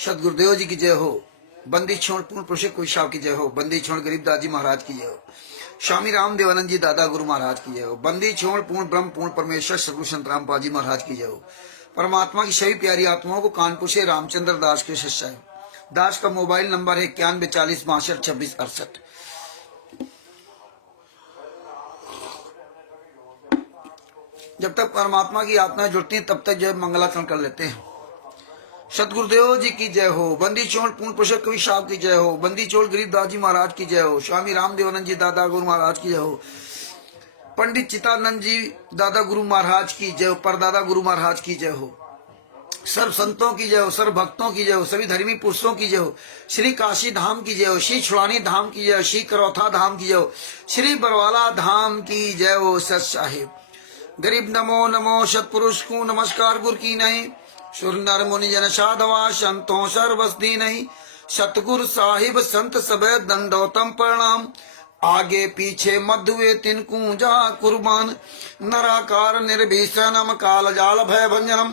सतगुरुदेव जी की जय हो। बंदी छोड़ पूर्ण पुरुष कोई शाह की जय हो। बंदी छोड़ गरीबदास जी महाराज की जय हो। स्वामी राम देवानंद जी दादा गुरु महाराज की जय हो। बंदी छोड़ पूर्ण ब्रह्म पूर्ण परमेश्वर सतगुरु संत रामपाल जी महाराज की जय हो। परमात्मा की सभी प्यारी आत्माओं को कानपुर से रामचंद्र दास के शिष्य है। दास का मोबाइल नंबर है 9140622668। जब तक परमात्मा की आत्माएं जुड़ती हैं तब तक जो मंगलाचरण कर लेते हैं। सतगुरुदेव जी की जय हो। बंदी चोड़ पूर्ण पुरुष कवि साहब की जय हो। बंदी चोड़ गरीबदास जी महाराज की जय हो। स्वामी राम देवानंद जी दादा गुरु महाराज की जय हो। पंडित चितानंद जी दादा गुरु महाराज की जय हो। परदादा गुरु महाराज की जय हो। सर्व संतों की जय हो। सर्व भक्तों की जय हो। सभी धर्मी पुरुषों की जय हो। श्री काशी धाम की जय हो। श्री छुड़ानी धाम की जय हो। श्री करौथा धाम की जय हो। श्री बरवाला धाम की जय हो। सत साहिब गरीब नमो नमो सतपुरुष को नमस्कार गुरु की नहीं। सुर नर मुनि जन साधवा संतों सर्वस्ती नहीं। सतगुरु साहिब संत सब दंडोतम प्रणाम। आगे पीछे मधुए तिनकू जा कुर्बान। नराकार निर्भीषणम काल जाल भय भंजनम।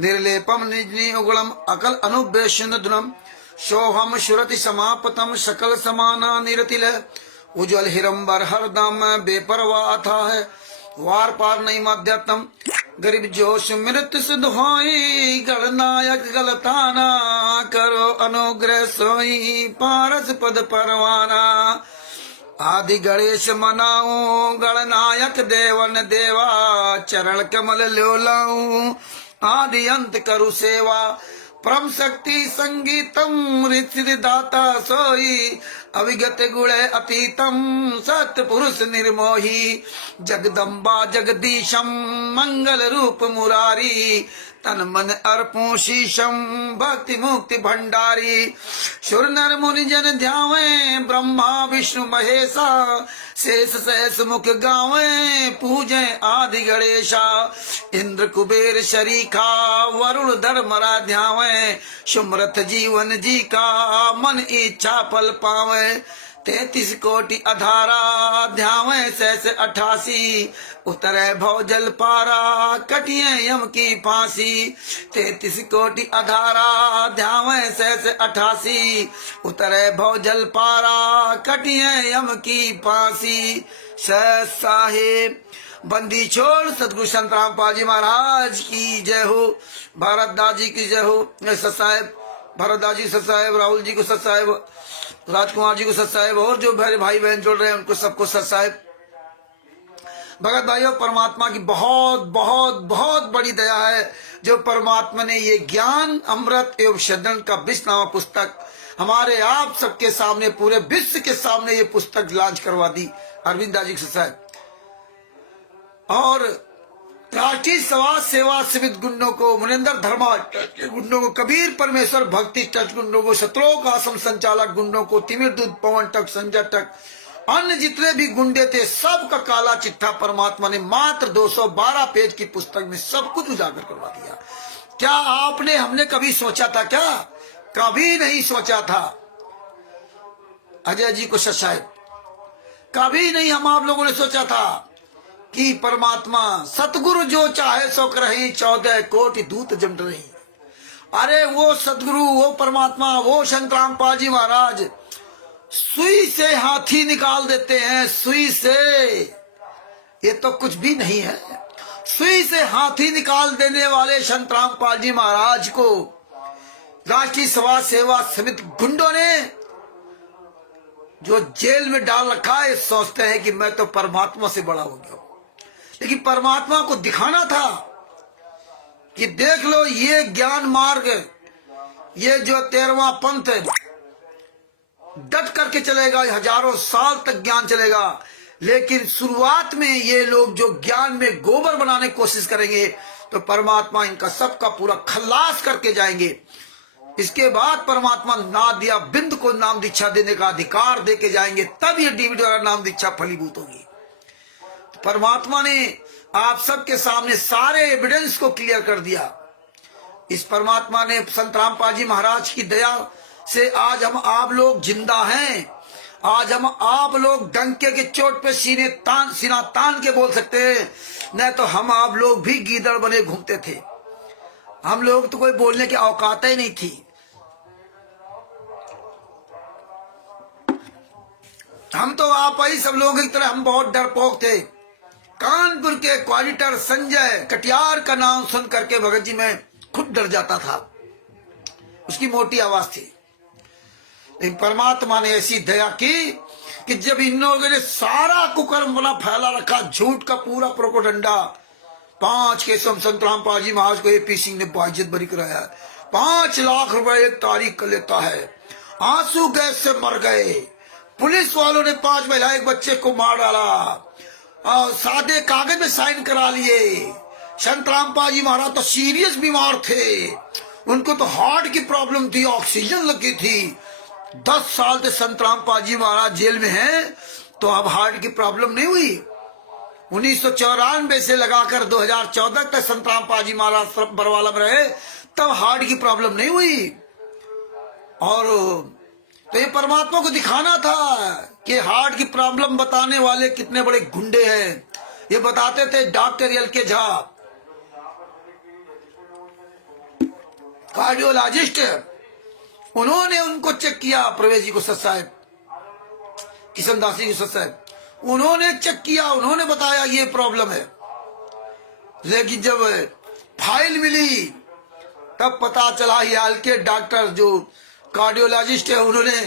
निर्लेपम निजनी उगलम अकल अनुवेशनदनम। सोहम सुरति समापतम सकल समाना निरतिल। उज्ज्वल हिरंबर हरदम बेपरवाह था है। वार पार नहीं मध्यतम। गरीब जोश मृत्यु सिद्ध होई। गणनायक गलताना करो अनुग्रह सोई। पारस पद परवाना आदि गणेश मनाऊं। गणनायक देवन देवा चरण कमल ल्योलाऊं। आदि अंत करु सेवा परम शक्ति संगीतम ऋषि दाता सोई। अविगत गुण अतीतम सत्य पुरुष निर्मोही। जगदम्बा जगदीशम मंगल रूप मुरारी। तन मन अर्पो शीशम भक्ति मुक्ति भंडारी। सुर नर मुनि जन ध्यावे ब्रह्मा विष्णु महेशा। शेष सहस मुख गावे पूजे आदि गणेशा। इंद्र कुबेर शरीखा वरुण धर्मरा ध्यावे। सुमरथ जीवन जी का मन इच्छा फल पावे। 33 कोटि अधारा ध्यावे सहस 88। उतरे भव जल पारा कटिए यम की फांसी। 33 कोटि अधारा ध्यावे सहस 88। उतरे भव जल पारा कटिए यम की फांसी। सत साहिब बंदी छोड़ सतगुरु संत रामपाल जी महाराज की जय हो। भारत दास जी की जय हो। सत साहिब भारत दास जी सत साहिब। राहुल जी को सत साहिब। राजकुमार जी को सत साहिब। और जो मेरे भाई बहन जुड़ रहे हैं उनको सबको सत साहिब। भगत भाइयों परमात्मा की बहुत बहुत बहुत बड़ी दया है जो परमात्मा ने ये ज्ञान अमृत एवं शरण का विश्व नामा पुस्तक हमारे आप सबके सामने पूरे विश्व के सामने ये पुस्तक लॉन्च करवा दी। अरविंद दास जी सत साहिब और राष्ट्रीय समाज सेवा समित गुंडों को, मुनिंदर धर्मा के गुंडों को, कबीर परमेश्वर भक्ति ट्रस्ट गुंडों को, शत्रुओं का आश्रम संचालक गुंडों को, तिमिर दूध पवन टक संजय टक अन्य जितने भी गुंडे थे सब का काला चिट्ठा परमात्मा ने मात्र 212 पेज की पुस्तक में सब कुछ उजागर करवा दिया। क्या आपने हमने कभी सोचा था? क्या कभी नहीं सोचा था। अजय जी को सत साहिब कभी नहीं हम आप लोगों ने सोचा था कि परमात्मा सतगुरु जो चाहे सो करही 14 कोटि दूत जम रही। अरे वो सतगुरु वो परमात्मा वो संत रामपाल जी महाराज सुई से हाथी निकाल देते हैं। सुई से ये तो कुछ भी नहीं है। सुई से हाथी निकाल देने वाले संत रामपाल जी महाराज को राष्ट्रीय समाज सेवा समिति गुंडों ने जो जेल में डाल रखा है सोचते हैं कि मैं तो परमात्मा से बड़ा हो गया। लेकिन परमात्मा को दिखाना था कि देख लो ये ज्ञान मार्ग ये जो 13वां पंथ डट करके चलेगा। हजारों साल तक ज्ञान चलेगा। लेकिन शुरुआत में ये लोग जो ज्ञान में गोबर बनाने की कोशिश करेंगे तो परमात्मा इनका सबका पूरा खल्लास करके जाएंगे। इसके बाद परमात्मा नादिया बिंद को नाम दीक्षा देने का अधिकार देके जाएंगे। तब ये डीवीडी वाला नाम दीक्षा फलीभूत होगी। परमात्मा ने आप सबके सामने सारे एविडेंस को क्लियर कर दिया। इस परमात्मा ने संत रामपाल जी महाराज की दया से आज हम आप लोग जिंदा हैं। आज हम आप लोग डंके के चोट पे सीना तान के बोल सकते हैं। न तो हम आप लोग भी गीदड़ बने घूमते थे। हम लोग तो कोई बोलने की औकात ही नहीं थी। हम तो आप ही सब लोगों की तरह हम बहुत डरपोक थे। कानपुर के क्वालिटर संजय कटियार का नाम सुन करके भगत जी मैं खुद डर जाता था, उसकी मोटी आवाज थी। लेकिन परमात्मा ने ऐसी दया की कि जब इन लोगों ने सारा कुकर्म बना फैला रखा, झूठ का पूरा प्रोपोगंडा, 5 केसों संत रामपाल जी महाराज को एपी सिंह ने बाइज्जत बरी कराया, 5 लाख रुपए एक तारीख का लेता है, आंसू गैस से मर गए, पुलिस वालों ने 5 महिला एक बच्चे को मार डाला और सादे कागज में साइन करा लिए। संत रामपाल जी महाराज तो सीरियस बीमार थे, उनको तो हार्ट की प्रॉब्लम थी, ऑक्सीजन लगी थी। 10 साल से संत रामपाल जी महाराज जेल में हैं, तो अब हार्ट की प्रॉब्लम नहीं हुई। 1994 से लगाकर 2014 तक संत रामपाल जी महाराज बरवाला में रहे, तब हार्ट की प्रॉब्लम नहीं हुई। और तो ये परमात्मा को दिखाना था कि हार्ट की प्रॉब्लम बताने वाले कितने बड़े गुंडे हैं। ये बताते थे डॉक्टर एल.के. झा, कार्डियोलॉजिस्ट, उन्होंने उनको चेक किया, प्रवेश जी को सच साहब, किशन दास जी को सच साहब, उन्होंने चेक किया, उन्होंने बताया ये प्रॉब्लम है। लेकिन जब फाइल मिली तब पता चला ये एल.के. डॉक्टर जो कार्डियोलॉजिस्ट है, उन्होंने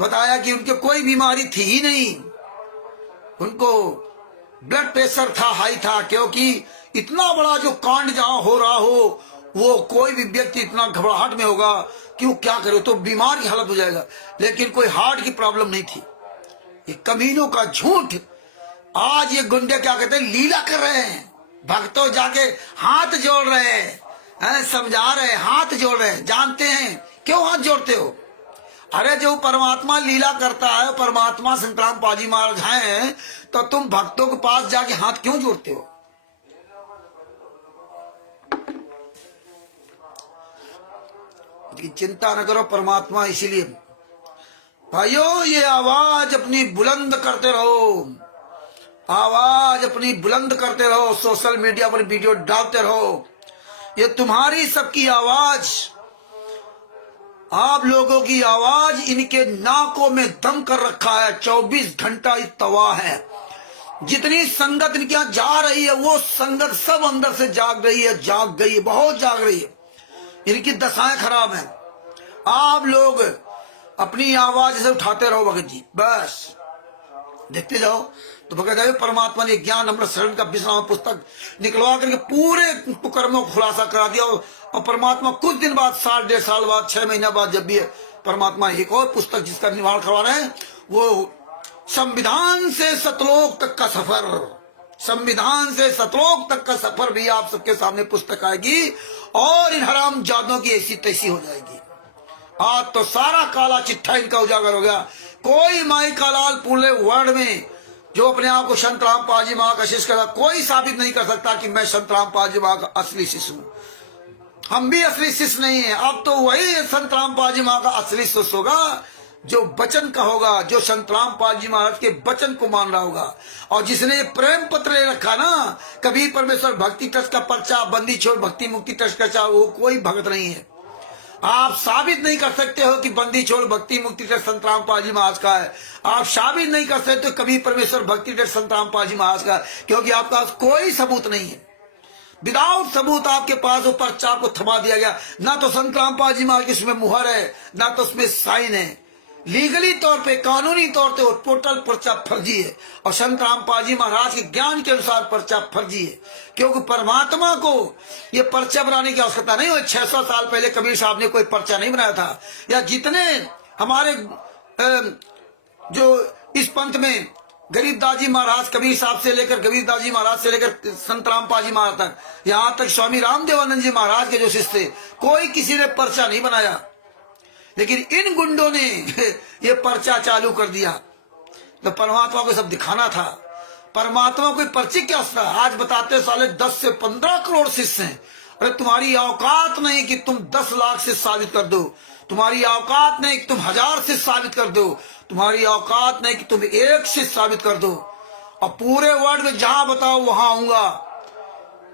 बताया कि उनके कोई बीमारी थी ही नहीं, उनको ब्लड प्रेशर था, हाई था। क्योंकि इतना बड़ा जो कांड जहां हो रहा हो, वो कोई भी व्यक्ति इतना घबराहट में होगा कि वो क्या करे, तो बीमार की हालत हो जाएगा। लेकिन कोई हार्ट की प्रॉब्लम नहीं थी। ये कमीनों का झूठ। आज ये गुंडे क्या कहते हैं, लीला कर रहे हैं, भक्तों जाके हाथ जोड़ रहे हैं, समझा रहे हैं, हाथ जोड़ रहे हैं। जानते हैं क्यों हाथ जोड़ते हो? अरे जो परमात्मा लीला करता है, परमात्मा संत रामपाल जी महाराज हैं, तो तुम भक्तों के पास जाके हाथ क्यों जोड़ते हो? चिंता न करो, परमात्मा। इसीलिए भाइयों ये आवाज अपनी बुलंद करते रहो, आवाज अपनी बुलंद करते रहो, सोशल मीडिया पर वीडियो डालते रहो। ये तुम्हारी सबकी आवाज, आप लोगों की आवाज इनके नाकों में दम कर रखा है। 24 घंटा ये तवा है। जितनी संगत इनके यहाँ जा रही है, वो संगत सब अंदर से जाग रही है, जाग गई है, बहुत जाग रही है। इनकी दशाएं खराब हैं। आप लोग अपनी आवाज से उठाते रहो भगत जी, बस देखते जाओ। तो भगत जी परमात्मा ने ज्ञान अमृत शरण का 20वां पुस्तक निकलवा करके पूरे कुकर्मों को खुलासा करा दिया। और परमात्मा कुछ दिन बाद, 1.5 साल बाद, 6 महीना बाद, जब भी परमात्मा एक और पुस्तक जिसका निर्माण करवा रहे हैं, वो संविधान से सतलोक तक का सफर, संविधान से सतलोक तक का सफर भी आप सबके सामने पुस्तक आएगी। और इन हराम जादों की ऐसी तैसी हो जाएगी। आज तो सारा काला चिट्ठा इनका उजागर हो गया। कोई माई का लाल पूरे वर्ल्ड में जो अपने आप को संत रामपाल जी महाराज का शिष्य करता, कोई साबित नहीं कर सकता कि मैं संत रामपाल जी महाराज का असली शिष्य हूं। हम भी असली शिष्य नहीं है। अब तो वही संत रामपाल जी महाराज का असली शिष्य होगा जो वचन का होगा, जो संत रामपाल जी महाराज के वचन को मान रहा होगा। और जिसने ये प्रेम पत्र ले रखा ना, कभी परमेश्वर भक्ति ट्रस्ट का पर्चा, बंदी छोड़ भक्ति मुक्ति ट्रस्ट का पर्चा, वो कोई भगत नहीं है। आप साबित नहीं कर सकते हो कि बंदी छोड़ भक्ति मुक्ति ट्रस्ट संत रामपाल जी महाराज का है। आप साबित नहीं कर सकते कभी परमेश्वर भक्ति ट्रस्ट संत रामपाल जी महाराज का, क्योंकि आपके पास कोई सबूत नहीं है। विदाउट सबूत आपके पास वो पर्चा आपको थमा दिया गया। ना तो संत रामपाल जी महाराज की उसमें मुहर है, ना तो उसमें साइन है। लीगली तौर पे, कानूनी तौर पे वो टोटल पर्चा फर्जी है। और संत रामपाल जी महाराज के ज्ञान के अनुसार पर्चा फर्जी है, क्योंकि परमात्मा को ये पर्चा बनाने की आवश्यकता नहीं हुई। 600 साल पहले कबीर साहब ने कोई पर्चा नहीं बनाया था। या जितने हमारे जो इस पंथ में गरीबदास जी महाराज, कबीर साहब से लेकर गरीबदास जी महाराज से लेकर संत रामपाल जी महाराज तक, यहाँ तक स्वामी रामदेवानंद जी महाराज के जो शिष्य थे, कोई किसी ने पर्चा नहीं बनाया। लेकिन इन गुंडों ने ये पर्चा चालू कर दिया। तो परमात्मा को सब दिखाना था। परमात्मा कोई पर्ची क्या था? आज बताते साले 10 से 15 करोड़ शिष्य हैं। अरे तुम्हारी औकात नहीं कि तुम 10 लाख से साबित कर दो, तुम्हारी औकात नहीं कि तुम 1000 से साबित कर दो, तुम्हारी औकात नहीं कि तुम 1 से साबित कर दो। और पूरे वर्ल्ड में जहां बताओ वहां आऊंगा,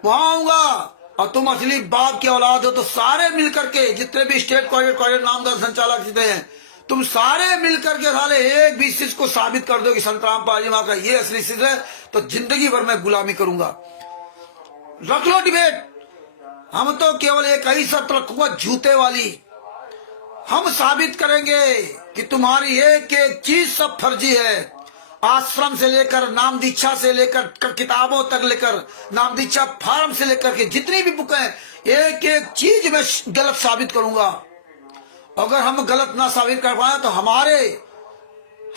वहां आऊंगा। और तुम असली बाप की औलाद हो तो सारे मिलकर के, जितने भी स्टेट कोऑर्डिनेटर नामदार संचालक जितने हैं, तुम सारे मिलकर के साले एक भी शिष्य को साबित कर दो कि संत रामपाल जी का ये असली शिष्य है, तो जिंदगी भर मैं गुलामी करूंगा। रख लो डिबेट। हम तो केवल एक ही शर्त रखूंगा, जूते वाली। हम साबित करेंगे कि तुम्हारी एक एक चीज सब फर्जी है। आश्रम से लेकर नाम दीक्षा से लेकर किताबों तक लेकर नाम दीक्षा फार्म से लेकर के जितनी भी बुक है, एक एक चीज मैं गलत साबित करूंगा। अगर हम गलत ना साबित कर पाए तो हमारे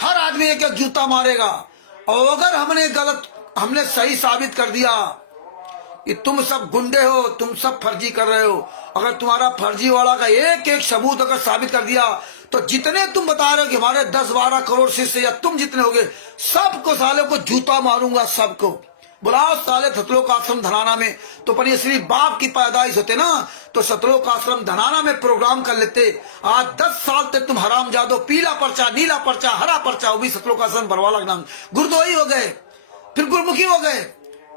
हर आदमी एक एक जूता मारेगा। और अगर हमने सही साबित कर दिया कि तुम सब गुंडे हो, तुम सब फर्जी कर रहे हो, अगर तुम्हारा फर्जी वाला का एक एक सबूत अगर साबित कर दिया, तो जितने तुम बता रहे हो कि हमारे 10-12 करोड़ शिष्य या तुम जितने होगे, सबको साले को जूता मारूंगा। सबको बुलाओ साले सतलोक आश्रम धनाना में। तो पर ये श्री बाप की पैदाइश होते ना, तो सतलोक आश्रम धनाना में प्रोग्राम कर लेते। आज 10 साल तक तुम हराम जादो, पीला पर्चा, नीला पर्चा, हरा पर्चा, वो भी सतलोक आश्रम भरवाला के नाम, गुरदोही हो गए, फिर गुरमुखी हो गए,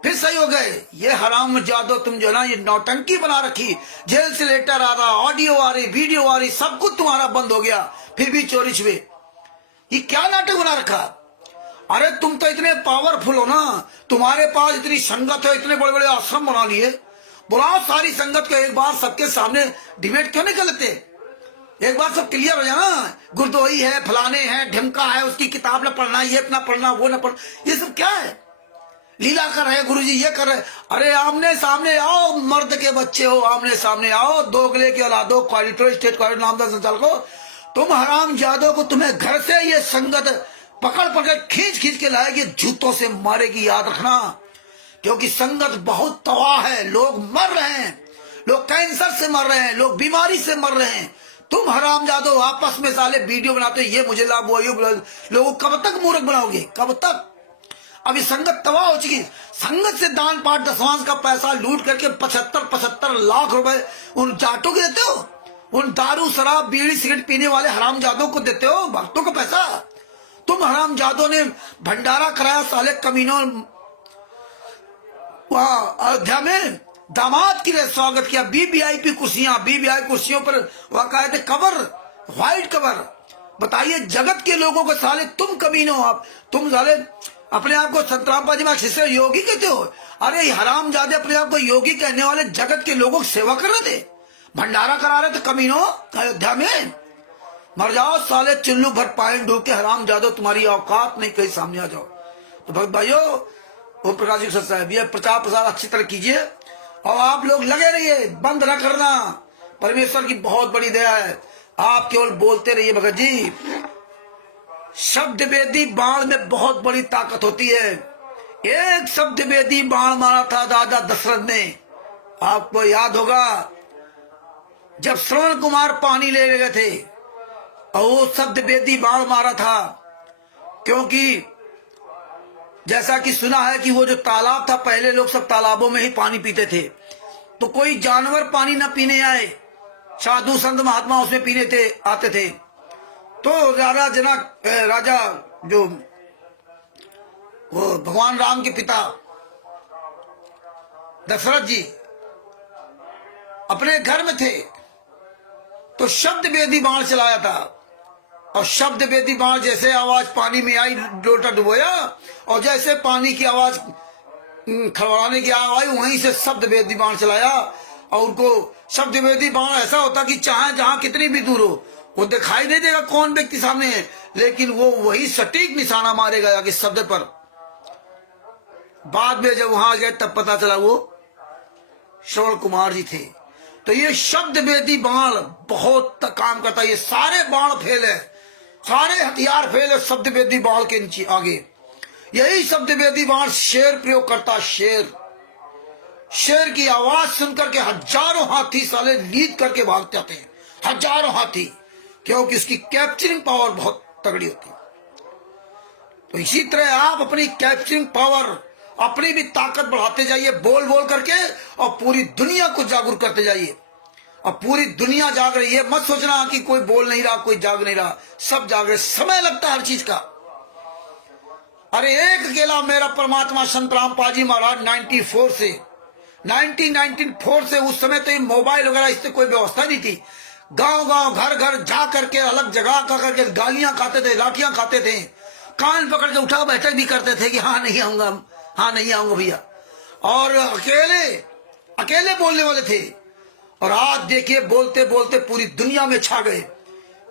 फिर सही हो गए। ये हराम जादो तुम जो है ना, ये नौटंकी बना रखी। जेल से लेटर आ रहा, ऑडियो आ रही, वीडियो आ रही, सब कुछ तुम्हारा बंद हो गया, फिर भी चोरी छुपे। ये क्या नाटक बना रखा? अरे तुम तो इतने पावरफुल हो ना, तुम्हारे पास इतनी संगत है, इतने बड़े बड़े आश्रम बना लिए। बुलाओ सारी संगत को एक बार सबके सामने डिबेट क्यों नहीं कर लेते? एक बार सब क्लियर हो जाए ना। गुरदोही है, फलाने हैं, ढिमका है, उसकी किताब न पढ़ना, ये ना पढ़ना, वो न पढ़ना, ये सब क्या है? लीला कर रहे गुरुजी, ये कर रहे। अरे आमने सामने आओ, मर्द के बच्चे हो, आमने सामने आओ। दोगले के औलादो, क्वालिटर स्टेट क्वालिटर नामदार संचालकों, तुम हराम जादो को तुम्हें घर से ये संगत पकड़ पकड़ खींच खींच के लाएगी, जूतों से मारेगी, याद रखना। क्योंकि संगत बहुत तबाह है, लोग मर रहे हैं, लोग कैंसर से मर रहे हैं, लोग बीमारी से मर रहे हैं। तुम हराम जादो आपस में साले वीडियो बनाते, ये मुझे लाभ, वो लोगों कब तक मूर्ख बनाओगे? कब तक? अभी संगत तबाह हो चुकी। संगत से दान पाठ दशवांश का पैसा लूट करके 75 लाख रुपए उन जाटों को देते हो, उन दारू शराब बीड़ी सिगरेट पीने वाले हराम जादों को देते हो, भक्तों का पैसा। तुम हराम जादों ने भंडारा कराया साले कमीनों, वहां अयोध्या में दामाद के लिए स्वागत किया, वीवीआईपी कुर्सियों पर वहां थे कवर, व्हाइट कवर। बताइए जगत के लोगों को साले तुम कमीनों, आप तुम साले अपने आप को संत रामपाल जी शिष्य योगी कहते हो। अरे हराम जादे अपने आप को योगी कहने वाले जगत के लोगों की सेवा कर रहे थे, भंडारा करा रहे थे कमीनों अयोध्या में। मर जाओ साले, चुल्लू भर पाइन डूब के, हराम जादो तुम्हारी औकात नहीं, कहीं सामने आ जाओ। तो भक्त भाइयों, ओम प्रकाश जी साहब, ये प्रचार प्रसार अच्छी तरह कीजिए और आप लोग लगे रहिए, बंद न करना। परमेश्वर की बहुत बड़ी दया है, आप केवल बोलते रहिए। भगत जी, शब्द वेदी बाण में बहुत बड़ी ताकत होती है। एक शब्द वेदी बाण मारा था दादा दशरथ ने, आपको याद होगा, जब श्रवण कुमार पानी ले गए थे और वो शब्द वेदी बाण मारा था। क्योंकि जैसा कि सुना है कि वो जो तालाब था, पहले लोग सब तालाबों में ही पानी पीते थे, तो कोई जानवर पानी न पीने आए, साधु संत महात्मा उसमें पीने थे आते थे। तो राजा जो वो भगवान राम के पिता दशरथ जी अपने घर में थे, तो शब्द वेदी बाण चलाया था। और शब्द वेदी बाण जैसे आवाज पानी में आई, लोटा डुबोया, और जैसे पानी की आवाज खड़बड़ाने की आवाज, वहीं से शब्द वेदी बाण चलाया। और उनको शब्द वेदी बाण ऐसा होता कि चाहे जहां कितनी भी दूर हो, वो दिखाई नहीं देगा कौन व्यक्ति सामने है, लेकिन वो वही सटीक निशाना मारेगा कि शब्द पर। बाद में जब वहां गए तब पता चला वो श्रवण कुमार जी थे। तो ये शब्द वेदी बाण बहुत काम करता है। ये सारे बाण फेल है, सारे हथियार फेल है शब्द वेदी बाण के नीचे आगे। यही शब्द वेदी बाण शेर प्रयोग करता, शेर की आवाज सुनकर के हजारों हाथी साले लीद करके भाग जाते हैं, हजारों हाथी, क्योंकि इसकी कैप्चरिंग पावर बहुत तगड़ी होती है। तो इसी तरह आप अपनी कैप्चरिंग पावर, अपनी भी ताकत बढ़ाते जाइए, बोल बोल करके, और पूरी दुनिया को जागरूक करते जाइए। और पूरी दुनिया जाग रही है, मत सोचना कि कोई बोल नहीं रहा, कोई जाग नहीं रहा, सब जाग रहे। समय लगता है हर चीज का। अरे एक अकेला मेरा परमात्मा संत रामपाल जी महाराज 1994 से उस समय तो ये मोबाइल वगैरह इससे कोई व्यवस्था नहीं थी। गांव गांव घर घर जा करके अलग जगह का करके गालियां खाते थे, लाठियां खाते थे, कान पकड़ के उठा बैठक भी करते थे कि हाँ नहीं आऊंगा, हाँ नहीं आऊंगा भैया, और अकेले अकेले बोलने वाले थे। और आज देखिए बोलते बोलते पूरी दुनिया में छा गए।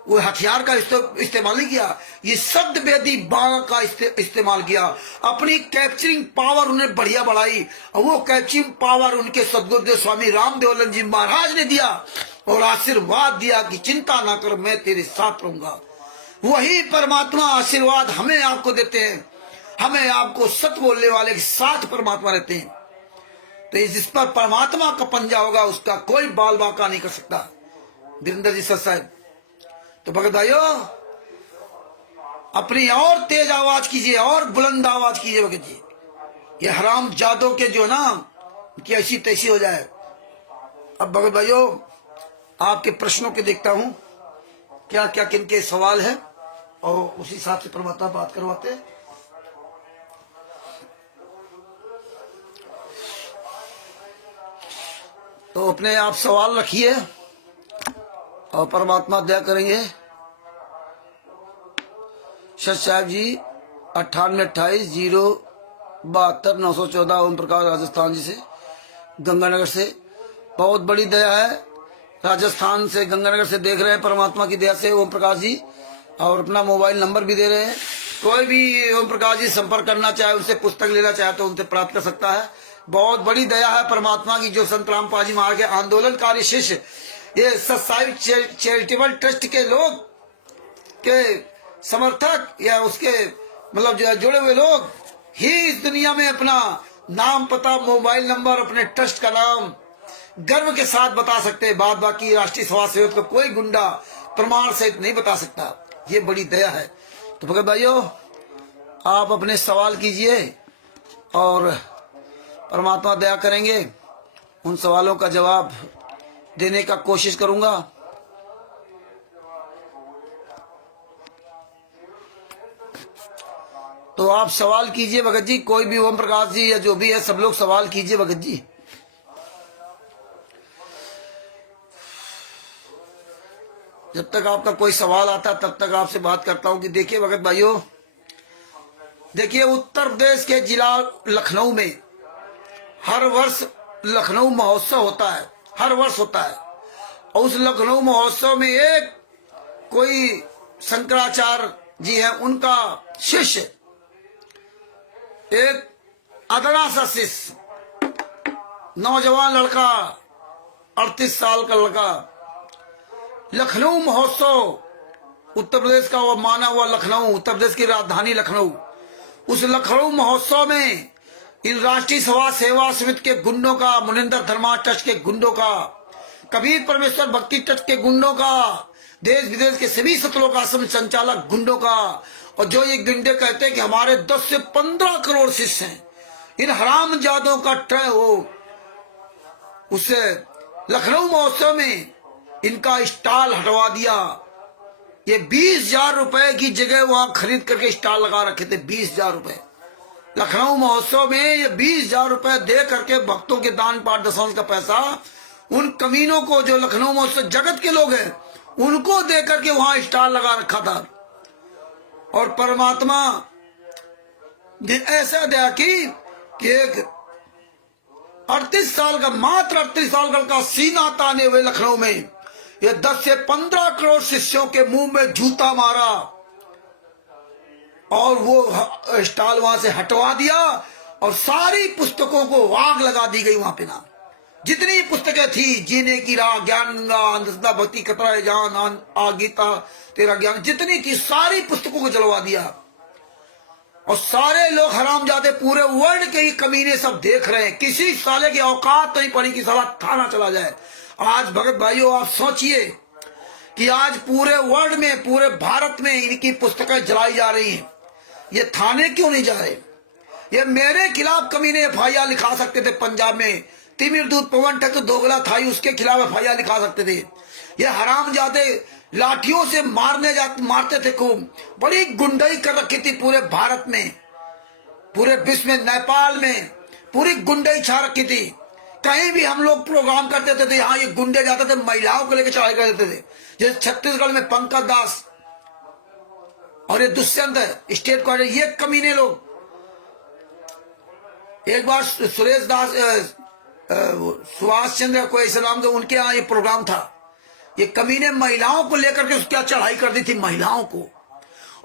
वो हथियार का इस्तेमाल नहीं किया, ये शब्द वेदी बाण का इस्तेमाल किया। अपनी कैप्चरिंग पावर उन्हें बढ़िया बढ़ाई, और वो कैप्चरिंग पावर उनके सदगुरुदेव स्वामी रामदेव जी महाराज ने दिया और आशीर्वाद दिया कि चिंता ना कर, मैं तेरे साथ रहूंगा। वही परमात्मा आशीर्वाद हमें आपको देते हैं। हमें आपको सत्य बोलने वाले के साथ परमात्मा रहते हैं। तो जिस पर परमात्मा का पंजा होगा उसका कोई बाल बाका नहीं कर सकता। वीरेंद्र जी सर साहब, तो भगत भाइयों अपनी और तेज आवाज कीजिए, और बुलंद आवाज कीजिए भगत जी। ये हराम जादों के जो ना कि ऐसी तैसी हो जाए। अब भगत भाइयों आपके प्रश्नों के देखता हूं क्या क्या किनके सवाल है, और उसी हिसाब से परमात्मा बात करवाते हैं। तो अपने आप सवाल रखिए और परमात्मा दया करेंगे। शत साहब जी 9828072914 ओम प्रकाश राजस्थान जी से, गंगानगर से, बहुत बड़ी दया है। राजस्थान से गंगानगर से देख रहे हैं परमात्मा की दया से ओम प्रकाश जी, और अपना मोबाइल नंबर भी दे रहे हैं। कोई भी ओम प्रकाश जी संपर्क करना चाहे, उनसे पुस्तक लेना चाहे तो उनसे प्राप्त कर सकता है। बहुत बड़ी दया है परमात्मा की। जो संत रामपाल जी महाराज के आंदोलनकारी शिष्य, ये सत्साई चैरिटेबल ट्रस्ट के लोग के समर्थक या उसके मतलब जो जुड़े हुए लोग ही इस दुनिया में अपना नाम, पता, मोबाइल नंबर, अपने ट्रस्ट का नाम गर्व के साथ बता सकते हैं। बाद बाकी राष्ट्रीय समाज सेवक को कोई गुंडा प्रमाण सहित नहीं बता सकता। ये बड़ी दया है। तो भगत भाइयों आप अपने सवाल कीजिए और परमात्मा दया करेंगे, उन सवालों का जवाब देने का कोशिश करूंगा। तो आप सवाल कीजिए भगत जी, कोई भी, ओम प्रकाश जी या जो भी है, सब लोग सवाल कीजिए भगत जी। जब तक आपका कोई सवाल आता तब तक आपसे बात करता हूं कि देखिए भगत भाइयों, देखिए उत्तर प्रदेश के जिला लखनऊ में हर वर्ष लखनऊ महोत्सव होता है, हर वर्ष होता है। और उस लखनऊ महोत्सव में एक कोई शंकराचार्य जी है, उनका शिष्य, एक अदना सा शिष्य, नौजवान लड़का, 38 साल का लड़का, लखनऊ महोत्सव, उत्तर प्रदेश का वो माना हुआ लखनऊ, उत्तर प्रदेश की राजधानी लखनऊ, उस लखनऊ महोत्सव में इन राष्ट्रीय सभा सेवा समिति के गुंडों का, मुनिंदर धर्मा ट्रस्ट के गुंडों का, कबीर परमेश्वर भक्ति ट्रस्ट के गुंडों का, देश विदेश के सभी सतलोक आश्रम संचालक गुंडों का, और जो ये गुंडे कहते हैं कि हमारे 10 से 15 करोड़ शिष्य हैं, इन हराम जादों का ट्रय हो, उससे लखनऊ महोत्सव में इनका स्टॉल हटवा दिया। ये 20,000 रुपए की जगह वहां खरीद करके स्टॉल लगा रखे थे। 20,000 रुपए लखनऊ महोत्सव में, ये 20,000 रुपए दे करके भक्तों के दान पाठ दशांश का पैसा उन कमीनों को, जो लखनऊ महोत्सव जगत के लोग हैं, उनको दे करके वहां स्टॉल लगा रखा था। और परमात्मा ने ऐसा दया की कि एक 38 साल का, मात्र 38 साल का सीना ताने हुए लखनऊ में ये 10 से 15 करोड़ शिष्यों के मुंह में जूता मारा और वो स्टॉल वहां से हटवा दिया, और सारी पुस्तकों को आग लगा दी गई वहां पे ना। जितनी पुस्तकें थी, जीने की राह, ज्ञान गंगा, अंधश्रद्धा, भक्ति, कतरा जान, गीता, तेरा ज्ञान, जितनी थी सारी पुस्तकों को जलवा दिया। और सारे लोग हरामजादे पूरे वर्ल्ड के ही कमीने सब देख रहे हैं। किसी साले की औकात नहीं पड़ी कि साला थाना चला जाए। आज भगत भाइयों आप सोचिए कि आज पूरे वर्ल्ड में, पूरे भारत में इनकी पुस्तकें जलाई जा रही हैं, ये थाने क्यों नहीं जा रहे? ये मेरे खिलाफ कमीने एफआईआर लिखा सकते थे। पंजाब में तिमिर दूत पवन ठग दोगला था, उसके खिलाफ एफआईआर लिखा सकते थे। ये हरामजादे लाठियों से मारते थे खूब। बड़ी गुंडाई कर रखी थी पूरे भारत में, पूरे विश्व में, नेपाल में पूरी गुंडाई छा रखी थी कहीं भी हम लोग प्रोग्राम करते थे तो यहाँ ये गुंडे जाते थे, महिलाओं को लेकर चढ़ाई कर देते थे। जैसे छत्तीसगढ़ में पंकज दास और ये दुष्यंत स्टेट कोऑर्डिनेटर, ये कमीने लोग। एक बार सुरेश दास सुभाष चंद्र कोई ऐसे नाम के, उनके यहाँ ये प्रोग्राम था। ये कमीने महिलाओं को लेकर के क्या चढ़ाई कर दी थी महिलाओं को,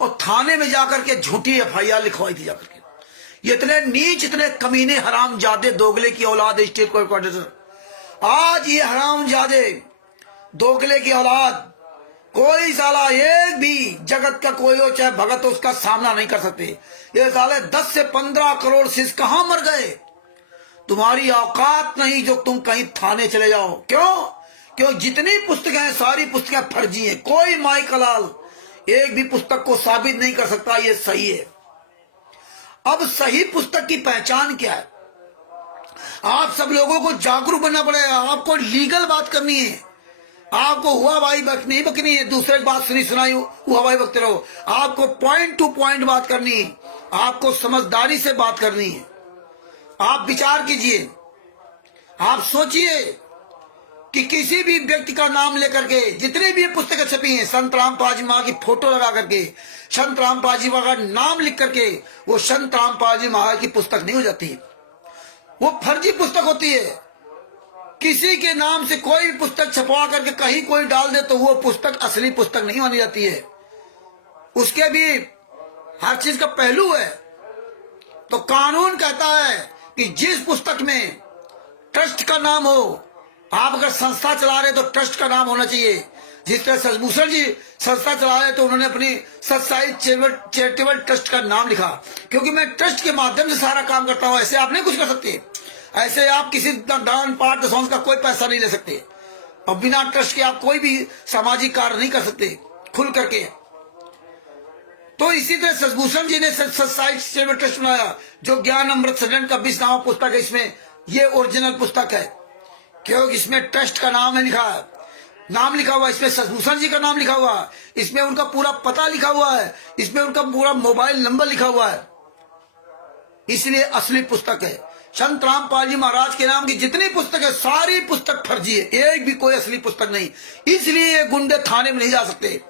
और थाने में जाकर के झूठी एफआईआर लिखवाई थी जाकर के। ये इतने नीच, इतने कमीने हरामजादे दोगले की औलाद स्टेट कोऑर्डिनेटर। आज ये हरामजादे दोगले की औलाद कोई साला एक भी जगत का कोई हो चाहे भगत हो, उसका सामना नहीं कर सकते। ये साले 10 से 15 करोड़ शिष्य कहां मर गए? तुम्हारी औकात नहीं जो तुम कहीं थाने चले जाओ। क्यों जितनी पुस्तकें हैं सारी पुस्तकें फर्जी हैं। कोई माई कलाल एक भी पुस्तक को साबित नहीं कर सकता ये सही है। अब सही पुस्तक की पहचान क्या है? आप सब लोगों को जागरूक बनना पड़ेगा। आपको लीगल बात करनी है, आपको हुआ भाई नहीं बकनी है, दूसरे की बात सुनाई हुआ भाई बकते रहो। आपको पॉइंट टू पॉइंट बात करनी है, आपको समझदारी से बात करनी है। आप विचार कीजिए, आप सोचिए कि किसी भी व्यक्ति का नाम लेकर के जितनी भी पुस्तकें छपी हैं, संत रामपाल जी महाराज की फोटो लगा करके, संत रामपाल जी महाराज का नाम लिख करके, वो संत रामपाल जी महाराज की पुस्तक नहीं हो जाती, वो फर्जी पुस्तक होती है। किसी के नाम से कोई भी पुस्तक छपवा करके कहीं कोई डाल दे तो वो पुस्तक असली पुस्तक नहीं मानी जाती है। उसके भी हर चीज का पहलू है। तो कानून कहता है कि जिस पुस्तक में ट्रस्ट का नाम हो, आप अगर संस्था चला रहे तो ट्रस्ट का नाम होना चाहिए। जिस तरह सतभूषण जी संस्था चला रहे तो उन्होंने अपनी सत्साई चैरिटेबल ट्रस्ट का नाम लिखा, क्योंकि मैं ट्रस्ट के माध्यम से सारा काम करता हूं। ऐसे आप नहीं कुछ कर सकते, ऐसे आप किसी दान पाठ दशों का कोई पैसा नहीं ले सकते, और बिना ट्रस्ट के आप कोई भी सामाजिक कार्य नहीं कर सकते खुल करके। तो इसी तरह सतभूषण जी ने सत्साई चैरिटेबल ट्रस्ट बनाया, जो ज्ञान अमृत सदन का 20 नामा पुस्तक है। इसमें ये ओरिजिनल पुस्तक है, क्योंकि इसमें ट्रस्ट का नाम है नाम लिखा हुआ, इसमें सतभूषण जी का नाम लिखा हुआ है, इसमें उनका पूरा पता लिखा हुआ है, इसमें उनका पूरा मोबाइल नंबर लिखा हुआ है। इसलिए असली पुस्तक है। संत रामपाल जी महाराज के नाम की जितनी पुस्तक है सारी पुस्तक फर्जी है, एक भी कोई असली पुस्तक नहीं। इसलिए ये गुंडे थाने में नहीं जा सकते।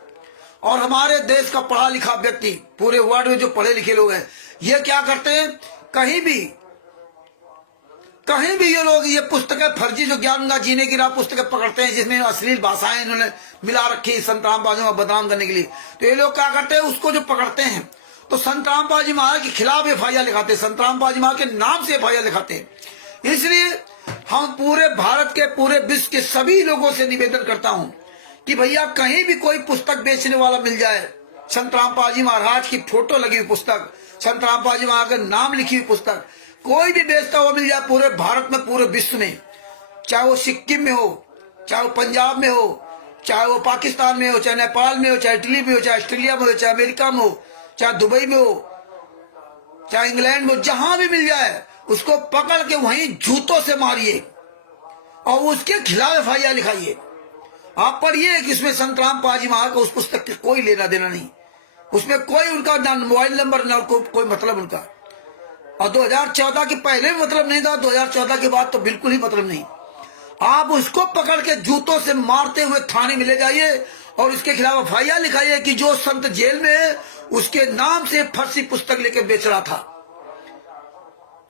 और हमारे देश का पढ़ा लिखा व्यक्ति, पूरे वर्ल्ड में जो पढ़े लिखे लोग हैं, ये क्या करते हैं, कहीं भी ये लोग ये पुस्तकें फर्जी, जो ज्ञान गंगा जीने की राह पुस्तकें पकड़ते हैं, जिसमें अश्लील भाषाएं इन्होंने मिला रखी संत रामपाल जी को बदनाम करने के लिए। तो ये लोग क्या करते हैं, उसको जो पकड़ते हैं तो संत रामपाल जी महाराज के खिलाफ एफआईआर लिखाते हैं, संत रामपाल जी महाराज के नाम से एफआईआर लिखाते हैं। इसलिए हम पूरे भारत के, पूरे विश्व के सभी लोगों से निवेदन करता हूं कि भैया कहीं भी कोई पुस्तक बेचने वाला मिल जाए, संत रामपाल जी महाराज की फोटो लगी हुई पुस्तक, संत रामपाल जी महाराज का नाम लिखी हुई पुस्तक, कोई भी बेचता हुआ मिल जाए पूरे भारत में, पूरे विश्व में, चाहे वो सिक्किम में हो, चाहे वो पंजाब में हो, चाहे वो पाकिस्तान में हो, चाहे नेपाल में हो, चाहे इटली में हो, चाहे ऑस्ट्रेलिया में हो, चाहे अमेरिका में हो, चाहे दुबई में हो, चाहे इंग्लैंड में हो, जहां भी मिल जाए उसको पकड़ के वहीं जूतों से मारिए और उसके खिलाफ एफआईआर लिखाइए। आप पढ़िए कि इसमें संत रामपाल जी महाराज को उस पुस्तक के कोई लेना देना नहीं, उसमें कोई उनका ना मोबाइल नंबर ना कोई मतलब उनका। और 2014 के पहले भी मतलब नहीं था, 2014 के बाद तो बिल्कुल ही मतलब नहीं। आप उसको पकड़ के जूतों से मारते हुए थाने में ले जाइए और उसके खिलाफ एफआईआर लिखाइए कि जो संत जेल में है उसके नाम से फर्जी पुस्तक लेके बेच रहा था,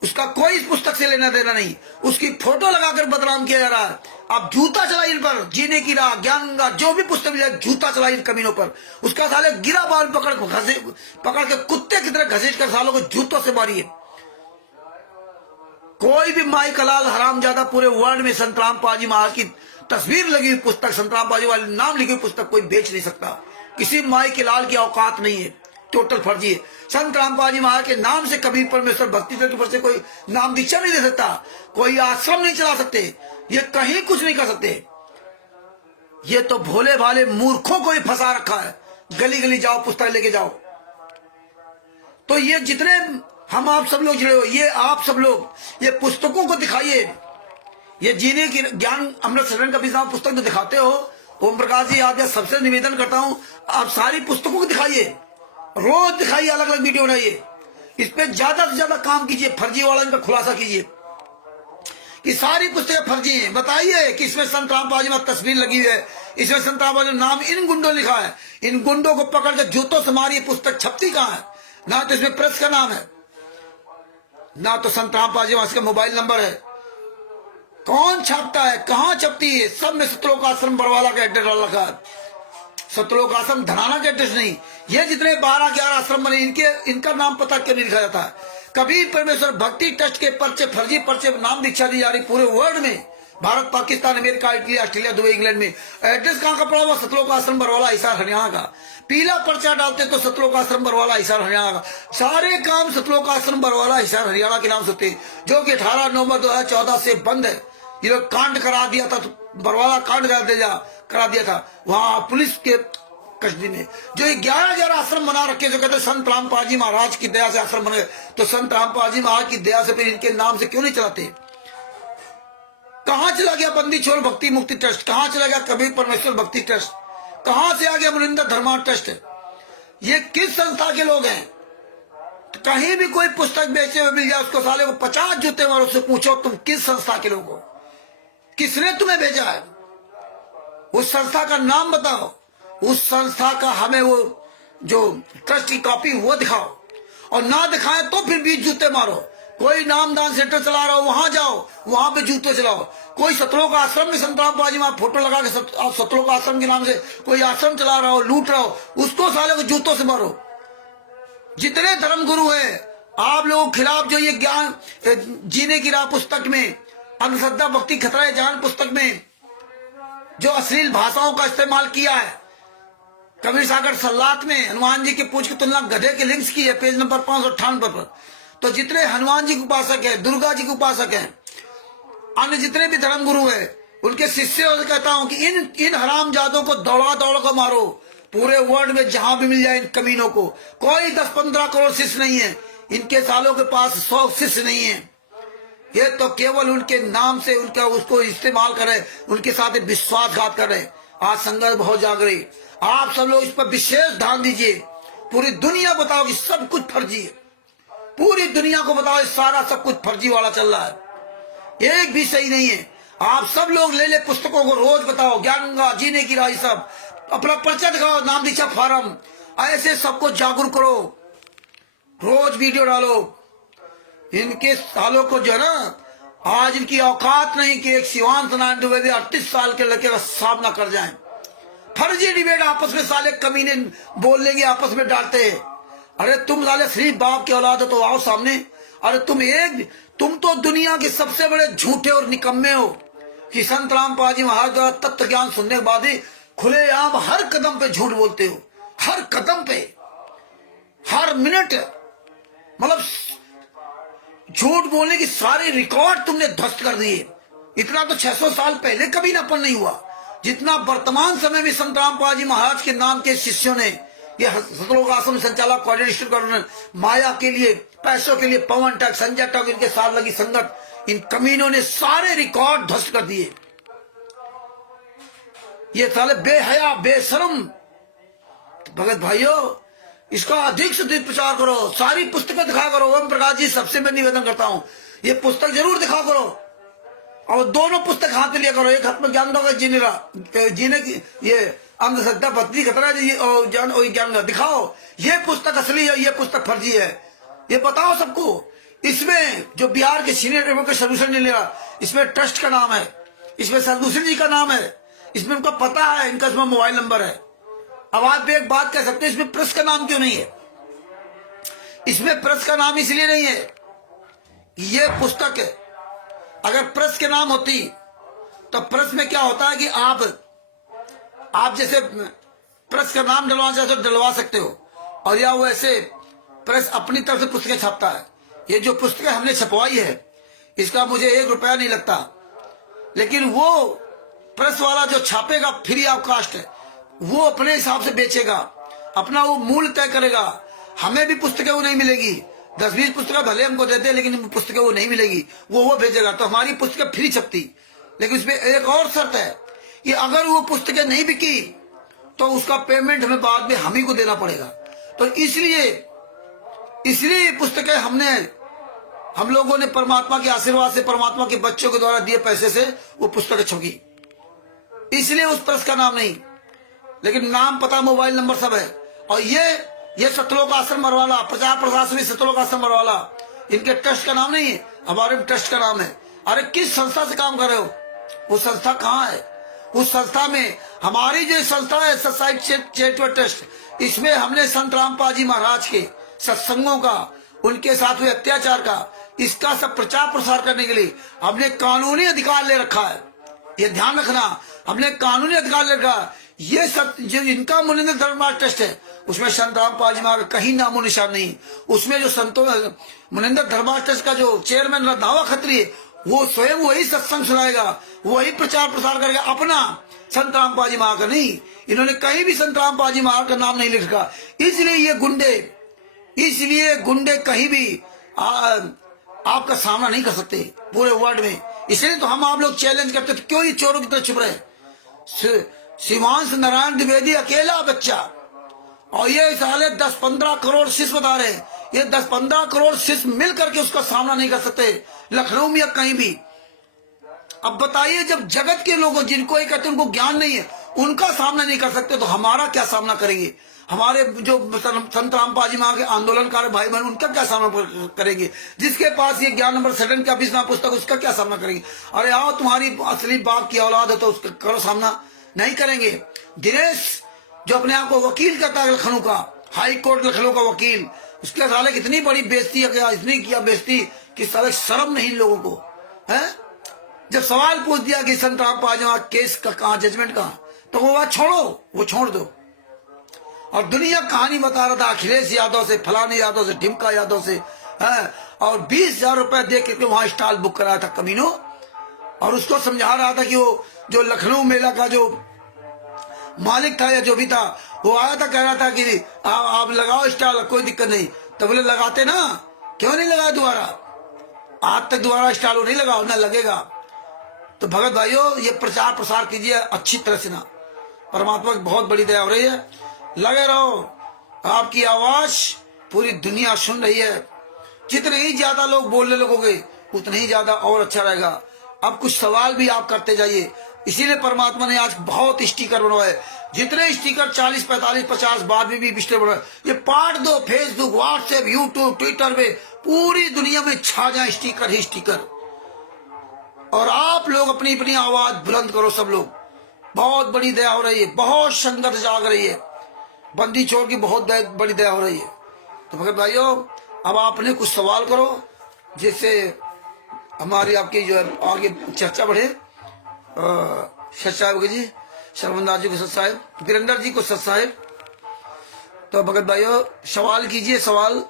उसका कोई इस पुस्तक से लेना देना नहीं, उसकी फोटो लगाकर बदनाम किया जा रहा है। आप जूता चलाइए इन पर, जीने की राह, ज्ञान गंगा, जो भी पुस्तक मिले जूता चलाइए इन कमीनों पर। उसका साले गिरा बाल पकड़ के कुत्ते की तरह घसीट कर सालों को जूतों से मारिए। कोई भी माई कलाल हरामजादा पूरे वर्ल्ड में संत रामपाल जी महाराज की तस्वीर लगी हुई पुस्तक, संत रामपाल जी वाले नाम लिखी हुई पुस्तक कोई बेच नहीं सकता। किसी माई के लाल की औकात नहीं है, टोटल फर्जी है। संत रामपाल जी महाराज के नाम से कभी परमेश्वर भक्ति तत्व से कोई नाम दीक्षा नहीं दे सकता, कोई आश्रम नहीं चला सकते, ये कहीं कुछ नहीं कर सकते। ये तो भोले भाले मूर्खों को ही फंसा रखा है। गली गली जाओ, पुस्तक लेके जाओ। तो ये जितने हम आप सब लोग जुड़े हो, ये आप सब लोग ये पुस्तकों को दिखाइए। ये जीने की ज्ञान अमृत सदन का भी पुस्तक जो दिखाते हो, ओम प्रकाश जी आप सबसे निवेदन करता हूं, आप सारी पुस्तकों को दिखाइए, रोज दिखाइए, अलग अलग वीडियो बनाइए, इस पे ज्यादा से ज्यादा काम कीजिए, फर्जी वाला इनका खुलासा कीजिए। कि सारी पुस्तकें फर्जी हैं। बताइए कि इसमें संत रामपाल जी तस्वीर लगी हुई है, इसमें संत रामपाल जी नाम इन गुंडों लिखा है। इन गुंडों को पकड़ कर जूतों से मारी, पुस्तक छपती कहाँ है? ना तो इसमें प्रेस का नाम है, ना तो संत रामपाल जी इसका मोबाइल नंबर है। कौन छापता है, कहाँ छपती है? सब में सतलोक आश्रम बरवाला का एड्रेस डाल रखा है। सतलोक आश्रम धनाना का एड्रेस नहीं। ये जितने 12-11 आश्रम बने, इनका नाम पता क्यों नहीं लिखा जाता है? कबीर परमेश्वर भक्ति ट्रस्ट के पर्चे, फर्जी पर्चे, नाम दीक्षा दी जा रही पूरे वर्ल्ड में, Bharat, Pakistan, America, Italy, Australia, Dubai, England में। एड्रेस कहाँ का पड़ा हुआ? सतलोक आश्रम बरवाला, हिसार, हरियाणा का। पीला पर्चा डालते तो सतलोक आश्रम बरवाला, हिसार, हरियाणा का। सारे काम सतलोक आश्रम बरवाला, हिसार, हरियाणा के नाम से होते, जो कि 18 नवंबर 2014 से बंद है। ये लोग कांड करा दिया था, तो बरवाला कांड करा दिया था वहां पुलिस के कस्टडी में। जो 11 आश्रम बना रखे, जो कहते संत रामपाल जी महाराज की दया से आश्रम बने, तो संत रामपाल जी महाराज की दया से फिर इनके नाम से क्यों नहीं चलाते? कहां चला गया बंदी छोड़ भक्ति मुक्ति ट्रस्ट? कहां चला गया कबीर परमेश्वर भक्ति ट्रस्ट? कहां से आ गया मुनिंदर धर्मा ट्रस्ट? ये किस संस्था के लोग हैं? तो कहीं भी कोई पुस्तक बेचे हुए मिल जाए, उसको साले को 50 जूते मारो, उससे पूछो तुम किस संस्था के लोग हो, किसने तुम्हें भेजा है? उस संस्था का नाम बताओ, उस संस्था का हमें वो जो ट्रस्ट की कॉपी वो दिखाओ, और ना दिखाए तो फिर 20 जूते मारो। कोई नामदान सेंटर चला रहा हो, वहां जाओ, वहां पे जूते चलाओ। कोई सतलोक आश्रम में संत रामपाल जी वहां फोटो लगा के सतलोक आश्रम के नाम से कोई आश्रम चला रहा हो, लूट रहा हो, उसको साले को जूतों से मारो। जितने धर्म गुरु हैं आप लोगों के खिलाफ, जो ये ज्ञान जीने की राह पुस्तक में, अंधश्रद्धा भक्ति खतरा है जान पुस्तक में जो अश्लील भाषाओं का इस्तेमाल किया है, कबीर सागर सल्लात में हनुमान जी के पूछ की तुलना गधे के लिंक्स की है, पेज नंबर 598 पर। तो जितने हनुमान जी के उपासक है, दुर्गा जी के उपासक है, अन्य जितने भी धर्म गुरु है, उनके शिष्य कहता हूं कि इन हरामजादों को दौड़ा कर मारो। पूरे वर्ल्ड में जहां भी मिल जाए इन कमीनों को। कोई 10-15 करोड़ शिष्य नहीं है, इनके सालों के पास 100 शिष्य नहीं है। ये तो केवल उनके नाम से उनका उसको इस्तेमाल करे, उनके साथ विश्वासघात करे। आज संघर्ष बहुत जाग रही, आप सब लोग इस पर विशेष ध्यान दीजिए। पूरी दुनिया बताओ कि सब कुछ फर्जी है, पूरी दुनिया को बताओ सारा सब कुछ फर्जी वाला चल रहा है, एक भी सही नहीं है। आप सब लोग ले पुस्तकों को रोज बताओ, ज्ञान गंगा, जीने की राह, सब अपना पर्चा दिखाओ, नाम दीक्षा फार्म, ऐसे सबको जागरूक करो, रोज वीडियो डालो। इनके सालों को जो है ना, आज इनकी औकात नहीं कि एक शिवांत नारायण द्विवेदी 38 साल के लड़के का सामना कर जाएं। फर्जी डिबेट आपस में साले कमीने बोलने की आपस में डालते हैं। अरे तुम साले शरीफ बाप के औलाद हो तो आओ सामने। अरे तुम तो दुनिया के सबसे बड़े झूठे और निकम्मे हो कि संत रामपाल जी महाराज द्वारा तत्व ज्ञान सुनने के बाद ही खुलेआम हर कदम पे झूठ बोलते हो, हर कदम पे, हर मिनट, मतलब झूठ बोलने की सारे रिकॉर्ड तुमने ध्वस्त कर दिए। इतना तो 600 साल पहले कभी नापन नहीं हुआ जितना वर्तमान समय में संत रामपाल जी महाराज के नाम के शिष्यों ने, ये सतलोक आश्रम संचालक कोऑर्डिनेटर माया के लिए, पैसों के लिए, पवन टैक, संजय टैक, इनके साथ लगी संगत, इन कमीनों ने सारे रिकॉर्ड ध्वस्त कर दिए। ये साले बेहया बेशरम। तो भगत भाइयों, इसका अधिक से अधिक प्रचार करो, सारी पुस्तकें दिखा करो। ओम प्रकाश जी, सबसे मैं निवेदन करता हूं, ये पुस्तक जरूर दिखा करो, और दोनों पुस्तक हाथ में लिया करो। एक हाथ में ज्ञान होगा जीने की, ये अंधश्रद्धा भक्ति खतरा जी, और ज्ञान दिखाओ, ये पुस्तक असली है, ये पुस्तक फर्जी है, ये बताओ सबको। इसमें जो बिहार के सीनियर एडवोकेट सोल्यूशन नहीं लिया, इसमें ट्रस्ट का नाम है, इसमें सरदूषण जी का नाम है, इसमें उनका पता है, इनका इसमें मोबाइल नंबर है। अब आप भी एक बात कह सकते हैं, इसमें प्रेस का नाम क्यों नहीं है? इसमें प्रेस का नाम इसलिए नहीं है, ये पुस्तक है, अगर प्रेस के नाम होती तो प्रेस में क्या होता है कि आप जैसे प्रेस का नाम डलवाना चाहते हो डलवा सकते हो, और या वो ऐसे प्रेस अपनी तरफ से पुस्तकें छापता है। ये जो पुस्तकें हमने छपवाई है, इसका मुझे 1 रुपया नहीं लगता, लेकिन वो प्रेस वाला जो छापेगा फ्री ऑफ कास्ट है, वो अपने हिसाब से बेचेगा, अपना वो मूल्य तय करेगा। हमें भी पुस्तकें वो नहीं मिलेगी, 10-20 पुस्तकें भले हमको देते, लेकिन पुस्तकें वो नहीं मिलेगी, वो भेजेगा। तो हमारी पुस्तकें फ्री छपती, लेकिन इसमें एक और शर्त है कि अगर वो पुस्तकें नहीं बिकी तो उसका पेमेंट हमें बाद में हम ही को देना पड़ेगा। तो इसलिए पुस्तकें हम लोगों ने परमात्मा के आशीर्वाद से, परमात्मा के बच्चों के द्वारा दिए पैसे से वो पुस्तक छपी, इसलिए उस ट्रस्ट का नाम नहीं, लेकिन नाम पता, मोबाइल नंबर सब है। और ये सतलोक आश्रम मरवाला, प्रचार प्रशासनिक सतलोक आश्रम मरवाला, इनके ट्रस्ट का नाम नहीं है, हमारे ट्रस्ट का नाम है। अरे किस संस्था से काम कर रहे हो? वो संस्था कहाँ है? उस संस्था में हमारी जो संस्था है सत्साई चैरिटेबल ट्रस्ट, इसमें हमने संत रामपाल जी महाराज के सत्संगों का, उनके साथ हुए अत्याचार का, इसका सब प्रचार प्रसार करने के लिए हमने कानूनी अधिकार ले रखा है। ये ध्यान रखना, हमने कानूनी अधिकार ले रखा। ये सब जो इनका मुनिंदर धर्मराज ट्रस्ट है, उसमें संत रामपाल जी महाराज कहीं नामो निशान नहीं। उसमें जो संतों मुनिंदर धर्मराज ट्रस्ट का जो चेयरमैन रंधावा खत्री है, वो स्वयं वही सत्संग सुनाएगा, वही प्रचार प्रसार करेगा अपना, संत रामपाल जी महाराज का नहीं। इन्होंने कहीं भी संत रामपाल जी महाराज का नाम नहीं लिखा। इसलिए गुंडे कहीं भी आपका सामना नहीं कर सकते पूरे वर्ल्ड में। इसलिए तो हम आप लोग चैलेंज करते थे, क्यों ये चोरों की तरह छुप रहे? शिवांश नारायण द्विवेदी अकेला बच्चा, और ये साले 10-15 करोड़ शिष्य बता रहे हैं, ये 10-15 करोड़ शिष्य मिल करके उसका सामना नहीं कर सकते लखनऊ में या कहीं भी। अब बताइए, जब जगत के लोगों, जिनको ये कहते हैं उनको ज्ञान नहीं है, उनका सामना नहीं कर सकते, तो हमारा क्या सामना करेंगे? हमारे जो संत रामपाल जी महाराज के आंदोलनकारी भाई बहन, उनका क्या सामना करेंगे? जिसके पास ये ज्ञान नंबर 7 का 20वां पुस्तक, उसका क्या सामना करेंगे? अरे आओ, तुम्हारी असली बाप की औलाद है तो उसका करो सामना, नहीं करेंगे। दिनेश जो अपने आप को वकील कहता है लखनऊ का, हाई कोर्ट लखनऊ का वकील, उसके साले कितनी बड़ी बेइज्जती है, इतनी किया बेइज्जती कि साले शर्म नहीं लोगों को है। जब सवाल पूछ दिया कि संत रामपाल जी महाराज केस का कहाँ, जजमेंट कहाँ, तो वो बात छोड़ो, वो छोड़ दो। और दुनिया कहानी बता रहा था अखिलेश यादव से, फलाने यादव से, ढिमका यादव से है, और 20,000 रुपए दे के वहां स्टॉल बुक कराया था कमीनो, और उसको समझा रहा था कि वो जो लखनऊ मेला का जो मालिक था या जो भी था, वो आया था, कह रहा था कि आप लगाओ स्टॉल, कोई दिक्कत नहीं। तो बोले लगाते ना, क्यों नहीं लगाया दोबारा? आज तक दोबारा स्टॉल नहीं लगाओ ना, लगेगा। तो भगत भाइयों, ये प्रचार प्रसार कीजिए अच्छी तरह से ना, परमात्मा की बहुत बड़ी दया हो रही है, लगे रहो। आपकी आवाज पूरी दुनिया सुन रही है, जितने ही ज्यादा लोग बोलने लगोगे उतने ही ज्यादा और अच्छा रहेगा। अब कुछ सवाल भी आप करते जाइए, इसीलिए परमात्मा ने आज बहुत स्टिकर बनवाए, जितने स्टिकर 40, 45, 50 बाद में भी स्टिकर बनवाए, ये पार्ट दो, फेसबुक, व्हाट्सएप, यूट्यूब, ट्विटर में पूरी दुनिया में छा जाए स्टिकर ही स्टिकर। और आप लोग अपनी अपनी आवाज बुलंद करो, सब लोग, बहुत बड़ी दया हो रही है, बहुत संघर्ष जाग रही है, बंदी छोड़ की बहुत बड़ी दया हो रही है। तो भगत भाइयों, अब आपने कुछ सवाल करो जिससे हमारी आपकी जो है आगे चर्चा बढ़े। सच साहेब जी, शर्मंदास जी को सच साहेब, वीरेंद्र जी को सच साहेब। तो भगत भाइयों सवाल कीजिए, सवाल।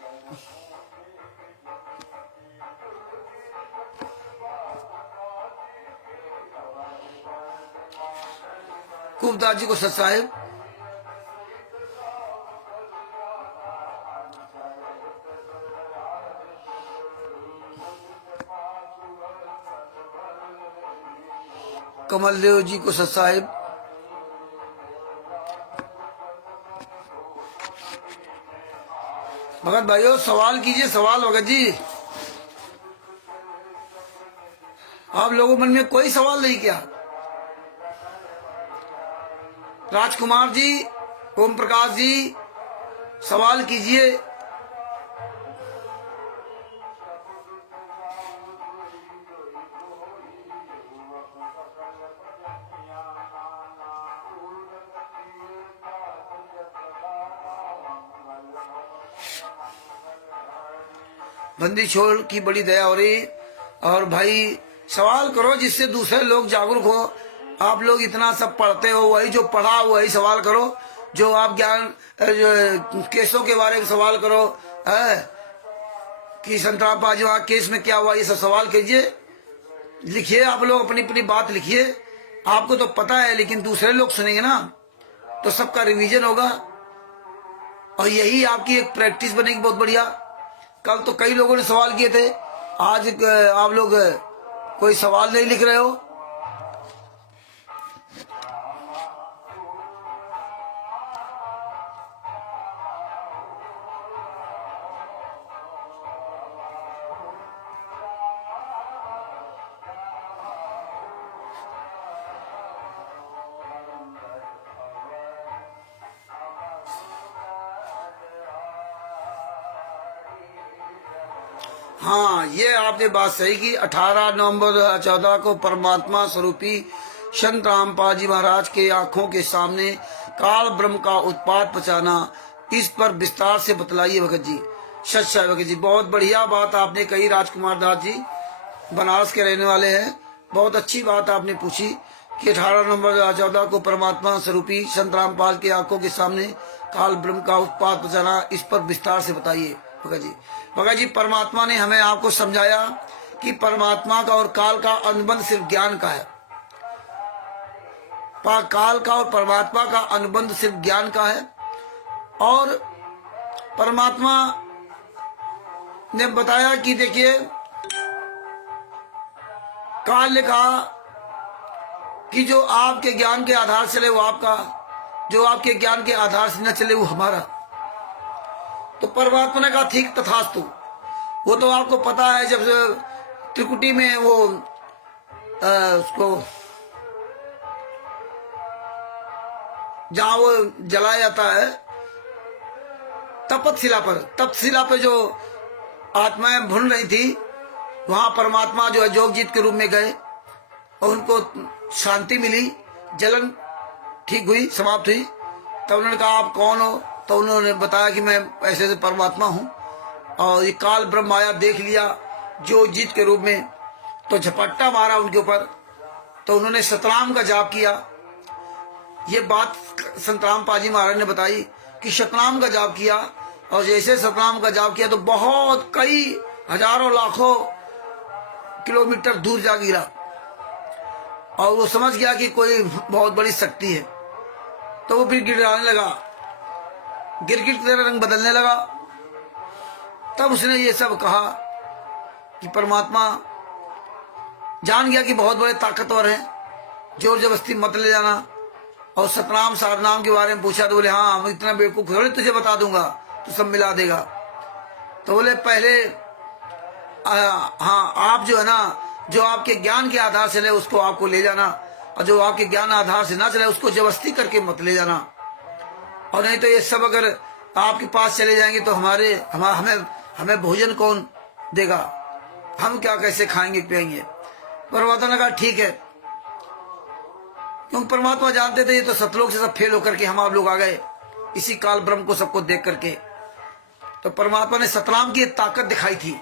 कुबदास जी को सच साहेब। कमलदेव जी को सच साहेब। भगत भाइयों सवाल कीजिए, सवाल। भगत जी, आप लोगों मन में कोई सवाल नहीं क्या? राजकुमार जी, ओम प्रकाश जी, सवाल कीजिए। बंदी छोड़ की बड़ी दया हो रही। और भाई सवाल करो जिससे दूसरे लोग जागरूक हो। आप लोग इतना सब पढ़ते हो, वही जो पढ़ा वही सवाल करो। जो आप ज्ञान केसों के बारे में सवाल करो है कि संत रामपाल जी वहां केस में क्या हुआ, ये सब सवाल कीजिए, लिखिए। आप लोग अपनी अपनी बात लिखिए। आपको तो पता है, लेकिन दूसरे लोग सुनेंगे ना, तो सबका रिवीजन होगा और यही आपकी एक प्रैक्टिस बनेगी बहुत बढ़िया। कल तो कई लोगों ने सवाल किए थे, आज आप लोग कोई सवाल नहीं लिख रहे हो। हाँ, ये आपने बात सही की। 18 नवंबर 2014 को परमात्मा स्वरूपी संत रामपाल जी महाराज के आंखों के सामने काल ब्रह्म का उत्पाद पहुंचाना, इस पर विस्तार से बतलाइए भगत जी। सच्चा भगत जी, बहुत बढ़िया बात आपने कही। राजकुमार दास जी बनारस के रहने वाले हैं, बहुत अच्छी बात आपने पूछी कि 18 नवंबर 2014 को परमात्मा स्वरूपी संत रामपाल के आंखों के सामने काल ब्रह्म का उत्पाद पहुंचाना, इस पर विस्तार से बताइए भगत जी। भगत जी, परमात्मा ने हमें आपको समझाया कि परमात्मा का और काल का अनुबंध सिर्फ ज्ञान का है। काल का और परमात्मा का अनुबंध सिर्फ ज्ञान का है। और परमात्मा ने बताया कि देखिए, काल ने कहा कि जो आपके ज्ञान के आधार से चले वो आपका, जो आपके ज्ञान के आधार से न चले वो हमारा। तो परमात्मा ने कहा ठीक तथास्तु। वो तो आपको पता है, जब त्रिकुटी में वो उसको जहां वो जलाया जाता है तपशिला पर जो आत्माएं भून रही थी, वहां परमात्मा जो है जोगजीत के रूप में गए और उनको शांति मिली, जलन ठीक हुई, समाप्त हुई। तब उन्होंने कहा आप कौन हो? तो उन्होंने बताया कि मैं ऐसे ऐसे परमात्मा हूं। और ये काल ब्रह्म आया, देख लिया जोगजीत के रूप में, तो झपट्टा मारा उनके ऊपर। तो उन्होंने सतनाम का जाप किया। ये बात संत रामपाल जी महाराज ने बताई कि सतनाम का जाप किया, और जैसे सतनाम का जाप किया तो बहुत कई हजारों लाखों किलोमीटर दूर जा गिरा। और वो समझ गया कि कोई बहुत बड़ी शक्ति है। तो वो फिर गिड़गिड़ाने लगा, गिरगिट तेरा रंग बदलने लगा। तब उसने ये सब कहा कि परमात्मा जान गया कि बहुत बड़े ताकतवर हैं, जोर जबरदस्ती मत ले जाना। और सतनाम सारनाम के बारे में पूछा तो बोले हाँ, हम इतना बेवकूफ थोड़ी तुझे बता दूंगा, तू सब मिला देगा। तो बोले पहले हाँ, आप जो है ना, जो आपके ज्ञान के आधार से ले उसको आपको ले जाना, और जो आपके ज्ञान आधार से ना चले उसको जबरदस्ती करके मत ले जाना। और नहीं तो ये सब अगर आपके पास चले जाएंगे तो हमें भोजन कौन देगा, हम क्या कैसे खाएंगे पिएंगे। परमात्मा ने कहा ठीक है, क्योंकि परमात्मा जानते थे ये तो सतलोक से सब फेल होकर के हम आप लोग आ गए इसी काल ब्रह्म को सबको देख करके। तो परमात्मा ने सतनाम की ताकत दिखाई थी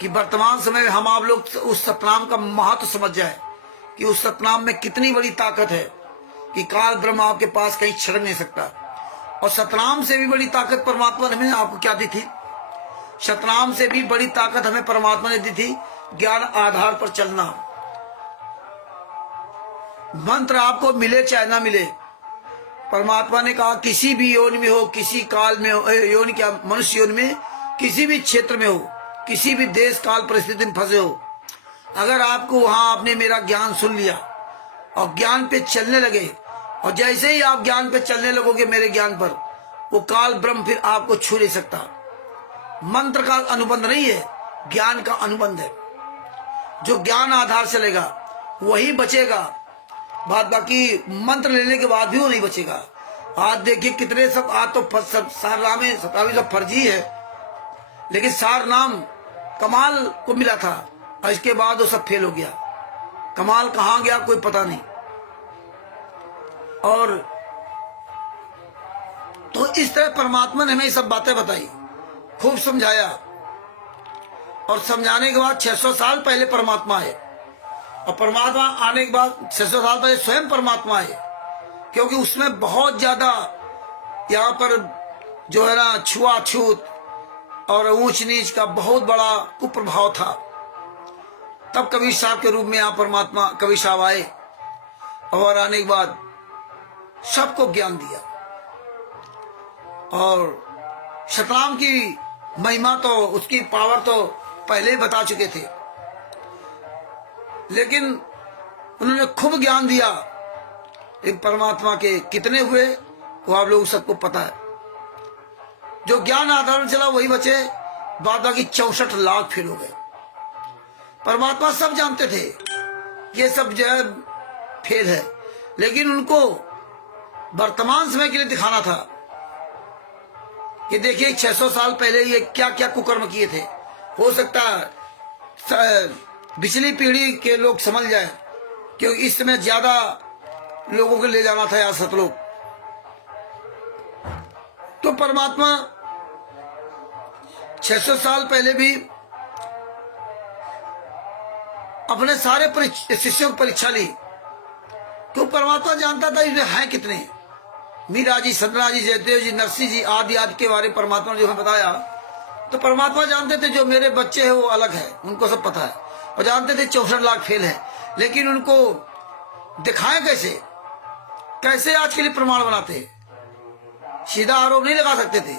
कि वर्तमान समय में हम आप लोग उस सतनाम का महत्व समझ जाए कि उस सतनाम में कितनी बड़ी ताकत है कि काल ब्रह्म आपके पास कहीं छिड़क नहीं सकता। और सतनाम से भी बड़ी ताकत परमात्मा ने आपको क्या दी थी? सतनाम से भी बड़ी ताकत हमें परमात्मा ने दी थी ज्ञान आधार पर चलना। मंत्र आपको मिले चाहे ना मिले, परमात्मा ने कहा किसी भी योनि में हो, किसी काल में हो, योनि क्या मनुष्य योनि में, किसी भी क्षेत्र में हो, किसी भी देश काल परिस्थिति में फंसे हो, अगर आपको वहां आपने मेरा ज्ञान सुन लिया और ज्ञान पे चलने लगे, और जैसे ही आप ज्ञान पे चलने लगोगे मेरे ज्ञान पर, वो काल ब्रह्म फिर आपको छू नहीं सकता। मंत्र का अनुबंध नहीं है, ज्ञान का अनुबंध है। जो ज्ञान आधार चलेगा वही बचेगा, बात बाकी मंत्र लेने के बाद भी वो नहीं बचेगा। आज देखिए कितने सब, आज तो सार नाम सतावी सब फर्जी है, लेकिन सार नाम कमाल को मिला था और इसके बाद वो सब फेल हो गया। कमाल कहाँ गया कोई पता नहीं। और तो इस तरह परमात्मा ने हमें सब बातें बताई, खूब समझाया। और समझाने के बाद 600 साल पहले परमात्मा आए, और परमात्मा आने के बाद 600 साल पहले स्वयं परमात्मा आए, क्योंकि उसमें बहुत ज्यादा यहाँ पर जो है ना छुआछूत और ऊंच नीच का बहुत बड़ा कुप्रभाव था। तब कबीर साहब के रूप में यहाँ परमात्मा कबीर साहब आए, और आने के बाद सबको ज्ञान दिया। और सतनाम की महिमा तो, उसकी पावर तो पहले ही बता चुके थे, लेकिन उन्होंने खूब ज्ञान दिया। एक परमात्मा के कितने हुए वो आप लोग सबको पता है। जो ज्ञान आधार में चला वही बचे, बाद बाकी 64 लाख फेल हो गए। परमात्मा सब जानते थे ये सब जो है फेल है, लेकिन उनको वर्तमान समय के लिए दिखाना था कि देखिए 600 साल पहले ये क्या क्या कुकर्म किए थे, हो सकता है पिछली पीढ़ी के लोग समझ जाए, क्योंकि इस समय ज्यादा लोगों को ले जाना था यार सतलोक। तो परमात्मा 600 साल पहले भी अपने सारे शिष्यों की परीक्षा ली, क्यों परमात्मा जानता था इसमें है कितने। मीरा जी, सदना जी, जयदेव जी, नरसिंह जी आदि आदि के बारे में परमात्मा ने जो हमें बताया, तो परमात्मा जानते थे जो मेरे बच्चे हैं वो अलग है, उनको सब पता है, और जानते थे 64 लाख फेल है, लेकिन उनको दिखाएं कैसे, कैसे आज के लिए प्रमाण बनाते, सीधा आरोप नहीं लगा सकते थे।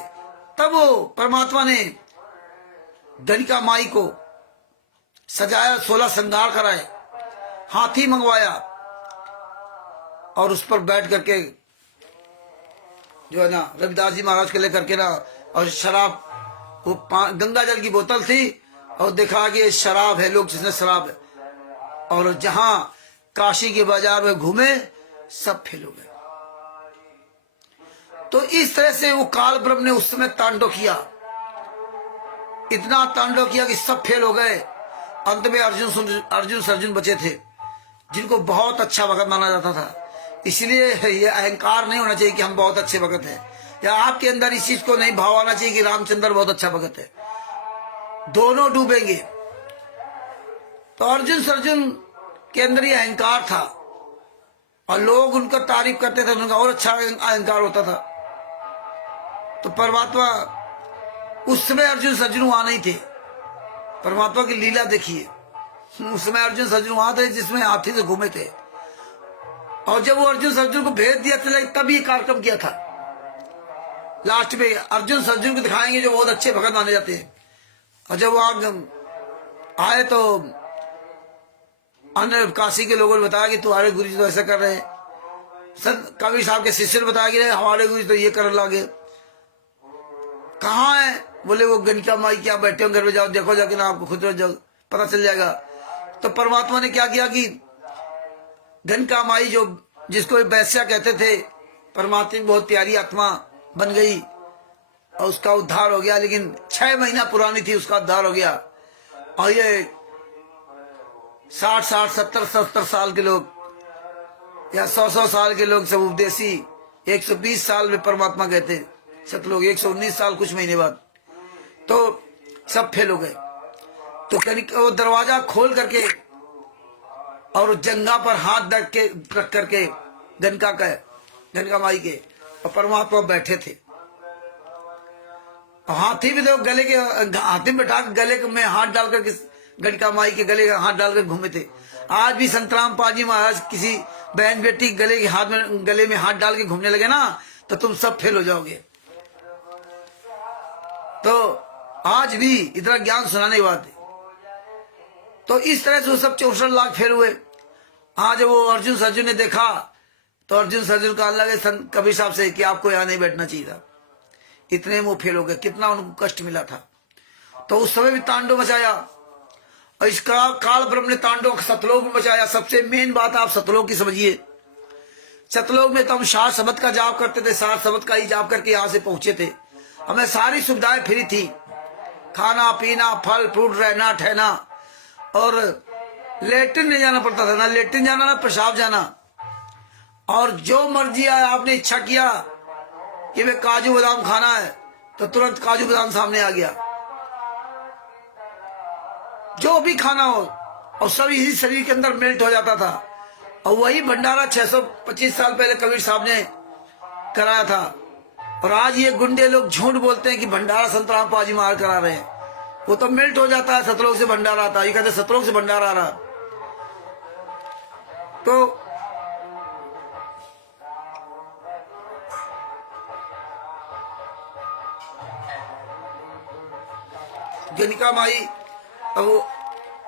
तब वो परमात्मा ने गणिका माई को सजाया, 16 श्रृंगार कराए, हाथी मंगवाया, और उस पर बैठ करके जो है ना रविदास जी महाराज के लेकर के ना, और शराब, वो गंगा जल की बोतल थी, और देखा कि ये शराब है, लोग जिसने शराब है, और जहां काशी के बाजार में घूमे सब फेल हो गए। तो इस तरह से वो काल ब्रह्म ने उस समय तांडव किया, इतना तांडव किया कि सब फेल हो गए। अंत में अर्जुन सर्जुन बचे थे, जिनको बहुत अच्छा भगत माना जाता था। इसलिए ये अहंकार नहीं होना चाहिए कि हम बहुत अच्छे भगत हैं, या आपके अंदर इस चीज को नहीं भाव आना चाहिए कि रामचंद्र बहुत अच्छा भगत है। दोनों डूबेंगे। तो अर्जुन सर्जुन के अंदर ये अहंकार था, और लोग उनका तारीफ करते थे, उनका और अच्छा अहंकार होता था। तो परमात्मा उस समय अर्जुन सर्जुन वहां नहीं थे। परमात्मा की लीला देखिए, उस समय अर्जुन सर्जुन वहां थे जिसमें हाथी से घूमे थे, और जब वो अर्जुन सर्जुन को भेज दिया था तब ये कार्यक्रम किया था। लास्ट में अर्जुन सर्जुन को दिखाएंगे जो बहुत अच्छे भगत माने जाते हैं, और जब वहां आए तो अन्य काशी के लोगों ने बताया कि तुम्हारे गुरु जी तो ऐसा कर रहे हैं, संत कबीर साहब के शिष्य ने बताया कि हमारे गुरु जी तो ये करने लगे। कहाँ है? बोले वो गणिका माई क्या बैठे हो, घर में जाओ देखो जाके ना, आपको खुद जाओ पता चल जाएगा। तो परमात्मा ने क्या किया कि गणिका माई जो जिसको वैश्या कहते थे, परमात्मा की बहुत प्यारी आत्मा बन गई और उसका उद्धार हो गया। लेकिन 6 महीना पुरानी थी, उसका उद्धार हो गया। और ये 60-60, 70-70 साल के लोग या 100-100 साल के लोग सब उपदेशी 120 साल में परमात्मा कहते, सतलोग 119 साल कुछ महीने बाद, तो सब फेल हो गए। तो वो दरवाजा खोल करके और जंगा पर हाथ रख करके गणिका माई के, और परमात्मा बैठे थे। हाथी भी देखो गले के, हाथी में बैठा गले में हाथ डाल करके गणिका माई के गले हाथ डालकर घूमे थे। आज भी संतराम पाजी महाराज किसी बहन बेटी गले में हाथ डाल के घूमने लगे ना, तो तुम सब फेल हो जाओगे। तो आज भी इतना ज्ञान सुनाने की बात है। तो इस तरह से वो सब 64 लाख फेल हुए। आज वो अर्जुन सर्जुन ने देखा, तो अर्जुन सर्जुन कहने लगे कबीर साहब से कि आपको यहाँ नहीं बैठना चाहिए था, इतने वो फेल हो गए, कितना उनको कष्ट मिला था। तो उस समय भी तांडव मचाया, और इसका काल ब्रह्म ने तांडव सतलोक में मचाया। सबसे मेन बात आप सतलोक की समझिए। सतलोक में तो हम 60 शब्द का जाप करते थे, 60 शब्द का ही जाप करके यहाँ से पहुंचे थे। हमें सारी सुविधाएं फ्री थी, खाना पीना, फल फ्रूट, रहना ठहना, और लेटिन नहीं जाना पड़ता था, ना लेटिन जाना ना पेशाब जाना। और जो मर्जी आए, आपने इच्छा किया कि वे काजू बादाम खाना है तो तुरंत काजू बादाम सामने आ गया, जो भी खाना हो, और सब इसी शरीर के अंदर मेल्ट हो जाता था। और वही भंडारा 625 साल पहले कबीर साहब ने कराया था। और आज ये गुंडे लोग झूठ बोलते हैं कि भंडारा संतराम पाजी महाराज करा रहे हैं, वो तो मेल्ट हो जाता है, सतलोक से भंडारा आता है। ये कहते सतलोक से भंडारा आ रहा। तो गणिका माई,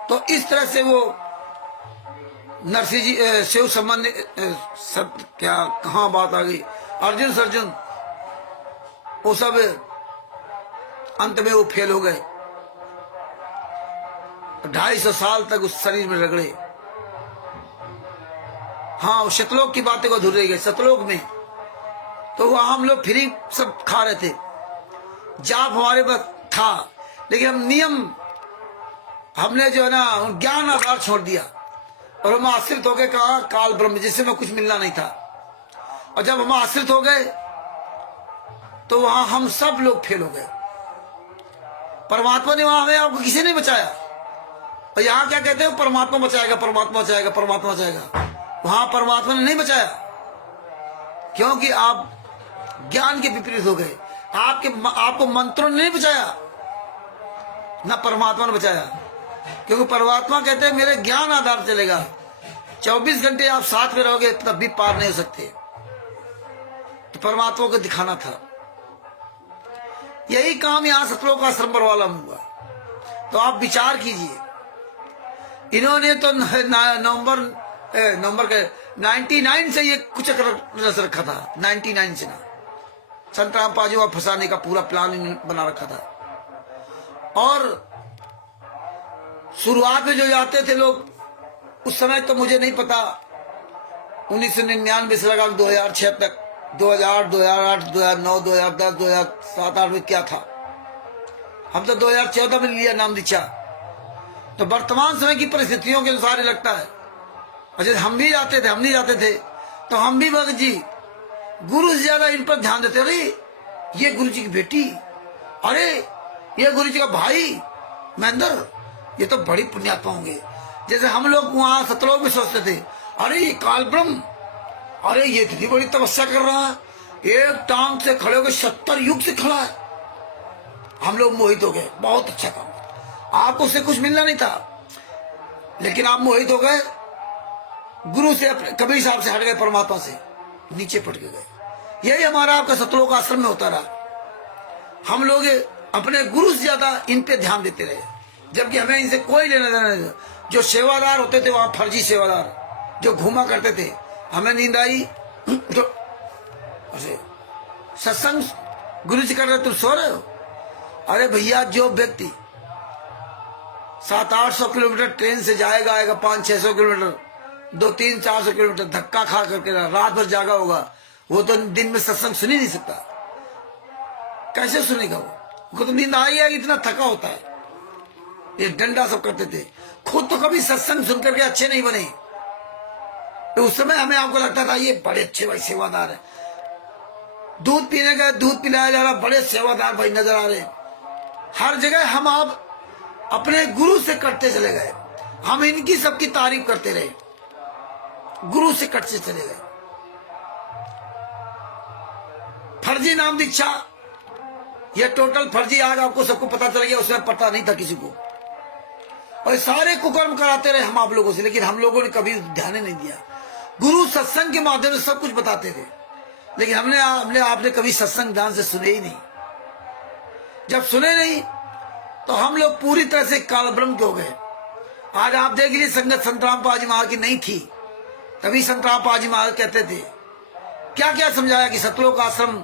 तो इस तरह से वो नरसिंह जी शिव संबंध सब क्या कहाँ बात आ गई, अर्जुन सर्जुन वो सब अंत में वो फेल हो गए। 250 साल तक उस शरीर में रगड़े। हाँ, शतलोक की बातें को धुल रही गई। सतलोक में तो वहां हम लोग फ्री सब खा रहे थे, जाप हमारे पास था, लेकिन हम नियम हमने जो है ना ज्ञान आधार छोड़ दिया और हम आश्रित हो गए कहा काल ब्रह्म, जिससे में कुछ मिलना नहीं था। और जब हम आश्रित हो गए तो वहां हम सब लोग फेल हो गए। परमात्मा ने वहां हमें आपको किसी ने बचाया। और यहाँ क्या कहते हैं, परमात्मा बचाएगा, परमात्मा बचाएगा, परमात्मा बचाएगा। वहां परमात्मा ने नहीं बचाया, क्योंकि आप ज्ञान के विपरीत हो गए। आपको मंत्रों ने नहीं बचाया, ना परमात्मा ने बचाया। क्योंकि परमात्मा कहते हैं मेरे ज्ञान आधार चलेगा। 24 घंटे आप साथ में रहोगे तब भी पार नहीं हो सकते। तो परमात्मा को दिखाना था। यही काम यहां सतलोक आश्रम वाला में हुआ। तो आप विचार कीजिए, इन्होंने तो नंबर के 99 से ये कुछ रखा था। 99 से ना संत रामपाल जी को फंसाने का पूरा प्लान बना रखा था। और शुरुआत में जो जाते थे लोग, उस समय तो मुझे नहीं पता, 1999 से लगा 2006 तक, 2000, 2008, 2009, 2010, 2007, 2008 में क्या था। हम तो 2014 में लिया नाम दीक्षा। तो वर्तमान समय की परिस्थितियों के अनुसार ही लगता है। अच्छा, हम भी जाते थे, हम नहीं जाते थे तो हम भी भगत जी गुरु से ज्यादा इन पर ध्यान देते। अरे ये गुरु जी की बेटी, अरे ये गुरु जी का भाई महेंद्र, ये तो बड़ी पुण्यात्मा होंगे। जैसे हम लोग वहां सतलोक में सोचते थे, अरे ये काल ब्रह्म, अरे ये इतनी बड़ी तपस्या कर रहा है, एक टांग से खड़े होकर 70 युग से खड़ा है। हम लोग मोहित हो गए, बहुत अच्छा काम। आपको उससे कुछ मिलना नहीं था, लेकिन आप मोहित हो गए, गुरु से, अपने कबीर साहब से हट गए, परमात्मा से नीचे पट के गए। यही हमारा आपका सतलोक आश्रम में होता रहा। हम लोग अपने गुरु से ज्यादा इन पे ध्यान देते रहे, जबकि हमें इनसे कोई लेना देना नहीं। जो सेवादार होते थे वहां फर्जी सेवादार जो घूमा करते थे, हमें नींद आई तो सत्संग गुरु जी कर रहे, तुम सो रहे हो। अरे भैया, जो व्यक्ति 700-800 किलोमीटर ट्रेन से जाएगा, आएगा 500-600 किलोमीटर, 200-300-400 किलोमीटर धक्का खा करके रात भर जागा होगा, वो तो दिन में सत्संग सुन ही नहीं सकता। कैसे सुनेगा वो तो नींद आई है, इतना थका होता है। ये डंडा सब करते थे, खुद तो कभी सत्संग सुन करके अच्छे नहीं बने। तो उस समय हमें आपको लगता था ये बड़े अच्छे भाई सेवादार है। दूध पीने का, दूध पिलाया जा रहा, बड़े सेवादार भाई नजर आ रहे। हर जगह हम आप अपने गुरु से कटते चले गए। हम इनकी सबकी तारीफ करते रहे, गुरु से कटते चले गए। फर्जी नाम दीक्षा, ये टोटल फर्जी। आज आपको सबको पता चल गया, उसमें पता नहीं था किसी को। और सारे कुकर्म कराते रहे हम आप लोगों से, लेकिन हम लोगों ने कभी ध्यान नहीं दिया। गुरु सत्संग के माध्यम से सब कुछ बताते थे, लेकिन हमने आपने कभी सत्संग ध्यान से सुने ही नहीं। जब सुने नहीं तो हम लोग पूरी तरह से कालब्रह्म के हो गए। आज आप देख लीजिए, संगत संत रामपाल जी महाराज की नहीं थी, तभी संत रामपाल जी महाराज कहते थे, क्या क्या समझाया कि सतलोक आश्रम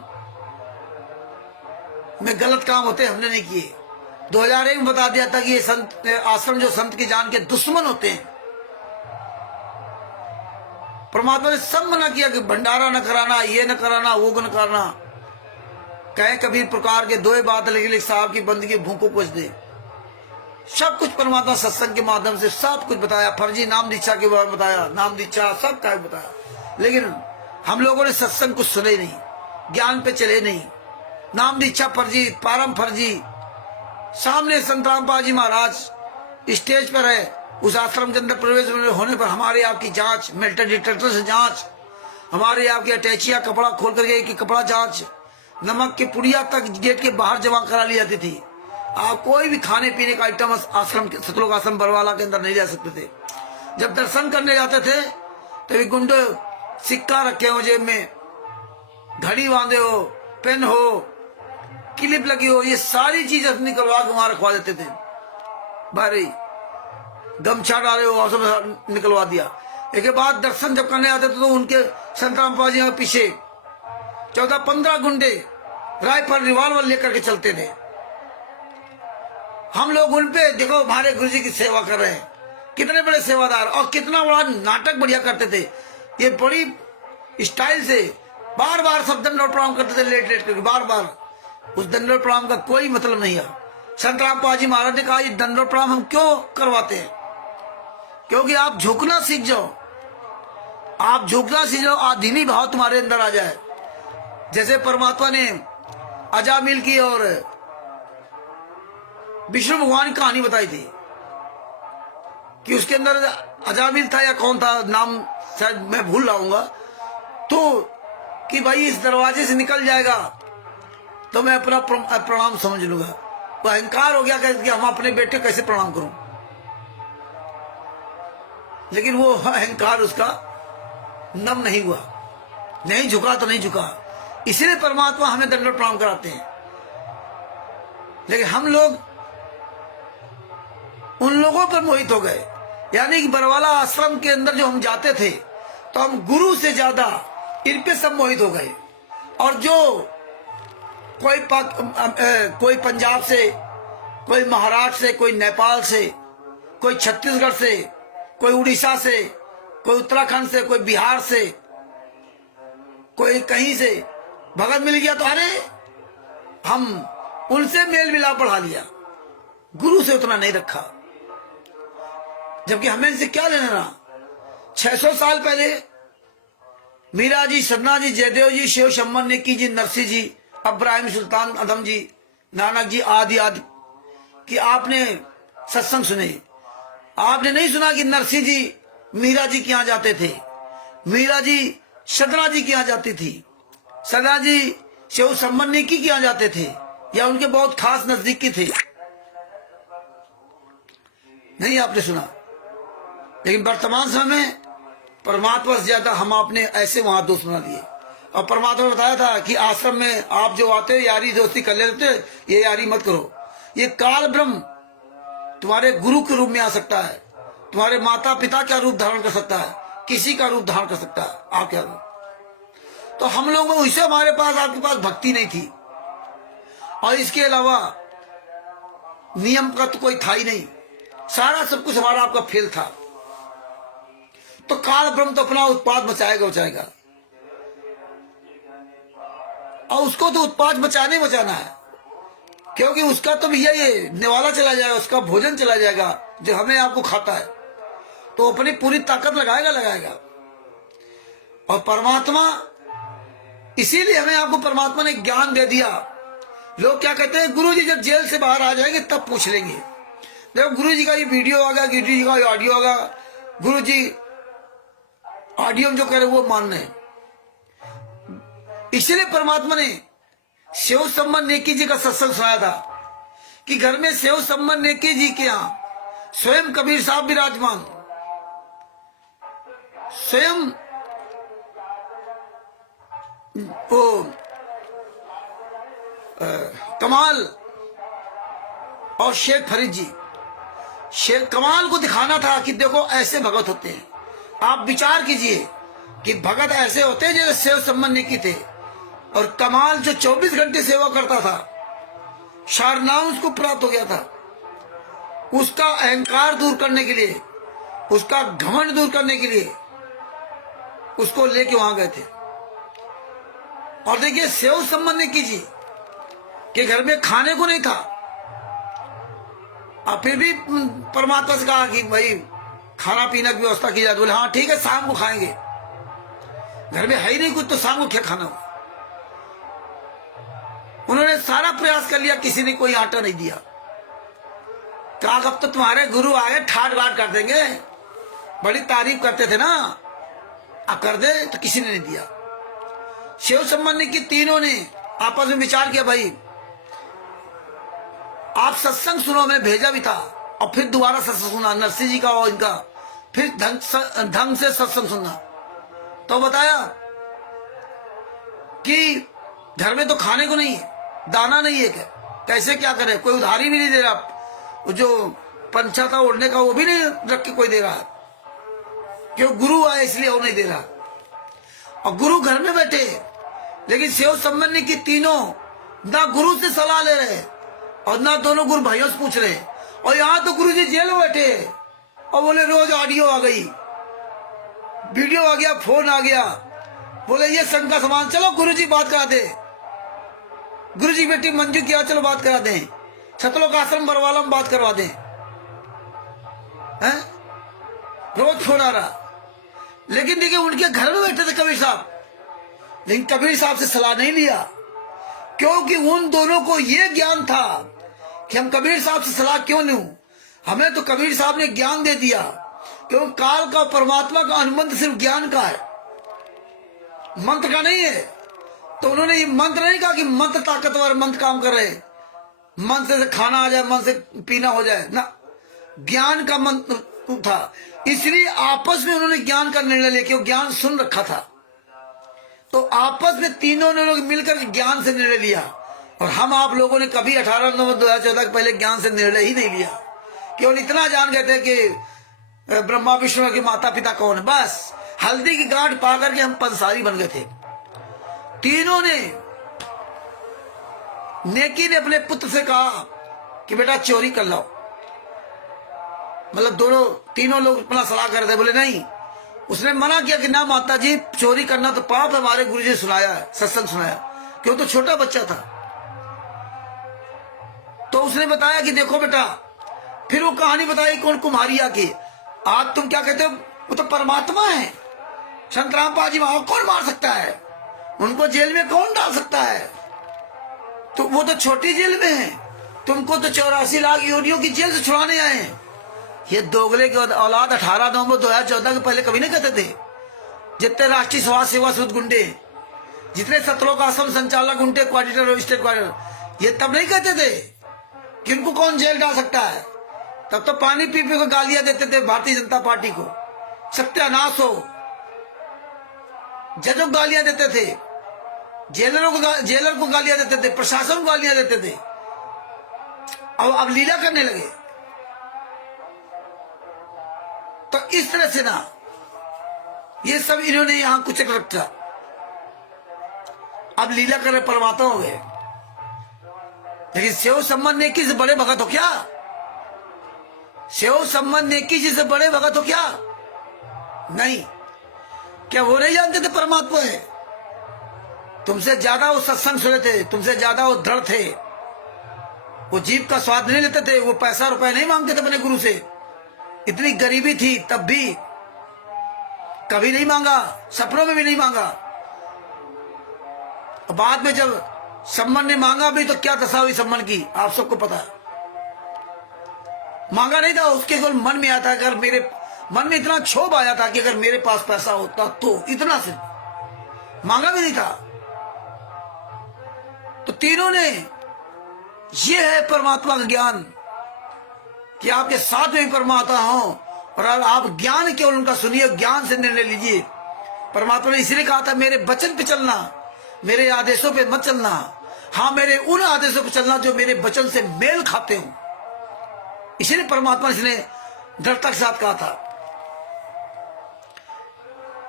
में गलत काम होते, हमने नहीं किए। 2001 में बता दिया था कि ये संत आश्रम जो संत की जान के दुश्मन होते हैं। परमात्मा ने सब मना किया कि भंडारा न कराना, ये न कराना, वो न कराना। कहे कभी प्रकार के दो बात लिख साहब की बंदगी भूखों कुछ दे। सब कुछ परमात्मा सत्संग के माध्यम से सब कुछ बताया। फर्जी नाम दीक्षा के बारे में बताया, नाम दीक्षा सब का बताया, लेकिन हम लोगों ने सत्संग कुछ सुने नहीं, ज्ञान पे चले नहीं। नाम दीक्षा फर्जी, पारम फर्जी। सामने संत रामपाल जी महाराज स्टेज पर है, उस आश्रम के अंदर प्रवेश होने पर हमारे आपकी जांच, मेटल डिटेक्टर से जांच, हमारे आपकी अटैचिया कपड़ा खोल करके कि कपड़ा जांच, नमक की पुड़िया तक गेट के बाहर जमा करा ली जाती थी। आप कोई भी खाने पीने का आइटम आश्रम के सतलोक आश्रम बरवाला के अंदर नहीं जा सकते थे। जब दर्शन करने जाते थे तो गुंडे सिक्का रखे हो जेब में, घड़ी बांधे हो, पेन हो, क्लिप लगी हो, ये सारी चीज निकलवा के वहां रखवा देते थे। भाई गमछा डाले हो और सब निकलवा दिया। एक बाद दर्शन जब करने आते थे तो उनके संत रामपाल जी के पीछे 14-15 गुंडे राइफल रिवॉल्वर लेकर के चलते थे। हम लोग उन पे देखो हमारे गुरु जी की सेवा कर रहे हैं, कितने बड़े सेवादार, और कितना बड़ा नाटक बढ़िया करते थे। ये बड़ी स्टाइल से बार बार सब दंडोत प्रणाम करते थे, लेट लेट करके बार बार। उस दंडोत प्रणाम का कोई मतलब नहीं है। संत रामपाल जी महाराज ने कहा ये दंडवत प्रणाम हम क्यों करवाते हैं? क्योंकि आप झुकना सीख जाओ, आप झुकना सीख जाओ, आधीनी भाव तुम्हारे अंदर आ जाए। जैसे परमात्मा ने अजामिल की और विष्णु भगवान की कहानी बताई थी कि उसके अंदर अजामिल था या कौन था, नाम शायद मैं भूल रहा तो कि भाई इस दरवाजे से निकल जाएगा तो मैं अपना प्रणाम समझ लूंगा। तो अहंकार हो गया कि हम अपने बेटे कैसे प्रणाम करूं, लेकिन वो अहंकार उसका नम नहीं हुआ, नहीं झुका तो नहीं झुका। इसलिए परमात्मा हमें दंडवत प्रणाम कराते हैं। लेकिन हम लोग उन लोगों पर मोहित हो गए, यानी कि बरवाला आश्रम के अंदर जो हम जाते थे तो हम गुरु से ज्यादा इन पे सब मोहित हो गए। और जो कोई पंजाब से, कोई महाराष्ट्र से, कोई नेपाल से, कोई छत्तीसगढ़ से, कोई उड़ीसा से, कोई उत्तराखंड से, कोई बिहार से, कोई कहीं से भगत मिल गया तो अरे हम उनसे मेल मिलाप बढ़ा लिया, गुरु से उतना नहीं रखा। जबकि हमें इनसे क्या लेना। 600 साल पहले मीरा जी, सदना जी, जयदेव जी, शिव शम्मन नेकी जी, नरसिंह जी, अब्राहिम सुल्तान अदम जी, नानक जी आदि आदि कि आपने सत्संग सुने। आपने नहीं सुना कि नरसिंह जी मीरा जी के यहाँ जाते थे, मीरा जी सदना जी के यहाँ जाती थी, सदना जी शिव शम्मन नेकी के यहाँ जाते थे, या उनके बहुत खास नजदीकी थे। नहीं आपने सुना। लेकिन वर्तमान समय में परमात्मा से ज्यादा हम आपने ऐसे वहां दोस्त बना लिए। और परमात्मा ने बताया था कि आश्रम में आप जो आते यारी दोस्ती कर लेते, ये यारी मत करो। ये काल ब्रह्म तुम्हारे गुरु के रूप में आ सकता है, तुम्हारे माता पिता का रूप धारण कर सकता है, किसी का रूप धारण कर सकता है। आप क्या रूप? तो हम लोग में उससे हमारे पास, आपके पास भक्ति नहीं थी, और इसके अलावा नियम का तो कोई था ही नहीं, सारा सब कुछ हमारा आपका फेल था। तो काल ब्रह्म तो अपना उत्पाद बचाएगा, और उसको तो उत्पाद बचाना है, क्योंकि उसका तो भैया ये निवाला चला जाएगा, उसका भोजन चला जाएगा जो हमें आपको खाता है, तो अपनी पूरी ताकत लगाएगा। और परमात्मा, इसीलिए हमें आपको परमात्मा ने ज्ञान दे दिया। लोग क्या कहते हैं, गुरु जी जब जेल से बाहर आ जाएंगे तब पूछ लेंगे। देखो गुरु जी का ये वीडियो होगा, गुरु जी का ऑडियो होगा, गुरु जी ऑडियो जो करे वो मानना है। इसलिए परमात्मा ने शिव शम्मन नेकी जी का सत्संग सुनाया था कि घर में शिव शम्मन नेकी जी के यहाँ स्वयं कबीर साहब विराजमान, स्वयं वो कमाल और शेख फरीद जी। शेख कमाल को दिखाना था कि देखो ऐसे भगत होते हैं। आप विचार कीजिए कि भगत ऐसे होते हैं जैसे शिव शम्मन नेकी थे, और कमाल जो 24 घंटे सेवा करता था, शारनाम उसको प्राप्त हो गया था। उसका अहंकार दूर करने के लिए, उसका घमंड दूर करने के लिए उसको लेके वहां गए थे। और देखिए शिव शम्मन नेकी जी के घर में खाने को नहीं था, और फिर भी परमात्मा से कहा कि भाई खाना पीना की व्यवस्था की जाए। बोले हाँ ठीक है, शाम को खाएंगे। घर में है ही नहीं कुछ तो शाम को क्या खाना हो। उन्होंने सारा प्रयास कर लिया, किसी ने कोई आटा नहीं दिया। कहा अब तो तुम्हारे गुरु आए ठाट बाट कर देंगे, बड़ी तारीफ करते थे ना, अब कर दे, तो किसी ने नहीं दिया। शिव शम्मन नेकी तीनों ने आपस में विचार किया, भाई आप सत्संग सुनो, मैं भेजा भी था, और फिर दोबारा सत्संग सुना नरसिंह जी का और इनका, फिर ढंग से सत्संग सुनना। तो बताया कि घर में तो खाने को नहीं है, दाना नहीं है, कैसे क्या करे, कोई उधारी भी नहीं दे रहा, जो पंचा था ओढ़ने का वो भी नहीं रख के कोई दे रहा, क्यों गुरु आए इसलिए वो नहीं दे रहा। और गुरु घर में बैठे, लेकिन शिव शम्मन नेकी तीनों ना गुरु से सलाह ले रहे और ना दोनों गुरु भाइयों से पूछ रहे। और यहाँ तो गुरु जी जेल में बैठे और बोले रोज ऑडियो आ गई, वीडियो आ गया, फोन आ गया, बोले ये संघ का सामान, चलो गुरु जी बात करा दे। गुरु जी बेटी मंजू किया, चलो बात करा दें। छतलों का आश्रम बरवाला में बात करवा दें, हैं? रोज फोन आ रहा। लेकिन देखिए उनके घर में बैठे थे कबीर साहब, लेकिन कबीर साहब से सलाह नहीं लिया, क्योंकि उन दोनों को यह ज्ञान था कि हम कबीर साहब से सलाह क्यों लूं, हमें तो कबीर साहब ने ज्ञान दे दिया। क्योंकि काल का परमात्मा का अनुबंध सिर्फ ज्ञान का है, मंत्र का नहीं है। तो उन्होंने ये मंत्र नहीं कहा कि मंत्र ताकतवर, मंत्र काम कर रहे, मंत्र से खाना आ जाए, मंत्र से पीना हो जाए ना, ज्ञान का मंत्र था। इसलिए आपस में उन्होंने ज्ञान का निर्णय लिया, क्यों ज्ञान सुन रखा था। तो आपस में तीनों ने लोग मिलकर ज्ञान से निर्णय लिया। और हम आप लोगों ने कभी 18 नवंबर 2014 के पहले ज्ञान से निर्णय ही नहीं लिया। केवल इतना जान गए थे कि ब्रह्मा विष्णु के माता पिता कौन है, बस हल्दी की गांठ पा करके हम पंसारी बन गए थे। तीनों ने, नेकी ने अपने पुत्र से कहा कि बेटा चोरी कर लो, मतलब तीनों लोग अपना सलाह कर रहे थे, बोले नहीं। उसने मना किया कि ना माता जी, चोरी करना तो पाप है, हमारे गुरुजी सुनाया है, सत्संग सुनाया, क्यों तो छोटा बच्चा था। तो उसने बताया कि देखो बेटा, फिर वो कहानी बताई कौन कुम्हारिया की। आज तुम क्या कहते हो, वो तो परमात्मा है, संत रामपाल जी वहां कौन मार सकता है, उनको जेल में कौन डाल सकता है, तो वो तो छोटी जेल में है, तुमको तो 84 लाख योनियों की जेल से छुड़ाने आए हैं। ये दोगले के औलाद 18 नवंबर 2014 के पहले कभी नहीं कहते थे। जितने राष्ट्रीय समाज सेवा सूद गुंडे, जितने सतलोक आश्रम संचालक गुंडे, क्वार्टर स्टेट क्वार्टर, ये तब नहीं कहते थे कि उनको कौन जेल डाल सकता है। तब तो पानी पी पी को गालियां देते थे भारतीय जनता पार्टी को, सत्यानाश हो। जजों को गालियां देते थे, जेलर को गालियां देते थे, प्रशासन को गालियां देते थे। अब लीला करने लगे। तो इस तरह से ना ये सब इन्होंने यहां कुछ रखा, अब लीला कर रहे परमात्मा हो गए। लेकिन सेव संबंध नेकी से बड़े भगत हो क्या? सेव संबंध नेकी जी से बड़े भगत हो क्या? नहीं। क्या वो नहीं जानते थे परमात्मा है? तुमसे ज्यादा वो सत्संग सुने थे, तुमसे ज्यादा वो दृढ़ थे, वो जीव का स्वाद नहीं लेते थे, वो पैसा रुपए नहीं मांगते थे अपने गुरु से। इतनी गरीबी थी तब भी कभी नहीं मांगा, सपनों में भी नहीं मांगा। बाद में जब सम्मान ने मांगा भी तो क्या दशा हुई सम्मान की, आप सबको पता है। मांगा नहीं था, उसके केवल मन में आता, अगर मेरे मन में इतना क्षोभ आया था कि अगर मेरे पास पैसा होता तो, इतना से मांगा भी नहीं था। तो तीनों ने, ये है परमात्मा का ज्ञान कि आपके साथ में परमात्मा हो, और आप ज्ञान केवल उनका सुनिए, ज्ञान से निर्णय लीजिए। परमात्मा ने इसलिए कहा था मेरे वचन पे चलना, मेरे आदेशों पे मत चलना। हाँ, मेरे उन आदेशों पे चलना जो मेरे वचन से मेल खाते हो। इसलिए परमात्मा ने दृढ़ता के साथ कहा था।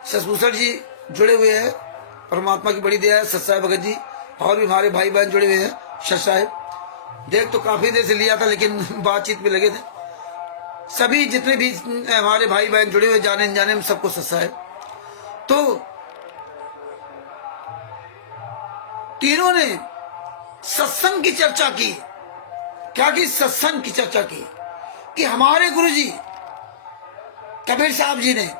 शशभूषण जी जुड़े हुए हैं, परमात्मा की बड़ी दया है। सत्साई भगत जी और भी हमारे भाई बहन जुड़े हुए हैं। शश साहेब देख तो काफी देर से लिया था, लेकिन बातचीत में लगे थे। सभी जितने भी हमारे भाई बहन जुड़े हुए, जाने अनजाने में सबको सत्सा है। तो तीनों ने सत्संग की चर्चा की। क्या की? सत्संग की चर्चा की कि हमारे गुरुजी कबीर साहब जी ने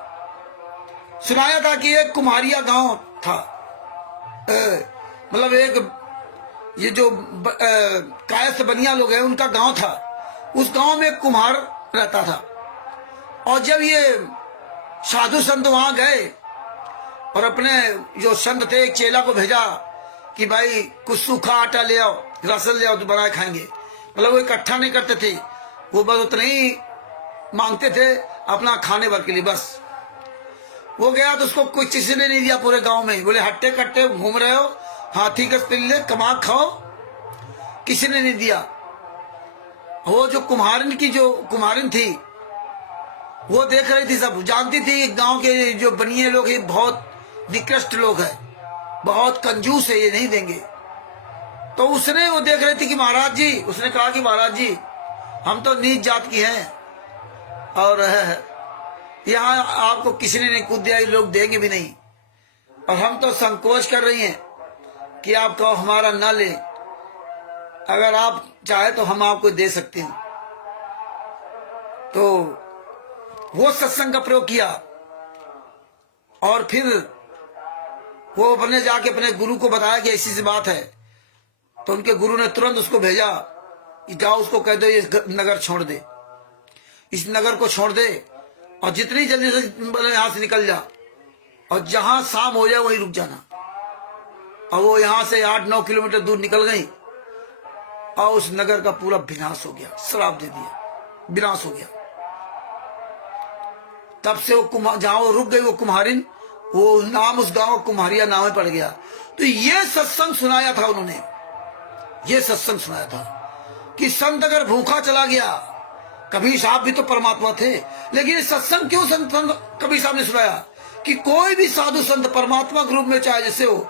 सुनाया था कि एक कुम्हारिया गांव था, मतलब एक ये जो कायस्थ बनिया लोग हैं उनका गांव था। उस गांव में एक कुम्हार रहता था। और जब ये साधु संत वहां गए और अपने जो संत थे एक चेला को भेजा कि भाई कुछ सूखा आटा ले आओ, राशन ले आओ तो बनाए खाएंगे। मतलब वो इकट्ठा नहीं करते थे, वो बस उतना ही मांगते थे अपना खाने भर के लिए बस। वो गया तो उसको कोई किसी ने नहीं दिया पूरे गांव में। बोले हट्टे कट्टे घूम रहे हो, हाथी का पिल्ले कमा खाओ, किसी ने नहीं दिया। वो जो कुम्हारिन थी वो देख रही थी, सब जानती थी गांव के जो बनिए लोग हैं बहुत निकृष्ट लोग हैं, बहुत कंजूस है, ये नहीं देंगे। तो उसने वो देख रही थी कि महाराज जी, उसने कहा कि महाराज जी हम तो नीच जात की हैं और यहाँ आपको किसी ने नहीं कूद दिया, ये लोग देंगे भी नहीं, और हम तो संकोच कर रही हैं कि आप कहो हमारा ना ले। अगर आप चाहे तो हम आपको दे सकते हैं। तो वो सत्संग का प्रयोग किया और फिर वो अपने जाके अपने गुरु को बताया कि ऐसी सी बात है। तो उनके गुरु ने तुरंत उसको भेजा कि जाओ उसको कह दो ये नगर छोड़ दे, इस नगर को छोड़ दे और जितनी जल्दी से यहां से निकल जा और जहां शाम हो जाए वहीं रुक जाना। और वो यहां से 8-9 किलोमीटर दूर निकल गई और उस नगर का पूरा विनाश हो गया, श्राप दे दिया, विनाश हो गया। तब से वो जहां वो रुक गई वो कुम्हारिन, वो नाम उस गांव कुम्हारिया नाम में पड़ गया। तो ये सत्संग सुनाया था उन्होंने, ये सत्संग सुनाया था कि संत अगर भूखा चला गया, कबीर साहब भी तो परमात्मा थे, लेकिन ये सत्संग क्यों संत कबीर साहब ने सुनाया कि कोई भी साधु संत परमात्मा के रूप में चाहे जैसे हो,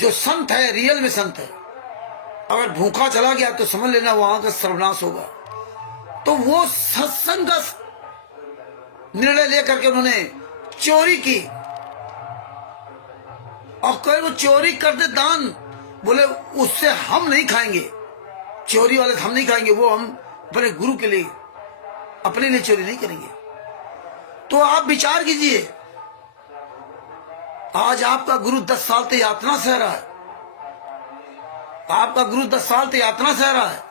जो संत है रियल में संत है, अगर भूखा चला गया तो समझ लेना वहां का सर्वनाश होगा। तो वो सत्संग का निर्णय लेकर के उन्होंने चोरी की और कई वो चोरी करते दान, बोले उससे हम नहीं खाएंगे, चोरी वाले हम नहीं खाएंगे, वो हम अपने गुरु के लिए, अपने लिए चोरी नहीं करेंगे। तो आप विचार कीजिए, आज आपका गुरु 10 साल से यातना सह रहा है, आपका गुरु 10 साल से यातना सह रहा है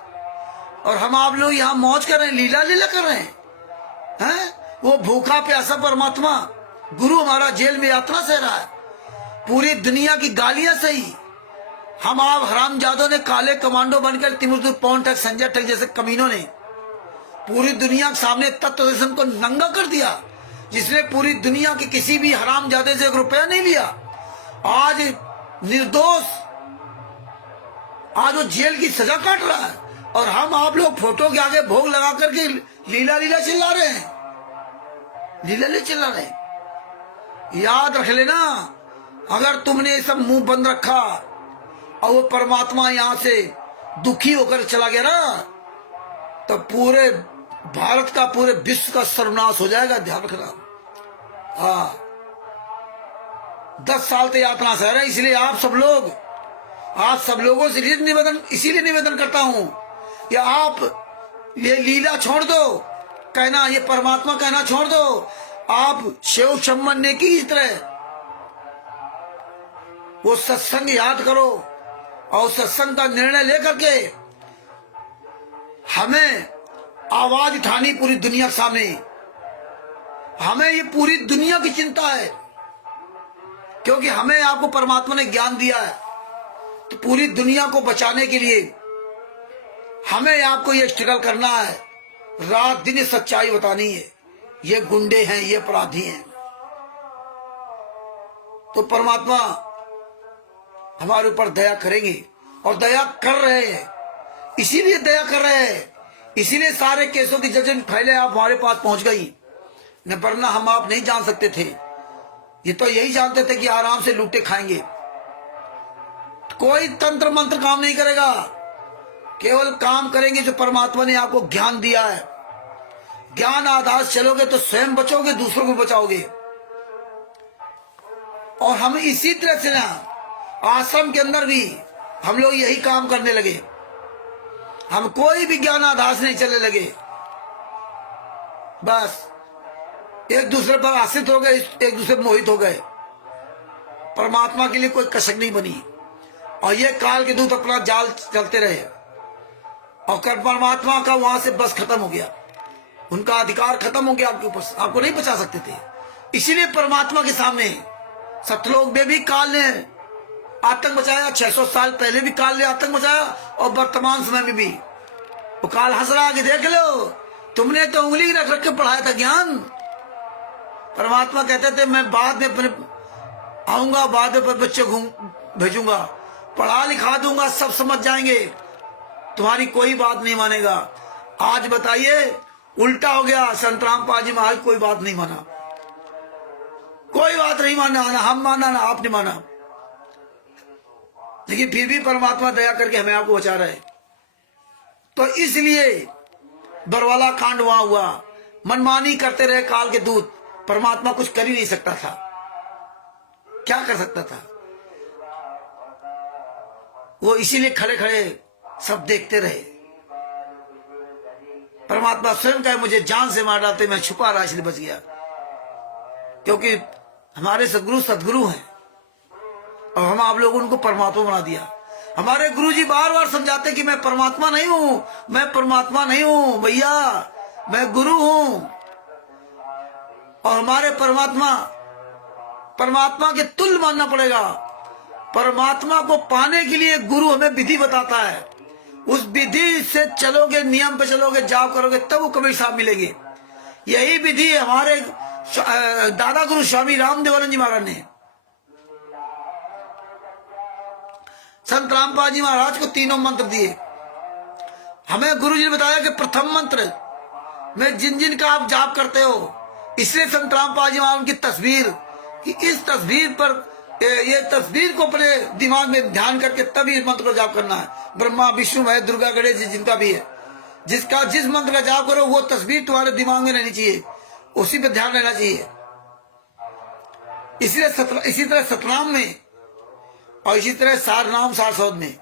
और हम आप लोग यहाँ मौज कर रहे हैं, लीला लीला कर रहे हैं। वो भूखा प्यासा परमात्मा गुरु हमारा जेल में यातना सह रहा है, पूरी दुनिया की गालियां सही, हम आप हरामजादों ने काले कमांडो बनकर तिमुरदुर पवन ठग संजय ठग जैसे कमीनों ने पूरी दुनिया के सामने तत्व दर्शन को नंगा कर दिया, जिसने पूरी दुनिया के किसी भी हरामजादे से 1 रुपया नहीं लिया। आज निर्दोष, आज वो जेल की सजा काट रहा है और हम आप लोग फोटो के आगे भोग लगा करके लीला लीला चिल्ला रहे हैं, लीला लीला चिल्ला रहे हैं। याद रख लेना, अगर तुमने ये सब मुंह बंद रखा और वो परमात्मा यहां से दुखी होकर चला गया ना, तो पूरे भारत का, पूरे विश्व का सर्वनाश हो जाएगा, ध्यान रखना। हाँ, 10 साल से यातना सह रहे, इसलिए आप सब लोगों से इसीलिए निवेदन करता हूं कि आप ये लीला छोड़ दो, कहना ये परमात्मा कहना छोड़ दो, आप शिव शंभन ने की इस तरह वो सत्संग याद करो और सत्संग का निर्णय लेकर के हमें आवाज उठानी पूरी दुनिया के सामने। हमें ये पूरी दुनिया की चिंता है, क्योंकि हमें आपको परमात्मा ने ज्ञान दिया है, तो पूरी दुनिया को बचाने के लिए हमें आपको ये स्ट्रगल करना है, रात दिन ये सच्चाई बतानी है, ये गुंडे हैं, ये अपराधी हैं। तो परमात्मा हमारे ऊपर दया करेंगे और दया कर रहे हैं, इसीलिए दया कर रहे हैं, इसीलिए सारे केसों की जजमेंट फैले आप हमारे पास पहुंच गई, न वरना हम आप नहीं जान सकते थे। ये तो यही जानते थे कि आराम से लूटे खाएंगे, कोई तंत्र मंत्र काम नहीं करेगा, केवल काम करेंगे जो परमात्मा ने आपको ज्ञान दिया है। ज्ञान आधार चलोगे तो स्वयं बचोगे, दूसरों को बचाओगे। और हम इसी तरह से ना आश्रम के अंदर भी हम लोग यही काम करने लगे, हम कोई भी ज्ञान आधार से नहीं चलने लगे, बस एक दूसरे पर आश्रित हो गए, एक दूसरे पर मोहित हो गए, परमात्मा के लिए कोई कसक नहीं बनी। और ये काल के दूत अपना जाल चलते रहे और परमात्मा का वहां से बस खत्म हो गया, उनका अधिकार खत्म हो गया आपके ऊपर, आपको नहीं बचा सकते थे। इसीलिए परमात्मा के सामने सतलोक में भी काल ने आतंक मचाया, 600 साल पहले भी काल ने आतंक मचाया और वर्तमान समय में भी वो काल हंस रहा कि देख लो, तुमने तो उंगली रख रख के पढ़ाया था ज्ञान। परमात्मा कहते थे मैं बाद में अपने आऊंगा, बाद में बच्चे भेजूंगा, पढ़ा लिखा दूंगा, सब समझ जाएंगे, तुम्हारी कोई बात नहीं मानेगा। आज बताइए उल्टा हो गया, संत रामपाल जी महाराज कोई बात नहीं माना, कोई बात नहीं माना, ना हम माना ना आपने माना, लेकिन फिर भी परमात्मा दया करके हमें आपको बचा रहे। तो इसलिए बरवाला कांड वहां हुआ, मनमानी करते रहे काल के दूत, परमात्मा कुछ कर ही नहीं सकता था, क्या कर सकता था वो? इसीलिए खड़े खड़े सब देखते रहे। परमात्मा स्वयं कहे मुझे जान से मार डालते, मैं छुपा रहा इसलिए बच गया, क्योंकि हमारे सदगुरु हैं और हम आप लोगों ने उनको परमात्मा बना दिया। हमारे गुरुजी बार बार समझाते कि मैं परमात्मा नहीं हूं, मैं परमात्मा नहीं हूं भैया, मैं गुरु हूं। और हमारे परमात्मा के तुल्य मानना पड़ेगा। परमात्मा को पाने के लिए गुरु हमें विधि बताता है, उस विधि से चलोगे, नियम पे चलोगे, जाप करोगे, तब वो कबीर साहब मिलेंगे। यही विधि हमारे दादा गुरु स्वामी रामदेवानंद जी महाराज ने संत रामपाल जी महाराज को तीनों मंत्र दिए। हमें गुरु जी ने बताया कि प्रथम मंत्र में जिन जिन का आप जाप करते हो, इसलिए संत रामपाल जी महाराज उनकी तस्वीर, कि इस तस्वीर पर, ये तस्वीर को अपने दिमाग में ध्यान करके तभी इस मंत्र को जाप करना है। ब्रह्मा विष्णु महेश दुर्गा गणेश जी जिनका भी है, जिसका जिस मंत्र का जाप करो वो तस्वीर तुम्हारे दिमाग में रहनी चाहिए, उसी पे ध्यान रहना चाहिए। इसलिए इसी तरह सतनाम में और इसी तरह सार नाम सार सौद में,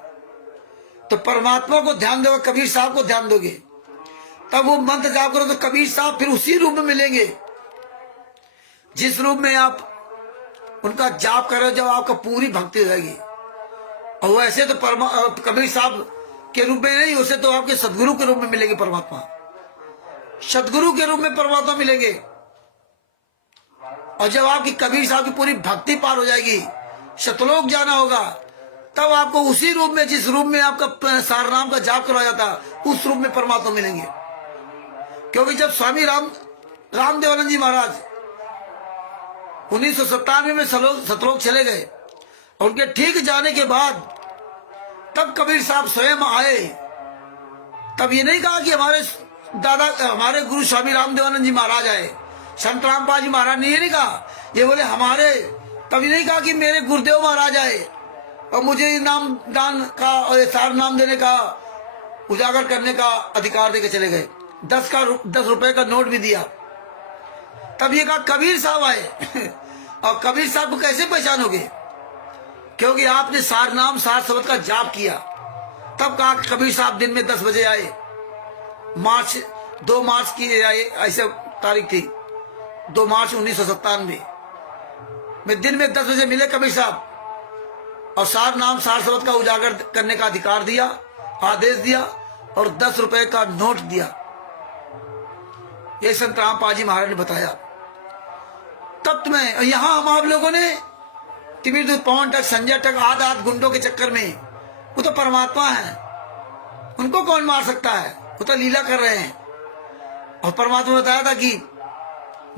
तो परमात्मा को ध्यान दोगे, कबीर साहब को ध्यान दोगे, तब वो मंत्र जाप करो तो कबीर साहब फिर उसी रूप में मिलेंगे जिस रूप में आप उनका जाप करो, जब आपका पूरी भक्ति रहेगी। और वैसे तो कबीर साहब के रूप में नहीं, उसे तो आपके सदगुरु के रूप में मिलेंगे परमात्मा, सदगुरु के रूप में परमात्मा मिलेंगे। और जब आपकी कबीर साहब की पूरी भक्ति पार हो जाएगी, शतलोक जाना होगा, तब आपको उसी रूप में, जिस रूप में आपका सारनाम का जाप करवाया जाता, उस रूप में परमात्मा मिलेंगे। क्योंकि जब स्वामी रामदेवानंद जी महाराज 1997 में सतलोक चले गए, उनके ठीक जाने के बाद तब कबीर साहब स्वयं आए। तब ये नहीं कहा कि हमारे गुरु स्वामी रामदेवानंद जी महाराज आए, संत रामपाल जी महाराज ने ये नहीं कहा, ये बोले हमारे, तब ये नहीं कहा कि मेरे गुरुदेव महाराज आए और मुझे नाम दान का और सार नाम देने का, उजागर करने का अधिकार देके चले गए। 10 रुपए का नोट भी दिया। तब ये कहा कबीर साहब आए और कबीर साहब को कैसे पहचानोगे, क्योंकि आपने सार नाम सार शब्द का जाप किया। तब कहा कि कबीर साहब दिन में 10 बजे आए। 2 मार्च की ऐसे तारीख थी, 2 मार्च 1997 में दिन में 10 बजे मिले कबीर साहब, और सार नाम सार शब्द का उजागर करने का अधिकार दिया, आदेश दिया और 10 रुपए का नोट दिया। ये संत रामपाल जी महाराज ने बताया। तब में यहां हम आप लोगों ने तिमिर दूध पवन तक, संजय तक, आध गुंडों के चक्कर में, वो तो परमात्मा है, उनको कौन मार सकता है, वो तो लीला कर रहे हैं। और परमात्मा ने बताया था कि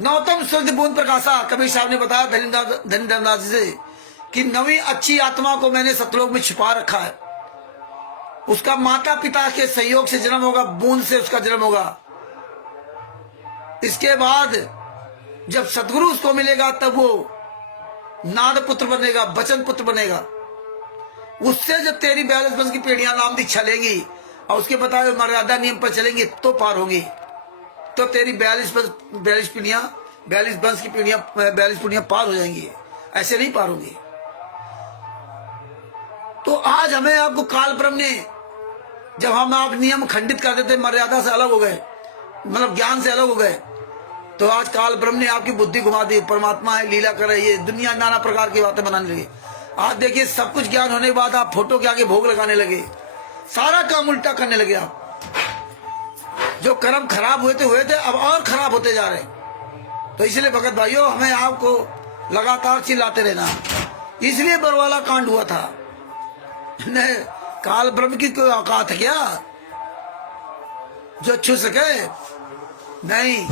नौतम सूर्य बूंद प्रकाशा, कबीर साहब ने बताया धनीधरदास जी से कि 9वीं अच्छी आत्मा को मैंने सतलोक में छिपा रखा है। उसका माता पिता के सहयोग से जन्म होगा, बूंद से उसका जन्म होगा। इसके बाद जब सदगुरु उसको मिलेगा, तब वो नाद पुत्र बनेगा, वचन पुत्र बनेगा। उससे जब तेरी 42 वंश की पीढ़ियां नाम दीक्षा लेंगी और उसके बताए मर्यादा नियम पर चलेंगी, तो पार होगी। तो तेरी 42 वंश की पीढ़ियां पार हो जाएंगी, ऐसे नहीं पार होंगी। तो आज हमें आपको काल ब्रह्म ने, जब हम आप नियम खंडित कर देते, मर्यादा से अलग हो गए, मतलब ज्ञान से अलग हो गए, तो आज काल ब्रह्म ने आपकी बुद्धि घुमा दी। परमात्मा है, लीला कर रही है, दुनिया नाना प्रकार की बातें बनाने लगी। आज देखिए सब कुछ ज्ञान होने के बाद आप फोटो के आगे भोग लगाने लगे, सारा काम उल्टा करने लगे। आप जो कर्म खराब हुए थे अब और खराब होते जा रहे। तो इसलिए भगत भाइयों, हमें आपको लगातार चिल्लाते रहना। इसलिए बरवाला कांड हुआ था। काल ब्रह्म की कोई औकात है क्या जो छू सके? नहीं।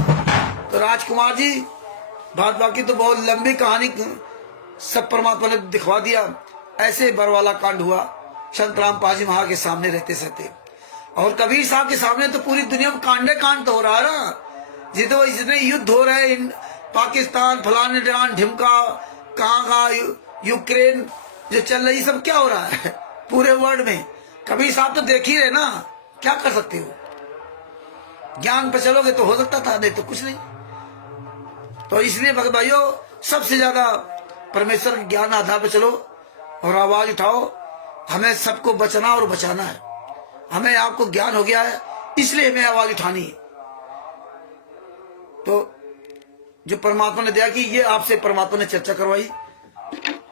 तो राजकुमार जी, बात बाकी तो बहुत लंबी कहानी सब परमात्मा ने दिखवा दिया। ऐसे बरवाला कांड हुआ संत रामपाल जी महाराज के सामने रहते सहते, और कबीर साहब के सामने तो पूरी दुनिया में कांडे कांड तो हो रहा है ना। जितने इतने युद्ध हो रहे हैं, पाकिस्तान, फलाने ईरान, ढिमका, कहाँ का यूक्रेन जो चल रही, सब क्या हो रहा है पूरे वर्ल्ड में। कबीर साहब तो देख ही रहे ना, क्या कर सकते हो? ज्ञान पे चलोगे तो हो सकता था, नहीं तो कुछ नहीं। तो इसलिए भगत भाइयों, सबसे ज्यादा परमेश्वर के ज्ञान आधार पर चलो और आवाज उठाओ। हमें सबको बचना और बचाना है। हमें आपको ज्ञान हो गया है, इसलिए हमें आवाज उठानी है। तो जो परमात्मा ने दिया कि ये आपसे परमात्मा ने चर्चा करवाई।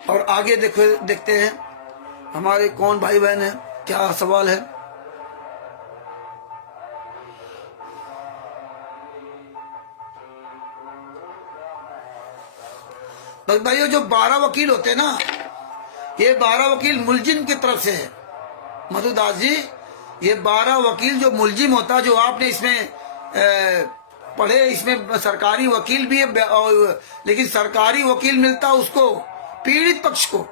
और आगे देखते हैं हमारे कौन भाई बहन है, क्या सवाल है। तो भाइयों, जो 12 वकील होते हैं ना, ये 12 वकील मुलजिम की तरफ से है। मधुदास जी, ये 12 वकील जो मुलजिम होता है, जो आपने इसमें पढ़े, इसमें सरकारी वकील भी है, लेकिन सरकारी वकील मिलता उसको पीड़ित पक्ष को।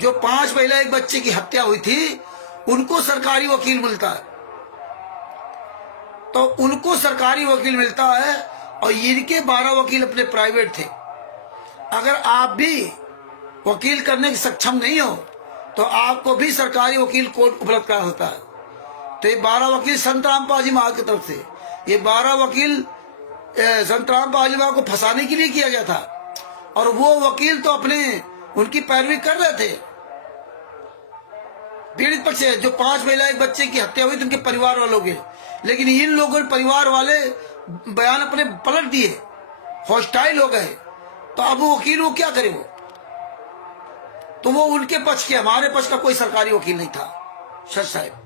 जो 5 महिला एक बच्चे की हत्या हुई थी, उनको सरकारी वकील मिलता है। तो उनको सरकारी वकील मिलता है, और इनके 12 वकील अपने प्राइवेट थे। अगर आप भी वकील करने के सक्षम नहीं हो, तो आपको भी सरकारी वकील कोर्ट उपलब्ध करा होता है। तो ये 12 वकील संत रामपाल जी महाराज की तरफ से, ये 12 वकील संत रामपाल जी महाराज को फंसाने के लिए किया गया था। और वो वकील तो अपने उनकी पैरवी कर रहे थे पीड़ित पक्ष से। जो 5 महिला एक बच्चे की हत्या हुई थी, उनके परिवार वालों के, लेकिन इन लोगों के परिवार वाले बयान अपने पलट दिए, हॉस्टाइल हो गए। तो अब वो वकील वो क्या करे, तो वो उनके पक्ष के, हमारे पक्ष का कोई सरकारी वकील नहीं था। सर साहब,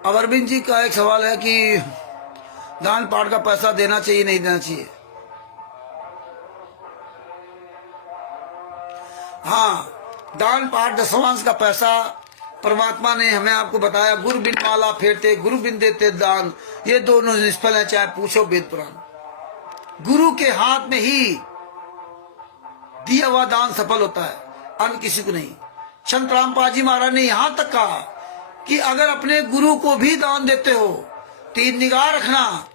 अब अरविंद जी का एक सवाल है कि दान पाठ का पैसा देना चाहिए नहीं देना चाहिए। हाँ, दान पाठ दशमांश का पैसा परमात्मा ने हमें आपको बताया, गुरु बिन माला फेरते गुरु बिन देते दान, ये दोनों निष्फल है, चाहे पूछो वेद पुराण। गुरु के हाथ में ही दिया हुआ दान सफल होता है, अन्य किसी को नहीं। संत रामपाल जी महाराज ने यहां तक कहा कि अगर अपने गुरु को भी दान देते हो तो निगाह रखना,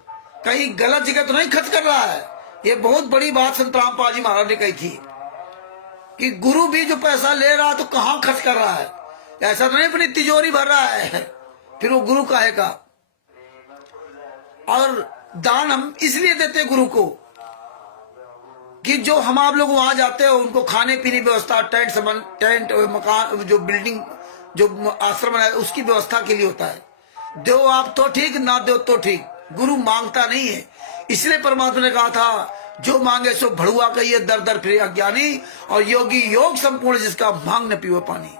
कहीं गलत जगह तो नहीं खर्च कर रहा है। ये बहुत बड़ी बात संत रामपाल जी महाराज ने कही थी कि गुरु भी जो पैसा ले रहा है तो कहाँ खर्च कर रहा है, ऐसा तो नहीं अपनी तिजोरी भर रहा है, फिर वो गुरु काहे का। और दान हम इसलिए देते गुरु को कि जो हम आप लोग वहां जाते हो, उनको खाने पीने की व्यवस्था, टेंट मकान, जो बिल्डिंग, जो आश्रम बनाया, उसकी व्यवस्था के लिए होता है। दो आप तो ठीक, ना दो तो ठीक, गुरु मांगता नहीं है। इसलिए परमात्मा ने कहा था, जो मांगे सो भड़ुआ कहिए, दर दर फिरे अज्ञानी, और योगी योग संपूर्ण जिसका मांग न पीवे पानी।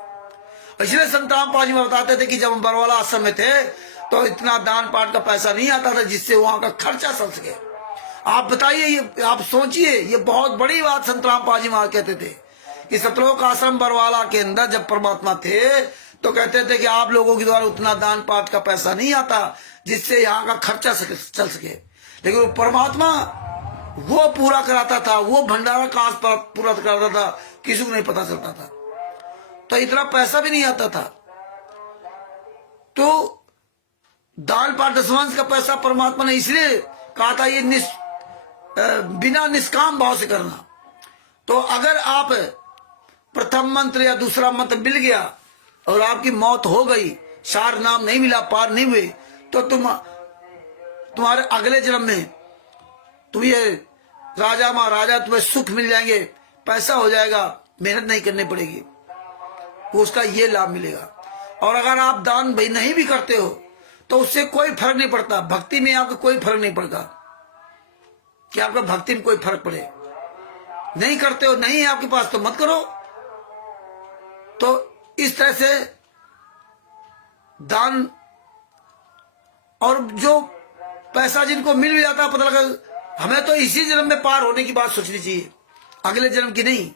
इसलिए संत रामपाल जी बताते थे कि जब हम बरवाला आश्रम में थे तो इतना दान पाठ का पैसा नहीं आता था जिससे वहां का खर्चा चल सके। आप बताइए, ये आप सोचिए, ये बहुत बड़ी बात संत रामपाल जी महाराज कहते थे कि सतलोक आश्रम बरवाला के अंदर जब परमात्मा थे तो कहते थे कि आप लोगों के द्वारा उतना दान पाठ का पैसा नहीं आता जिससे यहाँ का खर्चा चल सके, लेकिन वो परमात्मा वो पूरा कराता था, वो भंडारा कहाँ पूरा कराता था, किसी को नहीं पता चलता था। तो इतना पैसा भी नहीं आता था। तो दान पाठ दशमांश का पैसा परमात्मा ने इसलिए कहा था, ये बिना निष्काम भाव से करना। तो अगर आप प्रथम मंत्र या दूसरा मंत्र मिल गया और आपकी मौत हो गई, सार नाम नहीं मिला, पार नहीं हुए, तो तुम्हारे अगले जन्म में तुम ये राजा महाराजा, तुम्हें सुख मिल जाएंगे, पैसा हो जाएगा, मेहनत नहीं करनी पड़ेगी, उसका ये लाभ मिलेगा। और अगर आप दान भाई नहीं भी करते हो तो उससे कोई फर्क नहीं पड़ता, भक्ति में आपको कोई फर्क नहीं पड़ता कि आपका भक्ति में कोई फर्क पड़े। नहीं करते हो, नहीं है आपके पास तो मत करो। तो इस तरह से दान, और जो पैसा जिनको मिल भी जाता, पता लगा हमें तो इसी जन्म में पार होने की बात सोचनी चाहिए, अगले जन्म की नहीं।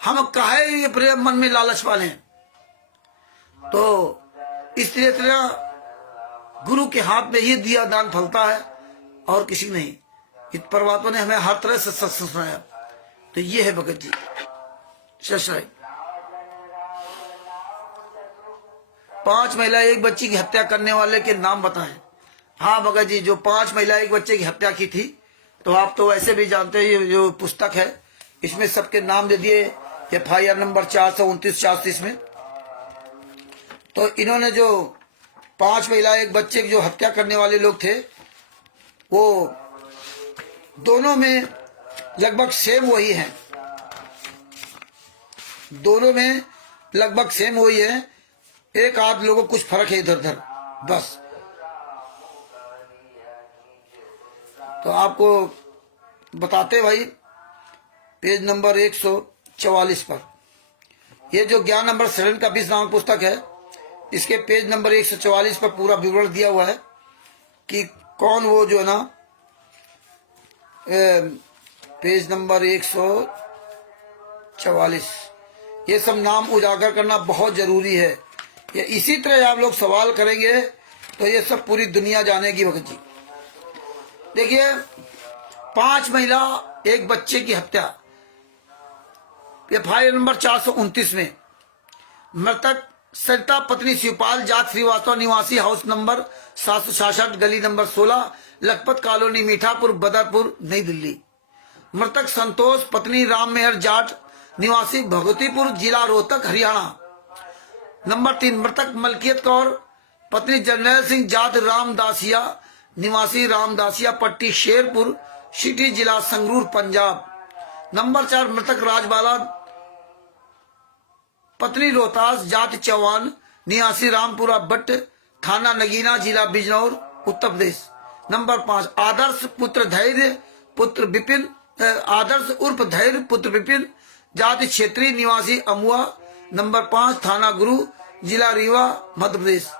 हम काहे ये प्रेम मन में लालच पाले। तो इसलिए गुरु के हाथ में ही दिया दान फलता है और किसी नहीं। इस परमात्मा ने हमें हर तरह से सत्संग सुनाया। तो ये है भगत जी। शशाई 5 महिला एक बच्ची की हत्या करने वाले के नाम बताएं। हाँ भगत जी, जो 5 महिला एक बच्चे की हत्या की थी, तो आप तो वैसे भी जानते हैं, ये जो पुस्तक है इसमें सबके नाम दे दिए। FIR नंबर 429-430 में तो इन्होंने जो 5 महिला एक बच्चे की जो हत्या करने वाले लोग थे, वो दोनों में लगभग सेम वही है, दोनों में लगभग सेम वही है, एक आध लोगों को कुछ फर्क है इधर उधर बस। तो आपको बताते भाई पेज नंबर 144 पर, ये जो ज्ञान नंबर 7 का 20 नामक पुस्तक है, इसके पेज नंबर 144 पर पूरा विवरण दिया हुआ है कि कौन वो जो है ना, पेज नंबर 144, ये सब नाम उजागर करना बहुत जरूरी है। ये इसी तरह आप लोग सवाल करेंगे तो ये सब पूरी दुनिया जानेगी भगत जी। देखिए 5 महिला एक बच्चे की हत्या, एफआईआर नंबर 429 में मृतक सरिता पत्नी शिवपाल जाट श्रीवास्तव निवासी हाउस नंबर 766 गली नंबर 16 लखपत कॉलोनी मीठापुर बदरपुर नई दिल्ली। मृतक संतोष पत्नी राम मेहर जाट निवासी भगवतीपुर जिला रोहतक हरियाणा। नंबर 3 मृतक मलकियत कौर पत्नी जर्नैल सिंह जाट रामदासिया निवासी रामदासिया पट्टी शेरपुर सिटी जिला संगरूर पंजाब। नंबर 4 मृतक राजबाला पत्नी रोहतास जाट चौहान निवासी रामपुरा भट्ट थाना नगीना जिला बिजनौर उत्तर प्रदेश। नंबर 5 आदर्श पुत्र धैर्य पुत्र विपिन, आदर्श उर्फ धैर्य पुत्र विपिन जाति क्षेत्रीय निवासी अमुआ। नंबर 5 थाना गुरु जिला रीवा मध्य प्रदेश।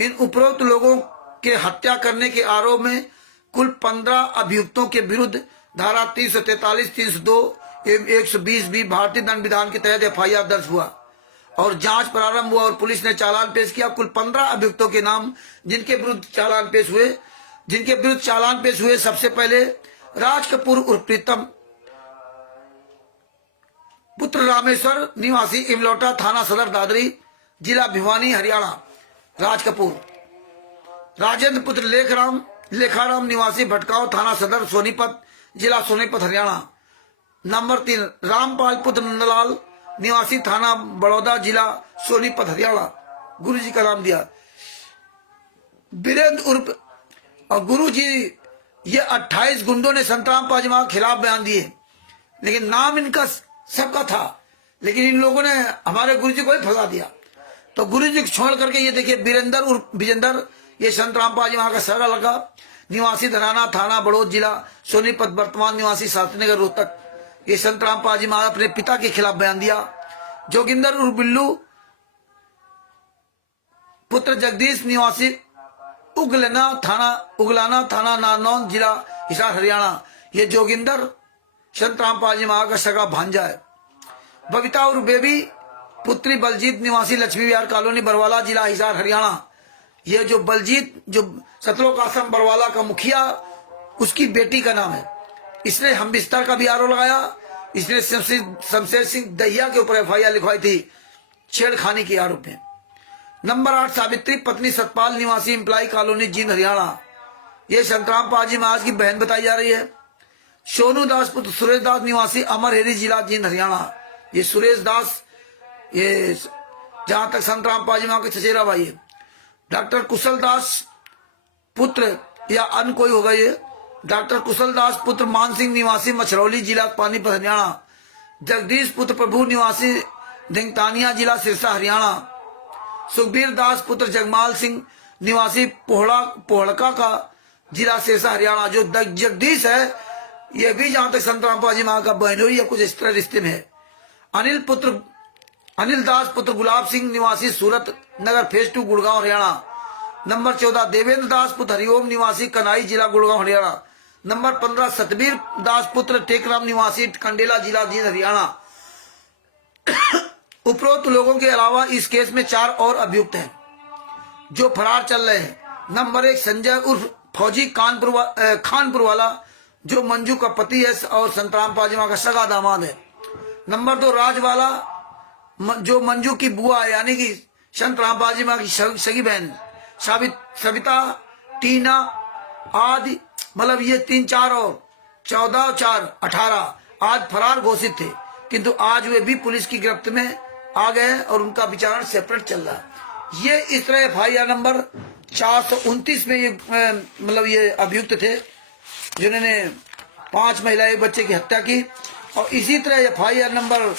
इन उपरोक्त लोगों के हत्या करने के आरोप में कुल 15 अभियुक्तों के विरुद्ध धारा 343, 302 एवं 120 भी भारतीय दंड विधान के तहत एफआईआर दर्ज हुआ और जांच प्रारंभ हुआ और पुलिस ने चालान पेश किया। कुल 15 अभियुक्तों के नाम जिनके विरुद्ध चालान पेश हुए, सबसे पहले राज कपूर उर्फ प्रीतम पुत्र रामेश्वर निवासी इमलोटा थाना सदर दादरी जिला भिवानी हरियाणा राज कपूर। राजेंद्र पुत्र लेखाराम निवासी भटकाव थाना सदर सोनीपत जिला सोनीपत हरियाणा। नंबर 3 रामपाल पुत्र नंदलाल निवासी थाना बड़ौदा जिला सोनीपत हरियाणा। गुरु जी का नाम दिया वीरेंद्र उर्फ और गुरु जी। ये 28 गुंडों ने संतराम पाजमा के खिलाफ बयान दिए, लेकिन नाम इनका सबका था, लेकिन इन लोगों ने हमारे गुरु जी को ही फंसा दिया। तो गुरु जी को छोड़ करके ये देखिए वीरेंद्र उर्फ विजेंद्र, ये संतराम पाजमा का सगा लगा निवासी धनाना थाना बड़ौद जिला सोनीपत, वर्तमान निवासी शास्त्रीनगर रोहतक। ये संतराम पाजीमा अपने पिता के खिलाफ बयान दिया। जोगिंदर उर्फ बिल्लू पुत्र जगदीश निवासी उगलाना थाना नारनौल जिला हिसार हरियाणा। ये जोगिंदर संतराम पाजीमा का सगा भांजा है। बबीता उर्फ बेबी पुत्री बलजीत निवासी लक्ष्मी विहार कॉलोनी बरवाला जिला हिसार हरियाणा। ये जो बलजीत जो सतलोक आश्रम बरवाला का मुखिया, उसकी बेटी का नाम है। इसने हम बिस्तर का भी आरोप लगाया। इसने शमशेर सिंह दहिया के ऊपर एफआईआर लिखवाई थी छेड़खानी के आरोप में। नंबर 8 सावित्री पत्नी सतपाल निवासी इम्प्लाई कॉलोनी जींद हरियाणा। ये संतराम पाजी महाराज की बहन बताई जा रही है। सोनू दास पुत्र सुरेश दास निवासी अमर हेरी जिला जींद हरियाणा। ये सुरेश दास, ये जहां तक संतराम पाजी महाराज के चचेरा भाई है। डॉक्टर कुशल दास पुत्र या अन्य कोई होगा, ये डॉक्टर कुशल दास पुत्र मान सिंह निवासी मछरौली जिला पानीपत हरियाणा। जगदीश पुत्र प्रभु निवासी धिंगतानिया जिला सिरसा हरियाणा। सुखबीर दास पुत्र जगमाल सिंह निवासी पोहड़का का जिला सिरसा हरियाणा। जो जगदीश है ये भी जहां तक संतराम पाजी माँ का बहनोई या कुछ इस तरह रिश्ते में है। अनिल दास पुत्र गुलाब सिंह निवासी सूरत नगर फेज 2 गुड़गांव हरियाणा। नंबर 14 देवेंद्र दास पुत्र हरिओम निवासी कनाई जिला गुड़गांव हरियाणा। नंबर 15 सतबीर दास पुत्र टेकराम निवासी कंडेला जिला जींद हरियाणा। उपरोक्त लोगों के अलावा इस केस में 4 और अभियुक्त हैं जो फरार चल रहे हैं। नंबर 1 संजय उर्फ फौजी खानपुर वाला, जो मंजू का पति है और संतराम पाजीमा का सगा दामाद है। नंबर 2 राजवाला, जो मंजू की बुआ है, यानी कि संतराम पाजीमा की सगी बहन। सविता, टीना आदि, मतलब ये 3 4 और 14 4 18 आज फरार घोषित थे, किंतु आज वे भी पुलिस की गिरफ्त में आ गए और उनका विचारण सेपरेट चल रहा है। ये इस तरह FIR नंबर 429 में ये मतलब ये अभियुक्त थे जिन्होंने 5 महिला एक बच्चे की हत्या की। और इसी तरह FIR नंबर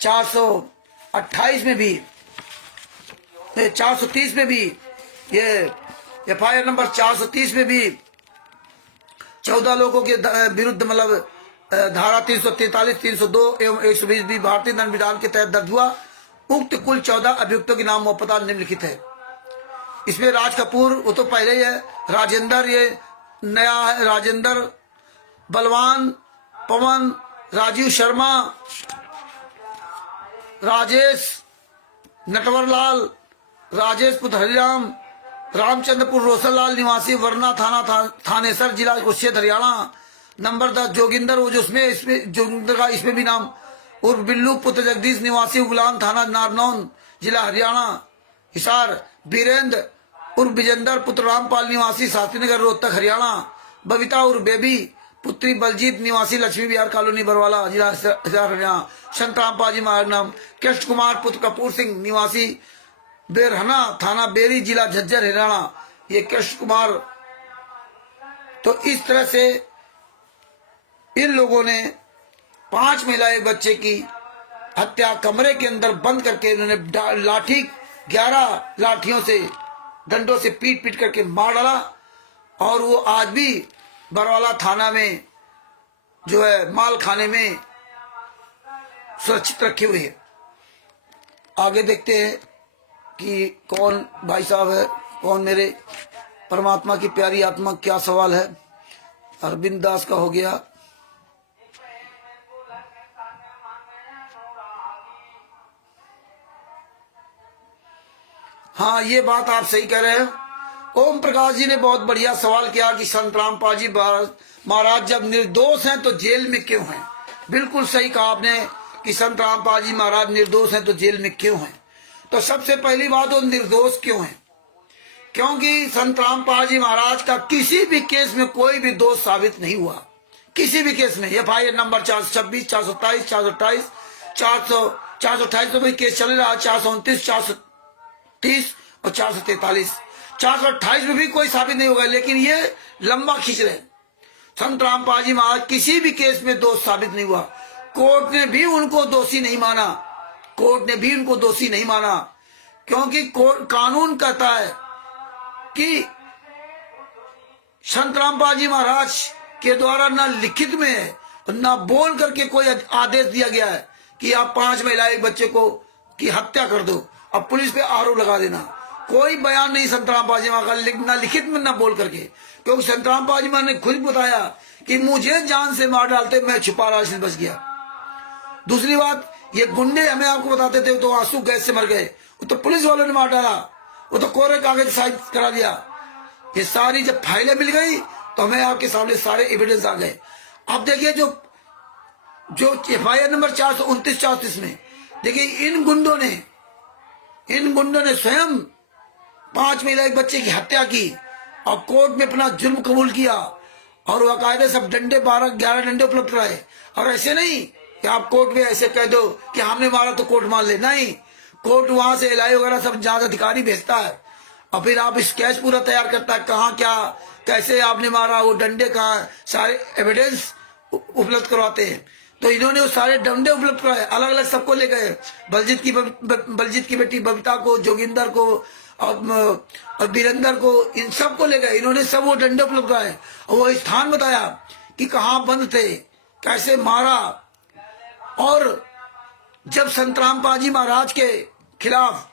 428 में भी 430 में भी ये FIR नंबर 430 में भी 14 लोगों के विरुद्ध मतलब धारा 343, 302 एवं 120 भी भारतीय दंड विधान के तहत दर्ज हुआ। उक्त कुल 14 अभियुक्तों के नाम व पता निम्नलिखित है। इसमें राज कपूर वो तो पहले ही है, राजेंद्र ये नया है, राजेंद्र, बलवान, पवन, राजीव शर्मा, राजेश, नटवरलाल, राजेश पुत्र हरिराम, रामचंद्रपुर रोशनलाल निवासी वरना थाना थानेसर जिला कुरुक्षेत्र हरियाणा। नंबर 10 जोगिंदर वो जो इसमें जोगिंदर का इसमें भी नाम उर्फ बिल्लू पुत्र जगदीश निवासी उगलान थाना नारनौन जिला हरियाणा। हिसार बीरेंद्र उर्फ विजेंद्र पुत्र रामपाल निवासी शास्त्रीनगर रोहतक हरियाणा। बबीता उर्फ बेबी पुत्री बलजीत निवासी लक्ष्मी विहार कॉलोनी बरवाला जिला हरियाणा। संतराम पाजी महाराज नाम। कृष्ण कुमार पुत्र कपूर सिंह निवासी बेरहना थाना बेरी जिला झज्जर हरियाणा। ये कृष्ण कुमार। तो इस तरह से इन लोगों ने 5 महिला एक बच्चे की हत्या कमरे के अंदर बंद करके इन्होंने लाठी 11 लाठियों से डंडों से पीट पीट करके मार डाला। और वो आज भी बरवाला थाना में जो है माल खाने में सुरक्षित रखे हुए हैं। आगे देखते हैं कि कौन भाई साहब है, कौन मेरे परमात्मा की प्यारी आत्मा, क्या सवाल है। अरविंद दास का हो गया। हाँ, ये बात आप सही कह रहे हैं। ओम प्रकाश जी ने बहुत बढ़िया सवाल किया कि संत रामपाल जी महाराज जब निर्दोष हैं तो जेल में क्यों हैं। बिल्कुल सही कहा आपने कि संत रामपाल जी महाराज निर्दोष हैं तो जेल में क्यों हैं। तो सबसे पहली बात, वो निर्दोष क्यों हैं? क्योंकि संत रामपाल जी महाराज का किसी भी केस में कोई भी दोष साबित नहीं हुआ। किसी भी केस में FIR नंबर 426, 427, 428, 428 तो भाई केस चल रहा है, 429, 430 और 443। 428 में भी कोई साबित नहीं होगा, लेकिन ये लंबा खींच रहे। संत रामपाल जी महाराज किसी भी केस में दोष साबित नहीं हुआ। कोर्ट ने भी उनको दोषी नहीं माना। कोर्ट ने भी उनको दोषी नहीं माना क्योंकि कानून कहता है कि संत रामपाल जी महाराज के द्वारा न लिखित में न बोल करके कोई आदेश दिया गया है कि आप 5 महिला एक बच्चे को की हत्या कर दो, अब पुलिस पे आरोप लगा देना। कोई बयान नहीं संत रामपाल जी महाराज का, न लिखित में न बोल करके। क्योंकि संत रामपाल जी महाराज ने खुद बताया कि मुझे जान से मार डालते, मैं छुपा रहा इसलिए बच गया। दूसरी बात, ये गुंडे हमें आपको बताते थे तो आंसू गैस से मर गए, वो तो पुलिस वालों ने मार डाला, वो तो कोरे कागज साइन करा दिया। ये सारी जब फाइलें मिल गई तो हमें आपके सामने सारे एविडेंस आ गए। अब देखिए जो FIR नंबर 429, 430 में देखिए इन गुंडों ने स्वयं 5 महिला एक बच्चे की हत्या की और कोर्ट में अपना जुर्म कबूल किया और बाकायदे सब डंडे 11 डंडे उपलब्ध रहे। और ऐसे नहीं कि आप कोर्ट में ऐसे कह दो कि हमने मारा तो कोर्ट मान ले, नहीं। कोर्ट वहां से LI वगैरह सब जांच अधिकारी भेजता है और फिर आप स्केच पूरा तैयार करता है, कहाँ क्या कैसे आपने मारा, वो डंडे कहाँ, सारे एविडेंस उपलब्ध करवाते हैं। तो इन्होंने वो सारे डंडे उपलब्ध कराए, अलग अलग सबको ले गए। बलजीत की बेटी बबीता को, जोगिंदर को और वीरेंद्र को, इन सबको ले गए। इन्होंने सब वो डंडे उपलब्ध कराए और वो स्थान बताया कि कहाँ बंद थे, कैसे मारा। और जब संत रामपाल जी महाराज के खिलाफ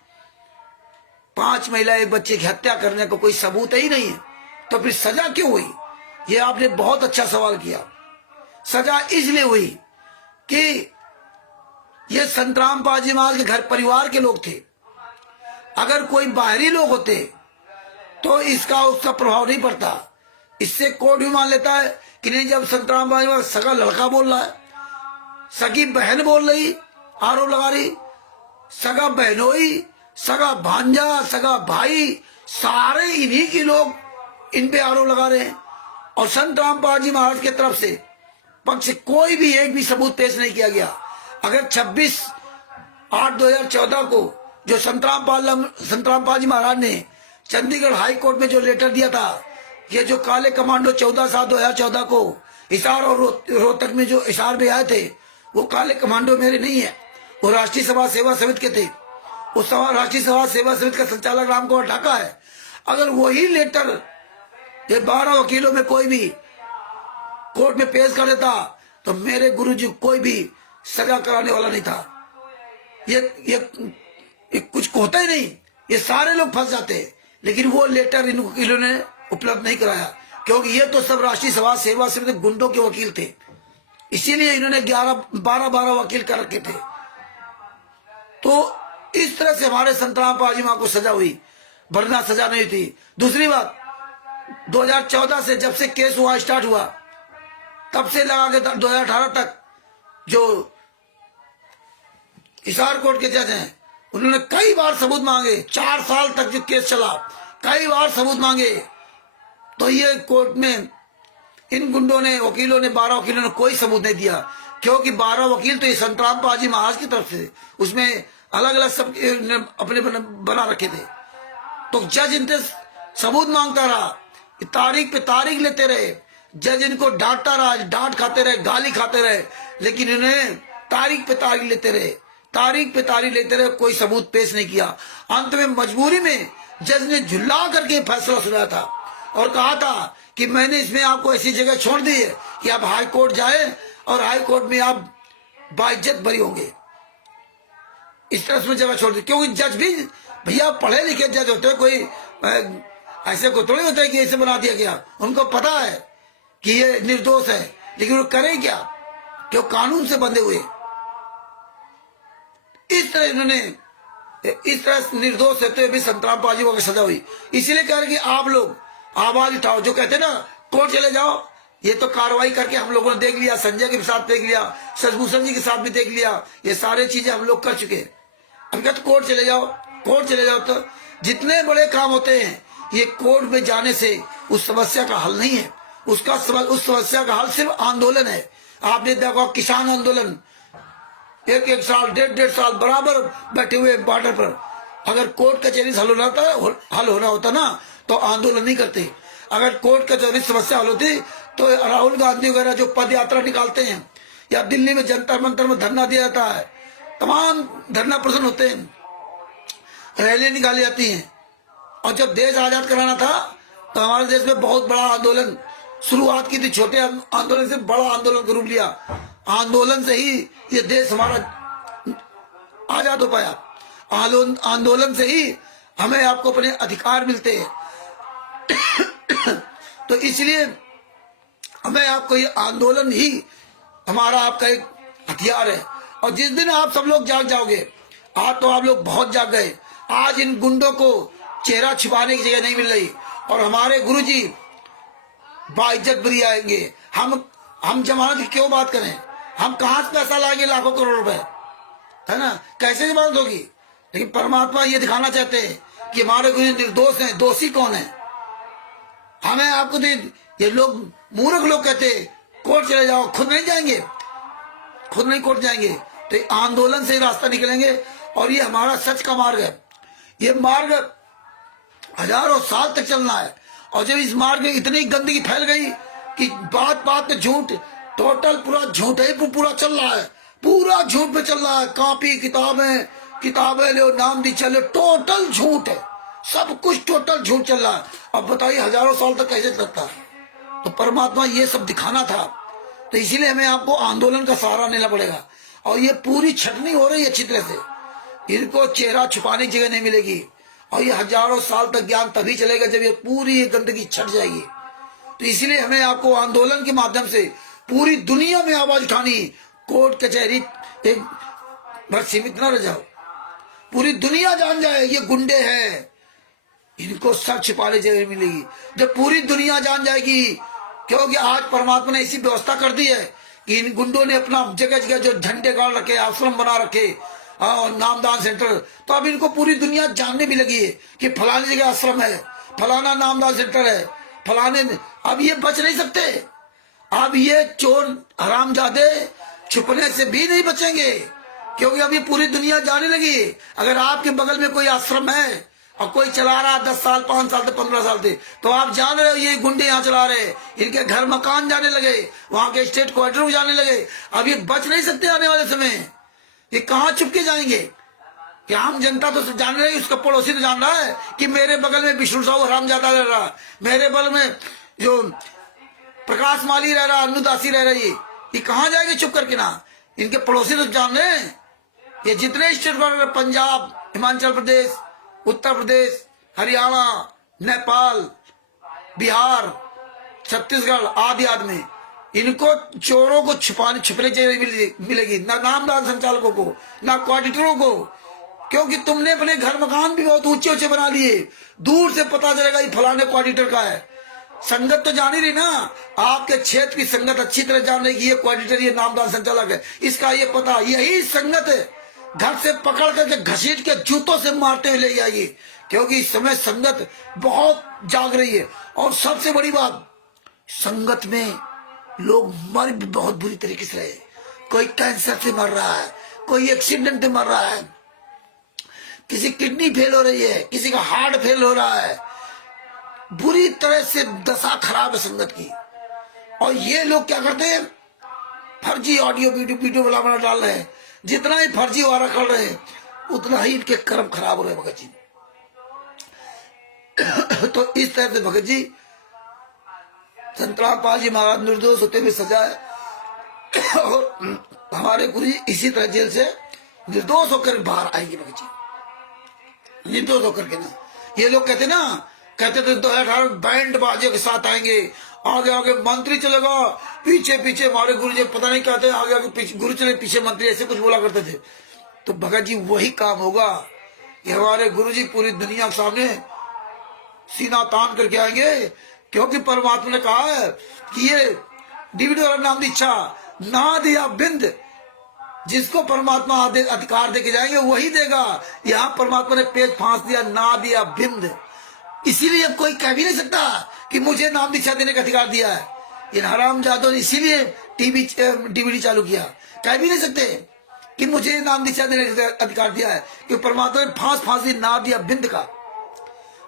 5 महिला एक बच्चे की हत्या करने का कोई सबूत ही नहीं है तो फिर सजा क्यों हुई? ये आपने बहुत अच्छा सवाल किया। सजा इसलिए हुई कि ये संत रामपाल जी महाराज के घर परिवार के लोग थे। अगर कोई बाहरी लोग होते तो उसका प्रभाव नहीं पड़ता। इससे कोर्ट भी मान लेता है कि नहीं, जब संत रामपाल जी महाराज सगा लड़का बोल रहा है, सगी बहन बोल रही, आरोप लगा रही, सगा बहनोई, सगा भांजा, सगा भाई, सारे इन्हीं के लोग इन पे आरोप लगा रहे हैं। और संत रामपाल जी महाराज की तरफ से पक्ष कोई भी एक भी सबूत पेश नहीं किया गया। अगर 26/8/2014 को जो संतराम पाल जी महाराज ने चंडीगढ़ हाई कोर्ट में जो लेटर दिया था, ये जो काले कमांडो 14/7/2014 को हिसार और रोहतक में जो हिसार में आए थे, वो काले कमांडो मेरे नहीं है, वो राष्ट्रीय सभा सेवा समिति के थे। उस राष्ट्रीय सभा सेवा समिति का संचालक राम कुमार ढाका है। अगर वही लेटर ये 12 वकीलों में कोई भी कोर्ट में पेश कर देता तो मेरे गुरुजी कोई भी सजा कराने वाला नहीं था। ये कुछ होता ही नहीं, ये सारे लोग फंस जाते। लेकिन वो लेटर इन वकीलों ने उपलब्ध नहीं कराया, क्योंकि ये तो सब राष्ट्रीय सभा सेवा समिति गुंडों के वकील थे, इसीलिए इन्होंने 12 वकील कर रखे थे। तो इस तरह से हमारे संतराम पाल जी मां को सजा हुई, वरना सजा नहीं थी। दूसरी बात, 2014 से जब से केस हुआ स्टार्ट हुआ, तब से लगा के 2018 तक जो हिसार कोर्ट के जज हैं, उन्होंने कई बार सबूत मांगे। 4 साल तक जो केस चला, कई बार सबूत मांगे, तो ये कोर्ट में इन गुंडों ने, वकीलों ने, 12 वकीलों ने कोई सबूत नहीं दिया, क्योंकि 12 वकील तो ये संतराम पाल जी महाराज की तरफ से, उसमें अलग अलग सब अपने बना रखे थे। तो जज इनसे सबूत मांगता रहा, तारीख पे तारीख लेते रहे, जज इनको डांटता रहा, डांट खाते रहे, गाली खाते रहे, लेकिन इन्हें तारीख पे तारीख लेते रहे, तारीख पे तारीख लेते रहे, कोई सबूत पेश नहीं किया। अंत में मजबूरी में जज ने झुल्ला करके फैसला सुनाया था और कहा था कि मैंने इसमें आपको ऐसी जगह छोड़ दी है कि आप हाई कोर्ट जाए और हाई कोर्ट में आप बाइज्जत बरी होंगे। इस तरह से जगह छोड़ दी, क्योंकि जज भी भैया पढ़े लिखे जज होते हैं, कोई ऐसे को थोड़ी होता है कि ऐसे बना दिया गया। उनको पता है कि ये निर्दोष है, लेकिन वो करें क्या, क्यों कानून से बंधे हुए। इस तरह इन्होंने, इस तरह निर्दोष रहते हुए भी संतराम पाल जी को सजा हुई। इसीलिए कह रहे कि आप लोग आवाज उठाओ, जो कहते ना कोर्ट चले जाओ। ये तो कार्रवाई करके हम लोगों ने देख लिया, संजय के साथ देख लिया, शशिभूषण जी के साथ भी देख लिया, ये सारे चीजें हम लोग कर चुके। अब कहते कोर्ट चले जाओ, कोर्ट चले जाओ। तो जितने बड़े काम होते हैं, ये कोर्ट में जाने से उस समस्या का हल नहीं है। उस समस्या का हल सिर्फ आंदोलन है। आपने देखा किसान आंदोलन, 1 साल 1.5 साल बराबर बैठे हुए बॉर्डर पर। अगर कोर्ट कचहरी हल होना होता ना, तो आंदोलन नहीं करते। अगर कोर्ट कचहरी समस्या हल होती तो राहुल गांधी वगैरह जो पद यात्रा निकालते हैं, या दिल्ली में जंतर मंतर में धरना दिया जाता है, तमाम धरना प्रदर्शन होते हैं, रैली निकाली जाती हैं। और जब देश आजाद कराना था तो हमारे देश में बहुत बड़ा आंदोलन शुरुआत की थी, छोटे आंदोलन से बड़ा आंदोलन का रूप लिया। आंदोलन से ही ये देश हमारा आजाद हो पाया। आंदोलन से ही हमें आपको अपने अधिकार मिलते हैं। तो इसलिए हमें आपको ये आंदोलन ही हमारा आपका एक हथियार है। और जिस दिन आप सब लोग जाग जाओगे, आज तो आप लोग बहुत जाग गए, आज इन गुंडों को चेहरा छिपाने की जगह नहीं मिल रही। और हमारे गुरुजी बाइज्जत बरी आएंगे। हम जमानत की क्यों बात करें, हम कहां से पैसा लाएंगे, लाखों करोड़ रुपए, है ना, कैसे जमानत होगी। लेकिन परमात्मा ये दिखाना चाहते हैं कि हमारे गुरु निर्दोष हैं, दोषी कौन है। हमें आपको ये लोग मूर्ख लोग कहते कोर्ट चले जाओ, खुद नहीं जाएंगे, खुद नहीं कोर्ट जाएंगे। तो आंदोलन से रास्ता निकलेंगे। और ये हमारा सच का मार्ग है। ये मार्ग हजारों साल तक चलना है। और जब इस मार्ग में इतनी गंदगी फैल गई कि बात बात में झूठ, टोटल पूरा झूठ है, पूरा चल रहा है, पूरा झूठ पे चल रहा है। कॉपी किताबें लो, नाम दी चलो, टोटल झूठ है, सब कुछ टोटल झूठ चल रहा है। अब बताइए हजारों साल तक कैसे चलता है। तो परमात्मा ये सब दिखाना था, तो इसीलिए हमें आपको आंदोलन का सहारा लेना पड़ेगा। और ये पूरी छटनी हो रही है अच्छी तरह से, इनको चेहरा छुपाने की जगह नहीं मिलेगी। और ये हजारों साल तक ज्ञान तभी चलेगा जब ये पूरी गंदगी छट जाएगी। तो इसलिए हमें आपको आंदोलन के माध्यम से पूरी दुनिया में आवाज उठानी। कोर्ट कचहरी एक बस सीमित न रह जाओ, पूरी दुनिया जान जाए ये गुंडे हैं, इनको सब छिपाने जगह मिलेगी। जब पूरी दुनिया जान जाएगी, क्योंकि आज परमात्मा ने ऐसी व्यवस्था कर दी है कि इन गुंडों ने अपना जगह जगह जो झंडे गाड़ रखे, आश्रम बना रखे और नामदान सेंटर, तो अब इनको पूरी दुनिया जानने भी लगी है कि फलानी जगह आश्रम है, फलाना नामदान सेंटर है, फलाने। अब ये बच नहीं सकते। अब ये चोर हरामजादे छुपने से भी नहीं बचेंगे। क्योंकि अभी पूरी दुनिया जाने लगी। अगर आपके बगल में कोई आश्रम है और कोई चला रहा 10 साल 5 साल से 15 साल से, तो आप जान रहे हो ये गुंडे यहाँ चला रहे, इनके घर मकान जाने लगे, वहां के स्टेट क्वार्टर जाने लगे। अब ये बच नहीं सकते आने वाले समय। ये कहाँ चुपके जाएंगे? कि आम जनता तो जान रही है, उसका पड़ोसी तो जान रहा है कि मेरे बगल में विष्णु साहू हरामजादा रह रहा, मेरे बगल में जो प्रकाश माली रह रहा, अन्नदासी रह रही, ये कहाँ जाएंगे चुप करके? ना इनके पड़ोसी तो जान रहे हैं। ये जितने स्टेट क्वार्टर, पंजाब, हिमाचल प्रदेश, उत्तर प्रदेश, हरियाणा, नेपाल, बिहार, छत्तीसगढ़ आदि आदि में इनको चोरों को छुपने चाहिए मिलेगी, ना नामदार संचालकों को, ना क्वार्टिटरों को। क्योंकि तुमने अपने घर मकान भी बहुत ऊंचे ऊंचे बना लिए, दूर से पता चलेगा ये फलाने क्वार्टिटर का है। संगत तो जान ही रही ना, आपके क्षेत्र की संगत अच्छी तरह जान रही कि ये क्वार्टिटर, ये नामदार संचालक है, इसका ये पता। यही संगत है घर से पकड़ करके घसीट के जूतों से मारते हुए ले जाइए, क्योंकि इस समय संगत बहुत जाग रही है। और सबसे बड़ी बात, संगत में लोग मर भी बहुत बुरी तरीके से रहे। कोई कैंसर से मर रहा है, कोई एक्सीडेंट से मर रहा है, किसी किडनी फेल हो रही है, किसी का हार्ट फेल हो रहा है। बुरी तरह से दशा खराब है संगत की। और ये लोग क्या करते हैं, फर्जी ऑडियो वीडियो बना डाल रहे हैं। जितना ही फर्जी वारा कर रहे हैं उतना ही इनके कर्म खराब हो रहे हैं भगत जी। तो इस तरह से भगत जी, संतराम पाल जी महाराज निर्दोष होते हुए सजा है, और हमारे गुरु जी इसी तरह जेल से निर्दोष होकर बाहर आएंगे भगत जी, निर्दोष होकर के। ना ये लोग कहते थे 2018 बैंड बाजे के साथ आएंगे, आगे आगे मंत्री चलेगा, पीछे पीछे हमारे गुरु जी पता नहीं कहते, आगे आगे पीछे गुरु चले पीछे मंत्री, ऐसे कुछ बोला करते थे। तो भगत जी वही काम होगा, ये हमारे गुरु जी पूरी दुनिया के सामने सीना तान करके आएंगे। क्योंकि परमात्मा ने कहा है कि ये डिविड वाला नाम दीक्षा ना दिया बिंद, जिसको परमात्मा अधिकार देके जाएंगे वही देगा। यहाँ परमात्मा ने पेज फांस दिया, ना दिया बिंद। इसीलिए अब कोई कह भी नहीं सकता कि मुझे नाम दीक्षा देने का अधिकार दिया है। ये हराम जादव ने इसीलिए डीवीडी चालू किया। कह भी नहीं सकते कि मुझे नाम दीक्षा देने का अधिकार दिया है, कि परमात्मा ने फांस दी ना दिया बिंद का,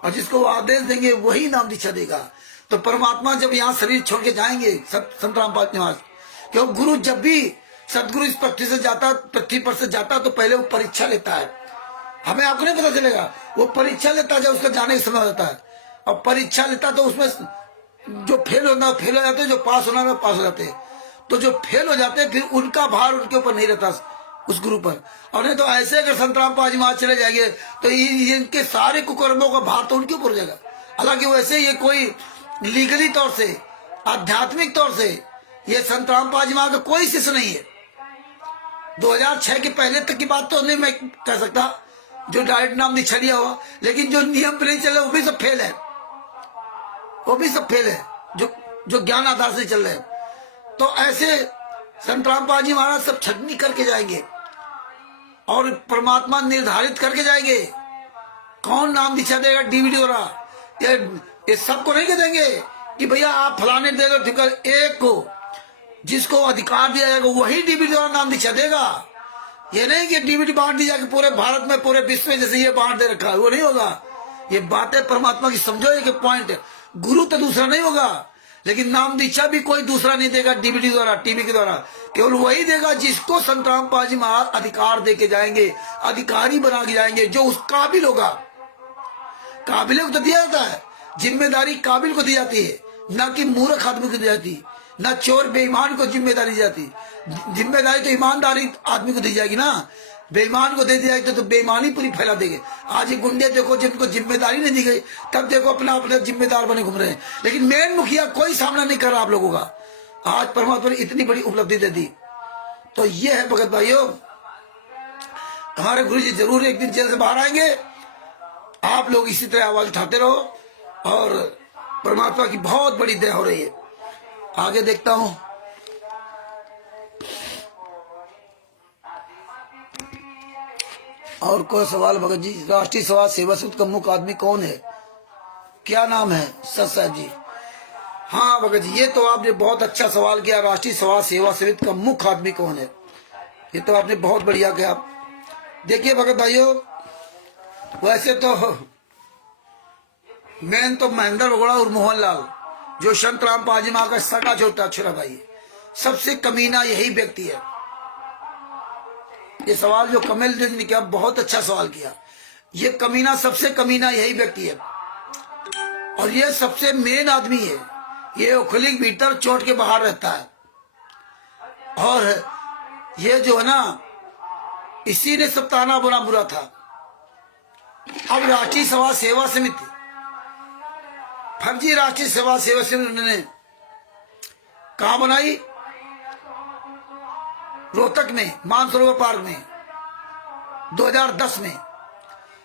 और जिसको आदेश देंगे वही नाम दीक्षा देगा। तो परमात्मा जब यहाँ शरीर छोड़ के जाएंगे संतराम पाल निवास, क्यों गुरु जब भी सदगुरु इस पृथ्वी पर से जाता तो पहले वो परीक्षा लेता है। हमें आपको नहीं पता चलेगा, वो परीक्षा लेता है जब उसका जाने का समय होता है। और परीक्षा लेता तो उसमें जो फेल होना फेल हो जाते हैं, जो पास होना में पास हो जाते हैं। तो जो फेल हो जाते हैं फिर उनका भार उनके ऊपर नहीं रहता उस गुरु पर। और नहीं तो ऐसे अगर संतराम पाल जी वहां चले जाएंगे तो इनके सारे कुकर्मों का भार तो उनके ऊपर हो जाएगा। हालांकि वैसे ये कोई लीगली तौर से, आध्यात्मिक तौर से ये संतराम पाल जी वहां का कोई शिष्य नहीं है। 2006 के पहले तक की बात तो नहीं मैं कह सकता, जो डायरेक्ट नाम दीक्षा लिया हुआ, लेकिन जो नियम पे नहीं चल रहे वो भी सब फेल है, वो भी सब फेल है, जो ज्ञान आधार से चल रहे हैं। तो ऐसे संतराम पाल जी महाराज सब छटनी करके जाएंगे और परमात्मा निर्धारित करके जाएंगे कौन नाम दीक्षा देगा। डीवीडी हो रहा ये सबको नहीं कह देंगे कि भैया आप फलाने दे दो, ठीक है, एक को जिसको अधिकार दिया जाएगा वही डीवीडी द्वारा नाम दीक्षा देगा। ये नहीं कि डीवीडी बांट दी जाएगी पूरे भारत में, पूरे विश्व में, जैसे ये बांट दे रखा है, वो नहीं होगा। ये बातें परमात्मा की समझो, एक पॉइंट है। गुरु तो दूसरा नहीं होगा, लेकिन नाम दीक्षा भी कोई दूसरा नहीं देगा डीवीडी द्वारा, टीवी के द्वारा। केवल वही देगा जिसको संतराम पाल जी महाराज अधिकार देके जाएंगे, अधिकारी बना के जाएंगे, जो उस काबिल होगा। काबिल को तो दिया जाता है, जिम्मेदारी काबिल को दी जाती है, ना कि मूर्ख आदमी को दी जाती, ना चोर बेईमान को जिम्मेदारी दी जाती। जिम्मेदारी तो ईमानदारी आदमी को दी जाएगी ना, बेईमान को दे दी जाएगी तो बेईमानी पूरी फैला देंगे। आज ये गुंडे देखो जिनको जिम्मेदारी नहीं दी गई, तब देखो अपना अपना जिम्मेदार बने घूम रहे हैं, लेकिन मेन मुखिया कोई सामना नहीं कर रहा आप लोगों का। आज परमात्मा ने इतनी बड़ी उपलब्धि दे दी। तो ये है भगत भाइयों, हमारे गुरु जी जरूर एक दिन जेल से बाहर आएंगे। आप लोग इसी तरह आवाज उठाते रहो और परमात्मा की बहुत बड़ी दया हो रही है। आगे देखता हूं। और कोई सवाल भगत जी? राष्ट्रीय समाज सेवा समिति का मुख्य आदमी कौन है, क्या नाम है? सच साहब जी। हाँ भगत जी, ये तो आपने बहुत अच्छा सवाल किया। राष्ट्रीय समाज सेवा समिति का मुख्य आदमी कौन है? ये तो आपने बहुत बढ़िया किया। देखिए भगत भाइयों, वैसे तो मेन तो महेंद्र बगड़ा और मोहनलाल, जो संत राम पाजी माँ का सगा छोटा छोरा भाई, सबसे कमीना यही व्यक्ति है। ये सवाल जो कमल जी ने किया, बहुत अच्छा सवाल किया। ये कमीना, सबसे कमीना यही व्यक्ति है, और ये सबसे मेन आदमी है। ये उखली के भीतर चोट के बाहर रहता है, और ये जो है ना, इसी ने सब ताना बुना बुरा था। अब राष्ट्रीय सभा सेवा समिति, फर्जी राष्ट्रीय सेवा समिति उन्होंने कहा बनाई, रोहतक में मानसरोवर पार्क में 2010 में।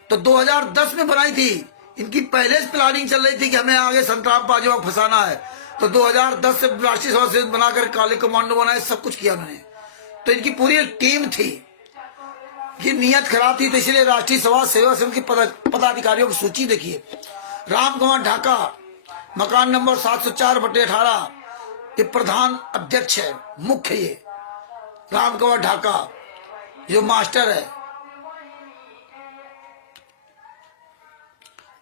तो 2010 में बनाई थी। इनकी पहले से प्लानिंग चल रही थी कि हमें आगे संत राम पाजी को फंसाना है। तो 2010 से राष्ट्रीय सभा समिति बनाकर काले कमांडो बनाए, सब कुछ किया उन्होंने। तो इनकी पूरी एक टीम थी। ये नियत खराब थी, तो इसलिए राष्ट्रीय सभा सेवा समिति के पदाधिकारियों की सूची देखिए। राम कुमार ढाका, मकान नंबर 704/18, ये प्रधान अध्यक्ष है, मुख्य। ये राम कुमार ढाका जो मास्टर है,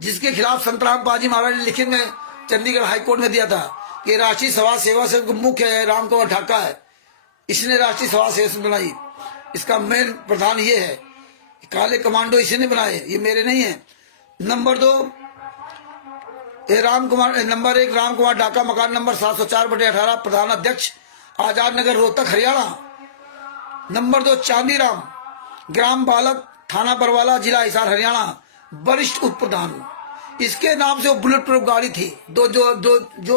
जिसके खिलाफ संत राम पाजी महाराज ने लिखित में चंडीगढ़ हाईकोर्ट में दिया था कि राष्ट्रीय सभा सेवा समिति मुख्य है राम कुमार ढाका है। इसने राष्ट्रीय सभा सेवा समिति बनाई। इसका मेन प्रधान ये है। काले कमांडो इसी ने बनाए, ये मेरे नहीं है। नंबर 2 नंबर 1 राम कुमार ढाका, मकान नंबर 704/18, प्रधान अध्यक्ष, आजाद नगर, रोहतक, हरियाणा। नंबर 2 चांदीराम, ग्राम बालक, थाना बरवाला, जिला हिसार, हरियाणा, वरिष्ठ उप प्रधान। इसके नाम से वो बुलेट प्रूफ गाड़ी थी, जो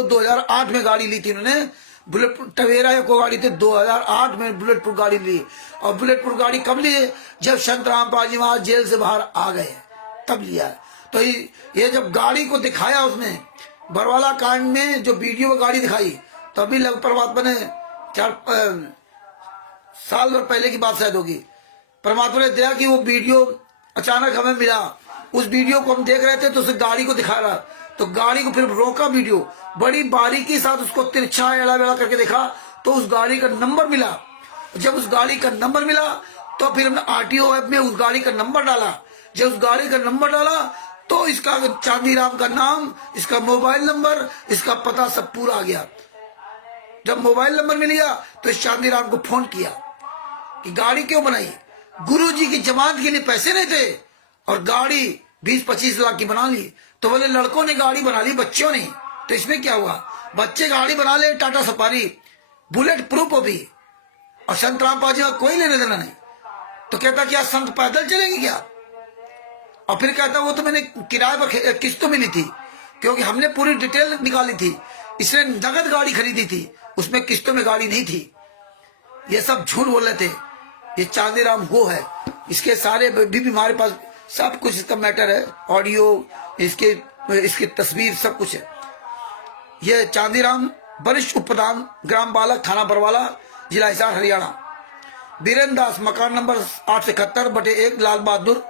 2008 में गाड़ी ली थी इन्होंने। बुलेट टवेरा को गाड़ी थी, 2008 में बुलेट प्रूफ गाड़ी ली। और बुलेट प्रूफ गाड़ी कब ली? जब संत राम पाजी महाराज जेल से बाहर आ गए, तब लिया। तो ये जब गाड़ी को दिखाया, उसमें बरवाला कांड में जो वीडियो में गाड़ी दिखाई, तभी लग परमात्मा ने 4 साल भर पहले की बात शायद होगी, परमात्मा ने दिया कि वो वीडियो अचानक हमें मिला। उस वीडियो को हम देख रहे थे, तो उस गाड़ी को दिखा रहा, तो गाड़ी को फिर रोका वीडियो, बड़ी बारीकी साथ उसको तिरछा एड़ा बेड़ा करके देखा, तो उस गाड़ी का नंबर मिला। जब उस गाड़ी का नंबर मिला, तो फिर हमने आरटीओ ऐप में उस गाड़ी का नंबर डाला। जब उस गाड़ी का नंबर डाला, तो इसका चांदीराम का नाम, इसका मोबाइल नंबर, इसका पता सब पूरा आ गया। जब मोबाइल नंबर मिल गया, तो इस चांदीराम को फोन किया कि गाड़ी क्यों बनाई? गुरुजी की जमानत के लिए पैसे नहीं थे, और गाड़ी 20-25 लाख की बना ली। तो बोले लड़कों ने गाड़ी बना ली, बच्चों ने। तो इसमें क्या हुआ? बच्चे गाड़ी बना ले, टाटा सफारी, बुलेट प्रूफ हो भी, और संत राम पाजी का कोई लेने देना नहीं। तो कहता क्या संत पैदल चलेंगे क्या? और फिर कहता वो तो मैंने किराए पर किस्तों मिली थी, क्योंकि हमने पूरी डिटेल निकाली थी। इसने नगद गाड़ी खरीदी थी, उसमें किस्तों में गाड़ी नहीं थी। ये सब झूठ बोल रहे थे। ये चांदीराम वो है। इसके सारे भी हमारे पास सब कुछ इसका मैटर है, ऑडियो, इसकी तस्वीर, सब कुछ है। ये चांदीराम वरिष्ठ उप प्रधान, ग्राम बालक, थाना बरवाला, जिला हिसार, हरियाणा। बीरेन्द्र दास, मकान number 871/1, Lal Bahadur,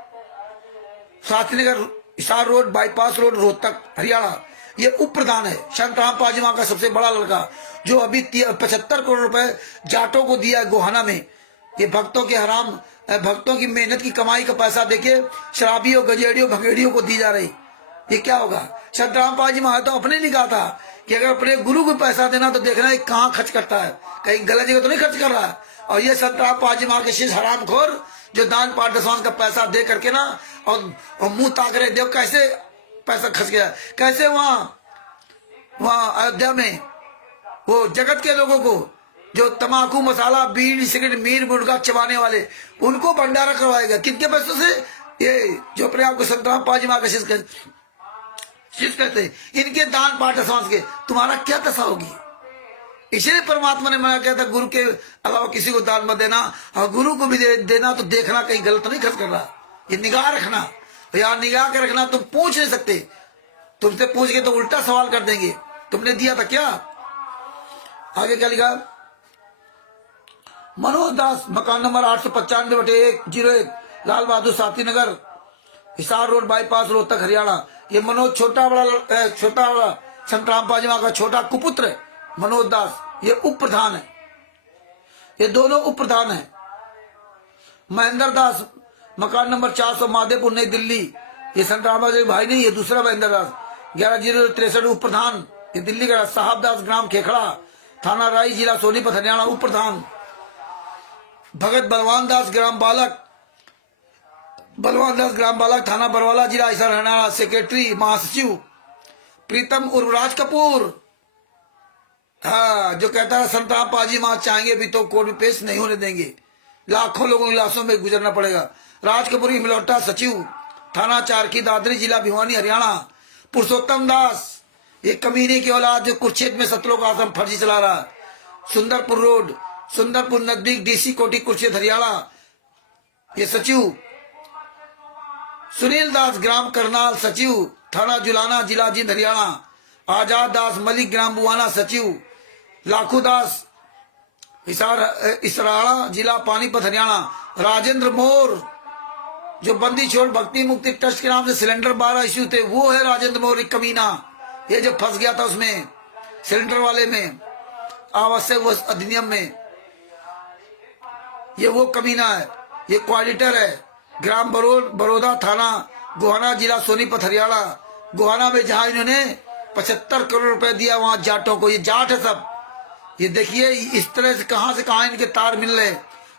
Shastrinagar, Hisar road, bypass road, Rohtak, Haryana. ये उप प्रधान है। संत राम पाजी माँ का सबसे बड़ा लड़का, जो अभी 75 करोड़ रुपए जाटों को दिया है गोहाना में। ये भक्तों के हराम, भक्तों की मेहनत की कमाई का पैसा देके शराबियों, गजेड़ियों, भंगेड़ियों को दी जा रही। ये क्या होगा? संत राम पाजी महाराज तो अपने नहीं कहा था कि अगर अपने गुरु को पैसा देना तो देखना है कहाँ खर्च करता है, कहीं गलत जगह तो नहीं खर्च कर रहा है। और ये संत राम पाजी महाराज के शिष्य हरामखोर, जो दान पाठ दशवान का पैसा दे करके ना, और मुंह ताक रहे, देव कैसे पैसा खर्च गया, कैसे वहाँ अयोध्या में वो जगत के लोगों को, जो तमाकू, मसाला, बीड़ी, सिगरेट, मीर मुर्गा चबाने वाले, उनको भंडारा करवाएगा। किनके पैसों से? ये जो अपने आप को संत राम पाजी माँ का शिष्य कहते हैं, इनके दान पाठ समाज के। तुम्हारा क्या दशा होगी? इसलिए परमात्मा ने मना किया था, गुरु के अलावा किसी को दान मत देना, और गुरु को भी देना तो देखना कहीं गलत तो नहीं खर्च कर रहा। ये निगाह रखना, यार निगाह के रखना। तुम पूछ नहीं सकते, तुमसे पूछ के तो उल्टा सवाल कर देंगे, तुमने दिया था क्या? आगे क्या लिखा? मनोज दास, मकान नंबर 895/101, लाल बहादुर, शास्त्रीनगर, हिसार रोड, बाईपास, रोहतक, हरियाणा। ये मनोज छोटा बड़ा संत राम पाजी माँ का छोटा कुपुत्र है, मनोज दास। ये उप प्रधान है। ये दोनों उप प्रधान है। महेंद्र दास, मकान नंबर 400, माधेपुर, नई दिल्ली। ये संत रामदास जी भाई नहीं, ये दूसरा महेंद्र दास। 11/063 उप प्रधान, ये दिल्ली का। साहब दास, ग्राम खेखड़ा, थाना राई, जिला सोनीपत, हरियाणा, उप प्रधान। भगत बलवान दास, ग्राम बालक, बलवान दास, ग्राम बालक, थाना बरवाला, जिला हिसार, हरियाणा, सेक्रेटरी, महासचिव। प्रीतम उर्वराज कपूर, हाँ, जो कहता है संत राम पाजी मां चाहेंगे भी तो कोर्ट में पेश नहीं होने देंगे, लाखों लोगों की लाशों में गुजरना पड़ेगा। राज कपूर मिलोटा, सचिव, थाना चारकी, दादरी, जिला भिवानी, हरियाणा। पुरुषोत्तम दास, ये कमीने की औलाद जो कुरुक्षेत्र में सतलोक आश्रम फर्जी चला रहा। सुंदरपुर रोड, सुंदरपुर नजदीक, डीसी कोटी, कुरुक्षेत्र, हरियाणा, ये सचिव। सुनील दास, ग्राम करनाल, सचिव, थाना जुलाना, जिला जींद, हरियाणा। आजाद दास मलिक, ग्राम बुआना, सचिव। लाखू दास, इसराड़ा, जिला पानीपत, हरियाणा। राजेंद्र मोर, जो बंदी छोड़ भक्ति मुक्ति ट्रस्ट के नाम से सिलेंडर 12 इश्यू थे, वो है राजेंद्र मोर, एक कमीना। ये जो फंस गया था उसमें, सिलेंडर वाले में, आवश्यक वस्तु अधिनियम में, ये वो कमीना है। ये क्वालिटर है, ग्राम बरोदा, थाना गोहाना, जिला सोनीपत, हरियाणा। गोहाना में जहां इन्होंने 75 करोड़ रुपए दिया वहां जाटों को, ये जाट है सब। ये देखिए इस तरह से कहां इनके तार मिल रहे।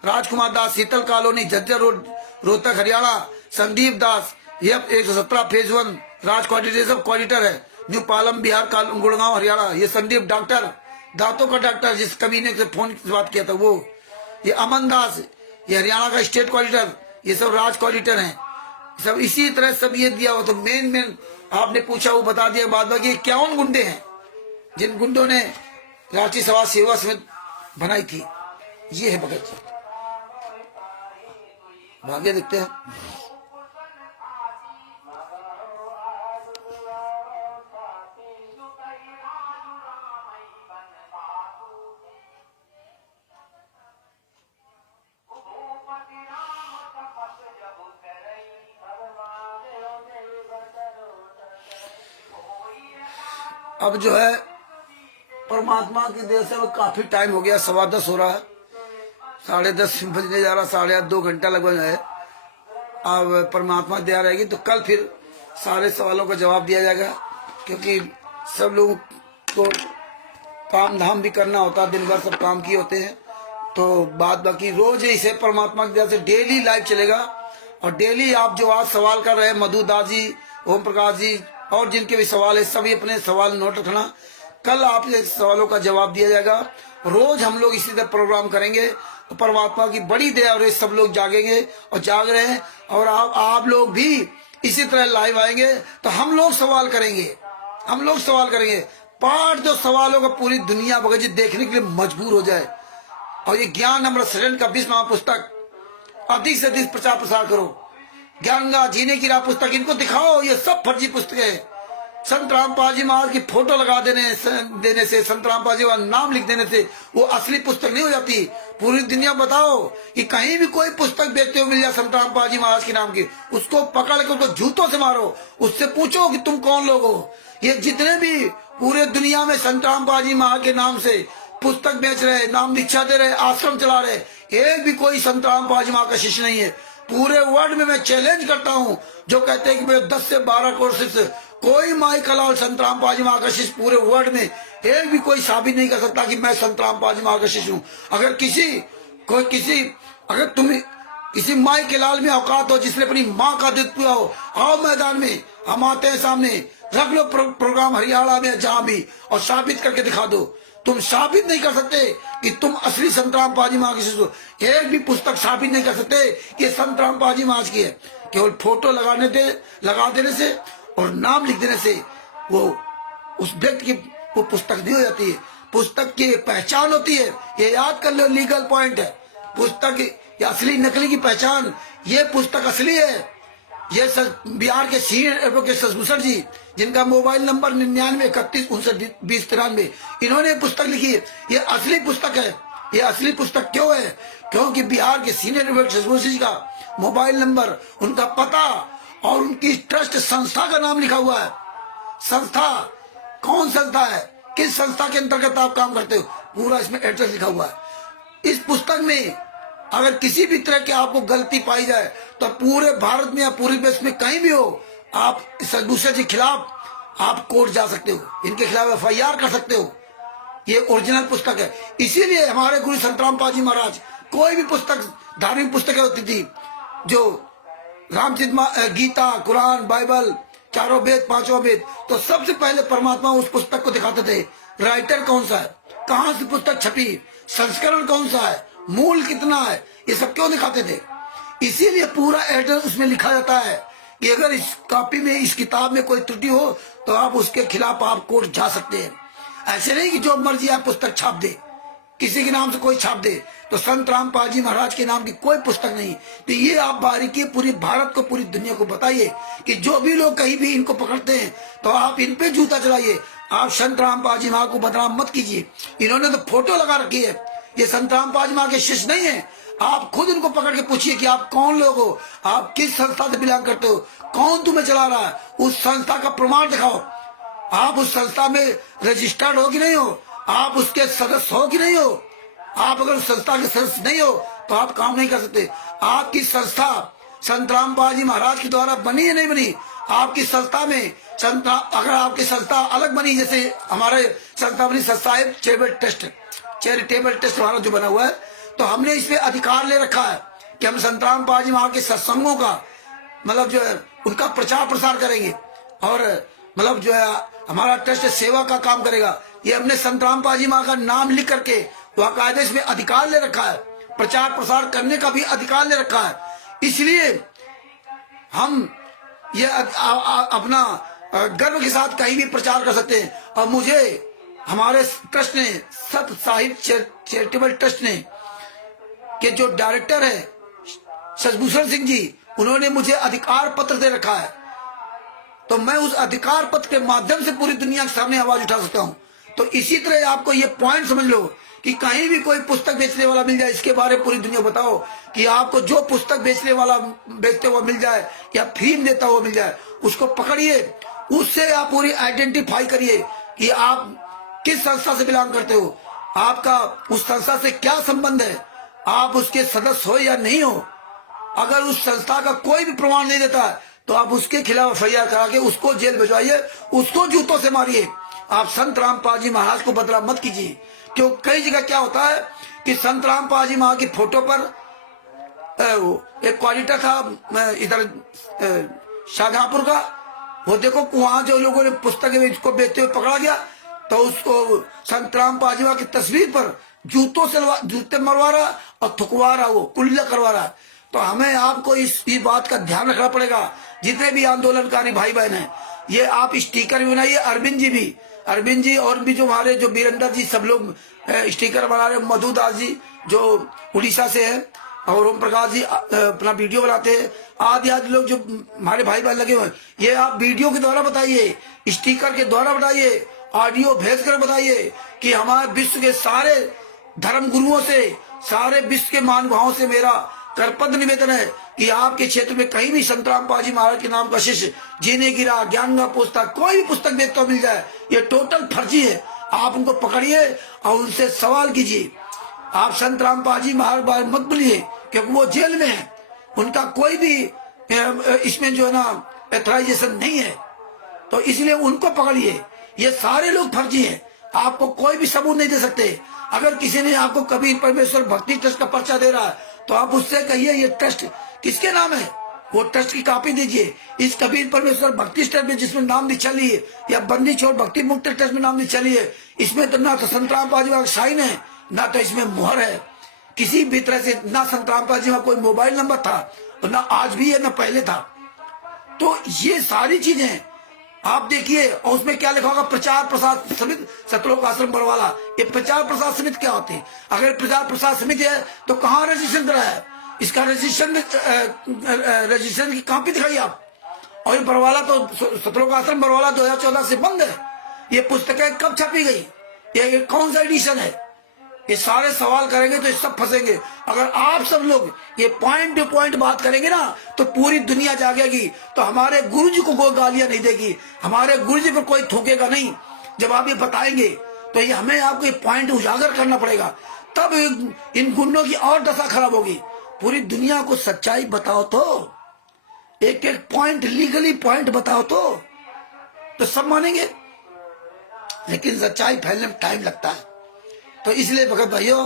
राजकुमार दास, शीतल कॉलोनी, झज्जर रोड, रोहतक, हरियाणा। संदीप दास, ये 117 फेज 1, राज क्वालिटी, सब क्वालिटर है। न्यू पालम, बिहार, गुड़गांव, हरियाणा। ये संदीप डॉक्टर, दांतों का डॉक्टर, जिस कमीने से फोन की बात किया था वो। ये अमन दास, ये हरियाणा का स्टेट क्वालिटर, ये सब राज क्वालिटर हैं। सब इसी तरह सब ये दिया हुआ। तो मेन आपने पूछा वो बता दिया। बाद बाकी 51 गुंडे हैं जिन गुंडों ने राष्ट्रीय समाज सेवा समिति बनाई थी। ये है भगत जी, भाग्य देखते हैं। अब जो है परमात्मा की देर से वो काफी टाइम हो गया, 10:15 हो रहा है, 10:30 बजने जा रहा, 8.5 2 घंटा लगभग है। अब परमात्मा दया रहेगी तो कल फिर सारे सवालों का जवाब दिया जाएगा, क्योंकि सब लोग को काम धाम भी करना होता है, दिन भर सब काम किए होते हैं। तो बात बाकी रोज इसे परमात्मा की दया से डेली लाइव चलेगा। और डेली आप जो आज सवाल कर रहे हैं, मधु दास जी, ओम प्रकाश जी और जिनके भी सवाल है, सभी अपने सवाल नोट रखना। कल आप सवालों का जवाब दिया जाएगा। रोज हम लोग इसी तरह प्रोग्राम करेंगे। तो परमात्मा की बड़ी दया और सब लोग जागेंगे और जाग रहे हैं। और आप लोग भी इसी तरह लाइव आएंगे तो हम लोग सवाल करेंगे, हम लोग सवाल करेंगे। पाठ जो सवालों का पूरी दुनिया भगत जी देखने के लिए मजबूर हो जाए। और ये ज्ञान अमृत सृजन का 20वां पुस्तक अधिक से अधिक प्रचार प्रसार करो। ज्ञान जीने की राह पुस्तक इनको दिखाओ, ये सब फर्जी पुस्तक है। संत रामपाल जी महाराज की फोटो लगा देने से, संत रामपाल जी का नाम लिख देने से वो असली पुस्तक नहीं हो जाती। पूरी दुनिया बताओ कि कहीं भी कोई पुस्तक बेचते हो मिल जाए संत रामपाल जी महाराज के नाम की, उसको पकड़ के उसको जूतों से मारो, उससे पूछो कि तुम कौन लोग हो। ये जितने भी पूरे दुनिया में संत रामपाल जी महाराज के नाम से पुस्तक बेच रहे, नाम दीक्षा दे रहे, आश्रम चला रहे, एक भी कोई संत रामपाल जी महाराज का शिष्य नहीं है। पूरे वर्ल्ड में मैं चैलेंज करता हूँ जो कहते हैं कि मेरे 10 से 12 करोड़ शिष्य, कोई माई कलाल संत रामपाल जी महाराज का शिष्य पूरे वर्ल्ड में एक भी कोई साबित नहीं कर सकता कि मैं संत रामपाल जी महाराज का शिष्य हूँ। अगर अगर तुम्हें किसी माई के लाल में औकात हो जिसने अपनी माँ का दूध पिया हो, आओ मैदान में, हम आते हैं सामने, रख लो प्रोग्राम हरियाणा में जहां भी, और साबित करके दिखा दो। तुम साबित नहीं कर सकते कि तुम असली संत रामपाल जी महाराज के शिष्य हो। एक भी पुस्तक साबित नहीं कर सकते कि संत रामपाल जी महाराज की है। केवल फोटो लगा देने से और नाम लिख देने से वो उस व्यक्ति की वो पुस्तक नहीं हो जाती है। पुस्तक की पहचान होती है, ये याद कर लो, लीगल पॉइंट है। पुस्तक या असली नकली की पहचान, ये पुस्तक असली है। ये बिहार के सीनियर एडवोकेट शशभूषण जी, जिनका मोबाइल नंबर 9931592093, इन्होंने पुस्तक लिखी है। ये असली पुस्तक है। ये असली पुस्तक क्यों है? क्योंकि बिहार के सीनियर एडवोकेट शशभूषण जी का मोबाइल नंबर, उनका पता और उनकी ट्रस्ट संस्था का नाम लिखा हुआ है। संस्था कौन संस्था है, किस संस्था के अंतर्गत आप काम करते हो, पूरा इसमें एड्रेस लिखा हुआ है। इस पुस्तक में अगर किसी भी तरह की आपको गलती पाई जाए तो पूरे भारत में या पूरे देश में कहीं भी हो, आप दूसरे के खिलाफ आप कोर्ट जा सकते हो, इनके खिलाफ FIR कर सकते हो। ये ओरिजिनल पुस्तक है। इसीलिए हमारे गुरु संत रामपाल जी महाराज कोई भी पुस्तक, धार्मिक पुस्तकें होती थी, जो रामचरित गीता, कुरान, बाइबल, चारों वेद, पांचों वेद, तो सबसे पहले परमात्मा उस पुस्तक को दिखाते थे। राइटर कौन सा है, कहाँ से पुस्तक छपी, संस्करण कौन सा है, मूल कितना है, ये सब क्यों दिखाते थे। इसीलिए पूरा एड्रेस उसमें लिखा जाता है कि अगर इस कॉपी में, इस किताब में कोई त्रुटि हो तो आप उसके खिलाफ आप कोर्ट जा सकते हैं। ऐसे नहीं कि जो मर्जी आप पुस्तक छाप दे, किसी के नाम से कोई छाप दे। तो संत रामपाल जी महाराज के नाम की कोई पुस्तक नहीं। तो ये आप बारीकी पूरी भारत को, पूरी दुनिया को बताइए कि जो भी लोग कहीं भी इनको पकड़ते हैं तो आप इन पे जूता चलाइए। आप संत रामपाल जी महाराज को बदनाम मत कीजिए। इन्होंने तो फोटो लगा रखी है, ये संत रामपाल जी महाराज के शिष्य नहीं है। आप खुद इनको पकड़ के पूछिए कि आप कौन लोग हो, आप किस संस्था से बिलोंग करते हो, कौन तुम्हें चला रहा है, उस संस्था का प्रमाण दिखाओ। आप उस संस्था में रजिस्टर्ड हो कि नहीं हो, आप उसके सदस्य हो कि नहीं हो। आप अगर संस्था के सदस्य नहीं हो तो आप काम नहीं कर सकते। आपकी संस्था संत रामपाल जी महाराज के द्वारा बनी या नहीं बनी, आपकी संस्था में अगर आपकी संस्था अलग बनी, जैसे हमारे संस्था बनी संस्था चैरिटेबल ट्रस्ट हमारा जो बना हुआ है, तो हमने इसमें अधिकार ले रखा है कि हम संत रामपाल जी महाराज के सत्संगों का मतलब जो है उनका प्रचार प्रसार करेंगे, और मतलब जो है हमारा ट्रस्ट सेवा का काम करेगा। ये हमने संत रामपाल जी महाराज का नाम लिख करके बाकायदे इसमें अधिकार ले रखा है, प्रचार प्रसार करने का भी अधिकार ले रखा है। इसलिए हम ये अपना गर्व के साथ कहीं भी प्रचार कर सकते हैं। और मुझे हमारे ट्रस्ट ने, सत साहिब चैरिटेबल ट्रस्ट ने के जो डायरेक्टर है शशभूषण सिंह जी, उन्होंने मुझे अधिकार पत्र दे रखा है। तो मैं उस अधिकार पत्र के माध्यम से पूरी दुनिया के सामने आवाज उठा सकता हूं। तो इसी तरह आपको ये पॉइंट समझ लो कि कहीं भी कोई पुस्तक बेचने वाला मिल जाए, इसके बारे में पूरी दुनिया बताओ कि आपको जो पुस्तक बेचने वाला बेचते हुआ मिल जाए या फीम देता हुआ मिल जाए, उसको पकड़िए, उससे आप पूरी आइडेंटिफाई करिए कि आप किस संस्था से बिलोंग करते हो, आपका उस संस्था से क्या संबंध है, आप उसके सदस्य हो या नहीं हो। अगर उस संस्था का कोई भी प्रमाण नहीं देता तो आप उसके खिलाफ FIR करा के उसको जेल भिजवाइए, उसको जूतों से मारिए। आप संत रामपाल जी महाराज को बदनाम मत कीजिए। क्यों कई जगह क्या होता है कि संत रामपाल जी महाराज की फोटो पर एक क्वालिटर था इधर शाहजहांपुर का, वो देखो वहां जो लोगों ने पुस्तकें इसको बेचते हुए पकड़ा गया, तो उसको संत रामपाल जी महाराज की तस्वीर पर जूते मरवा रहा और थुकवा रहा, वो कुल्ला करवा रहा। तो हमें आपको इस बात का ध्यान रखना पड़ेगा। जितने भी आंदोलनकारी भाई बहन हैं, ये आप स्टिकर भी बनाइए। अरविंद जी और भी जो हमारे जो बीरेंद्र जी, सब लोग स्टिकर बना रहे। मधुदास जी जो उड़ीसा से है, और ओम प्रकाश जी अपना वीडियो बनाते हैं। आदि लोग जो हमारे भाई बहन लगे हुए हैं, ये आप वीडियो के द्वारा बताइए, स्टिकर के द्वारा बताइए, ऑडियो भेज कर बताइए कि हमारे विश्व के सारे धर्म गुरुओं से, सारे विश्व के महानुभावों से मेरा करपद निवेदन है कि आपके क्षेत्र में कहीं भी संत रामपाल जी महाराज के नाम का शिष्य जीने गिरा, ज्ञान का पुस्तक, कोई भी पुस्तक बेचता मिल जाए, ये टोटल फर्जी है। आप उनको पकड़िए और उनसे सवाल कीजिए। आप संत रामपाल जी महाराज मत बोलिए, क्योंकि वो जेल में है, उनका कोई भी इसमें जो है ना एथराइजेशन नहीं है। तो इसलिए उनको पकड़िए। ये सारे लोग फर्जी हैं, आपको कोई भी सबूत नहीं दे सकते। अगर किसी ने आपको कबीर परमेश्वर भक्ति ट्रस्ट का पर्चा दे रहा है तो आप उससे कहिए ये ट्रस्ट किसके नाम है, वो ट्रस्ट की कॉपी दीजिए। इस कबीर परमेश्वर भक्ति ट्रस्ट में जिसमें नाम लिखा लिए, या बंदी छोड़ भक्ति मुक्त ट्रस्ट में नाम लिखा लिए, इसमें तो ना तो संत रामपाल जी का साइन है, ना तो इसमें मुहर है किसी भी तरह से। ना संत रामपाल जी का कोई मोबाइल नंबर था, और ना आज भी है ना पहले था। तो ये सारी चीजें आप देखिए। और उसमें क्या लिखा होगा, प्रचार प्रसार समिति सतलोक आश्रम बरवाला। ये प्रचार प्रसार समिति क्या होती है? अगर प्रचार प्रसार समिति है तो कहाँ रजिस्ट्रेशन कराया है? इसका रजिस्ट्रेशन की कॉपी दिखाइए आप। और ये बरवाला तो सतलोक आश्रम बरवाला 2014 से बंद है। ये पुस्तकें कब छपी गई, ये कौन सा एडिशन है? ये सारे सवाल करेंगे तो ये सब फंसेंगे। अगर आप सब लोग ये पॉइंट टू पॉइंट बात करेंगे ना तो पूरी दुनिया जागेगी। तो हमारे गुरुजी को कोई गालियां नहीं देगी, हमारे गुरुजी पर कोई थूकेगा नहीं। जब आप ये बताएंगे तो ये हमें आपको ये पॉइंट उजागर करना पड़ेगा, तब इन गुंडों की और दशा खराब होगी। पूरी दुनिया को सच्चाई बताओ तो, एक एक पॉइंट, लीगली पॉइंट बताओ तो सब मानेंगे, लेकिन सच्चाई फैलने में टाइम लगता है। तो इसलिए भगत भाइयों,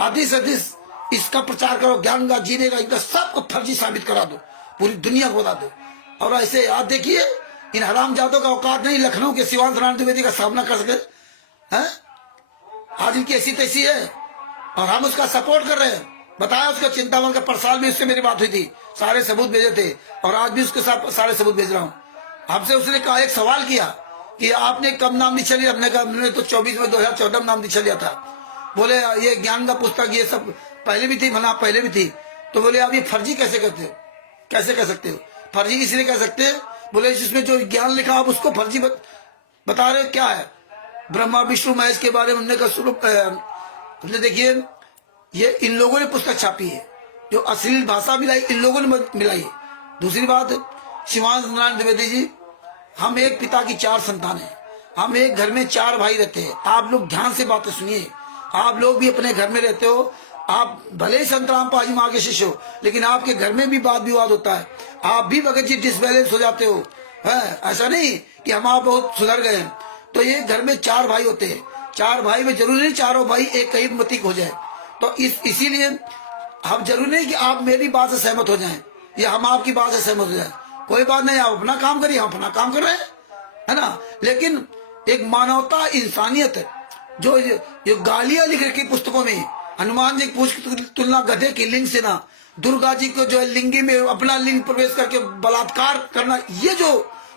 अधिक से अधिक इसका प्रचार करो, ज्ञान का जीने का इनका सबको फर्जी साबित करा दो, पूरी दुनिया को बता दो। और ऐसे याद देखिए, इन हरामजादों का औकात नहीं लखनऊ के शिवांश नारायण द्विवेदी का सामना कर सके हैं। आज इनकी ऐसी तैसी है और हम उसका सपोर्ट कर रहे हैं। बताया उसका चिंतामण का परसाल में उससे मेरी बात हुई थी, सारे सबूत भेजे थे और आज भी उसके साथ सारे सबूत भेज रहा हूँ। हमसे उसने कहा, एक सवाल किया कि आपने कब नाम दीक्षा लिया? हमने कहा हमने तो 24 में 2014 में नाम दीक्षा लिया था। बोले ये ज्ञान का पुस्तक ये सब पहले भी थी, मना पहले भी थी। तो बोले आप ये फर्जी कैसे करते हो? कैसे कह सकते हो? फर्जी इसलिए कह सकते हैं, बोले जिसमें जो ज्ञान लिखा आप उसको फर्जी बता रहे क्या है? ब्रह्मा विष्णु महेश के बारे में हमने कहा स्वरूप, हमने देखिए ये इन लोगों ने पुस्तक छापी है, जो अश्लील भाषा मिलाई इन लोगों ने मिलाई है। दूसरी बात, शिवांश नारायण द्विवेदी जी, हम एक पिता की 4 संतान हैं, हम एक घर में 4 भाई रहते हैं। आप लोग ध्यान से बातें सुनिए, आप लोग भी अपने घर में रहते हो, आप भले ही संतराम पाजी माँ के शिष्य हो, लेकिन आपके घर में भी वाद विवाद होता है, आप भी भगत जी डिसबैलेंस हो जाते हो, है ऐसा नहीं कि हम आप बहुत सुधर गए। तो ये घर में 4 भाई होते हैं, 4 भाई में जरूरी नहीं चारों भाई एक ही मतिक हो जाए। तो इसीलिए हम जरूरी नहीं कि आप मेरी बात से सहमत हो जाएं या हम आपकी बात से सहमत हो जाएं, कोई बात नहीं, आप अपना काम करिए, हम अपना काम कर रहे हैं, है ना। लेकिन एक मानवता, इंसानियत, जो गालियां लिख रखी पुस्तकों में, हनुमान जी की तुलना गधे की लिंग से ना, दुर्गा जी को जो है लिंगी में अपना लिंग प्रवेश करके बलात्कार करना, ये जो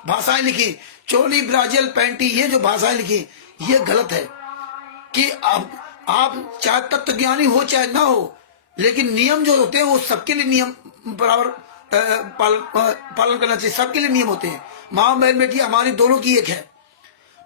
भाषाएं लिखी, चोली ब्राजिल पैंटी, ये जो भाषाएं लिखी, ये गलत है। कि आप चाहे तत्व ज्ञानी हो चाहे ना हो, लेकिन नियम जो होते हैं वो सबके लिए नियम बराबर पालन करना चाहिए, सबके लिए नियम होते हैं। माँ बहन बेटी हमारी दोनों की एक है।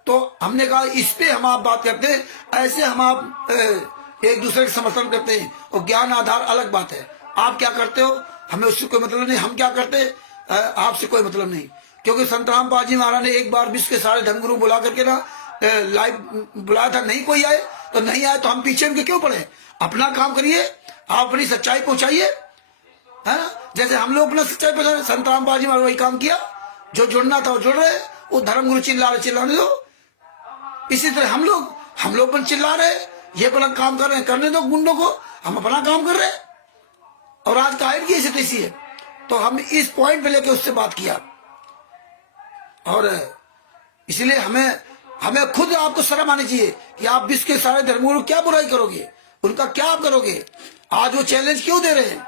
तो हमने कहा इस पे हम आप बात करते हैं, ऐसे हम आप एक दूसरे के समर्थन करते हैं, और ज्ञान आधार अलग बात है। आप क्या करते हो हमें उससे कोई मतलब नहीं, हम क्या करते आपसे कोई मतलब नहीं। क्योंकि संतराम पाजी महाराज ने एक बार विश्व के सारे धर्मगुरु बुला करके ना लाइव बुलाया था, नहीं कोई आए तो नहीं आए, तो हम पीछे उनके क्यों पड़े? अपना काम करिए, आप अपनी सच्चाई पहुंचाइए, है ना। जैसे हम लोग अपना सच्चाई पहुंचाए, संतराम पाजी महाराज वही काम किया, जो जुड़ना था वो जुड़ रहे, वो धर्मगुरु चिल्लाने दो। इसी तरह हम लोग पर चिल्ला रहे, ये अपना काम कर रहे हैं, करने दो गुंडों को, हम अपना काम कर रहे हैं। और आज कायद की ऐसी तैसी है, तो हम इस पॉइंट पे लेके उससे बात किया। और इसलिए हमें खुद आपको शर्म आनी चाहिए कि आप विश्व के सारे धर्मगुरु क्या बुराई करोगे, उनका क्या आप करोगे? आज वो चैलेंज क्यों दे रहे हैं?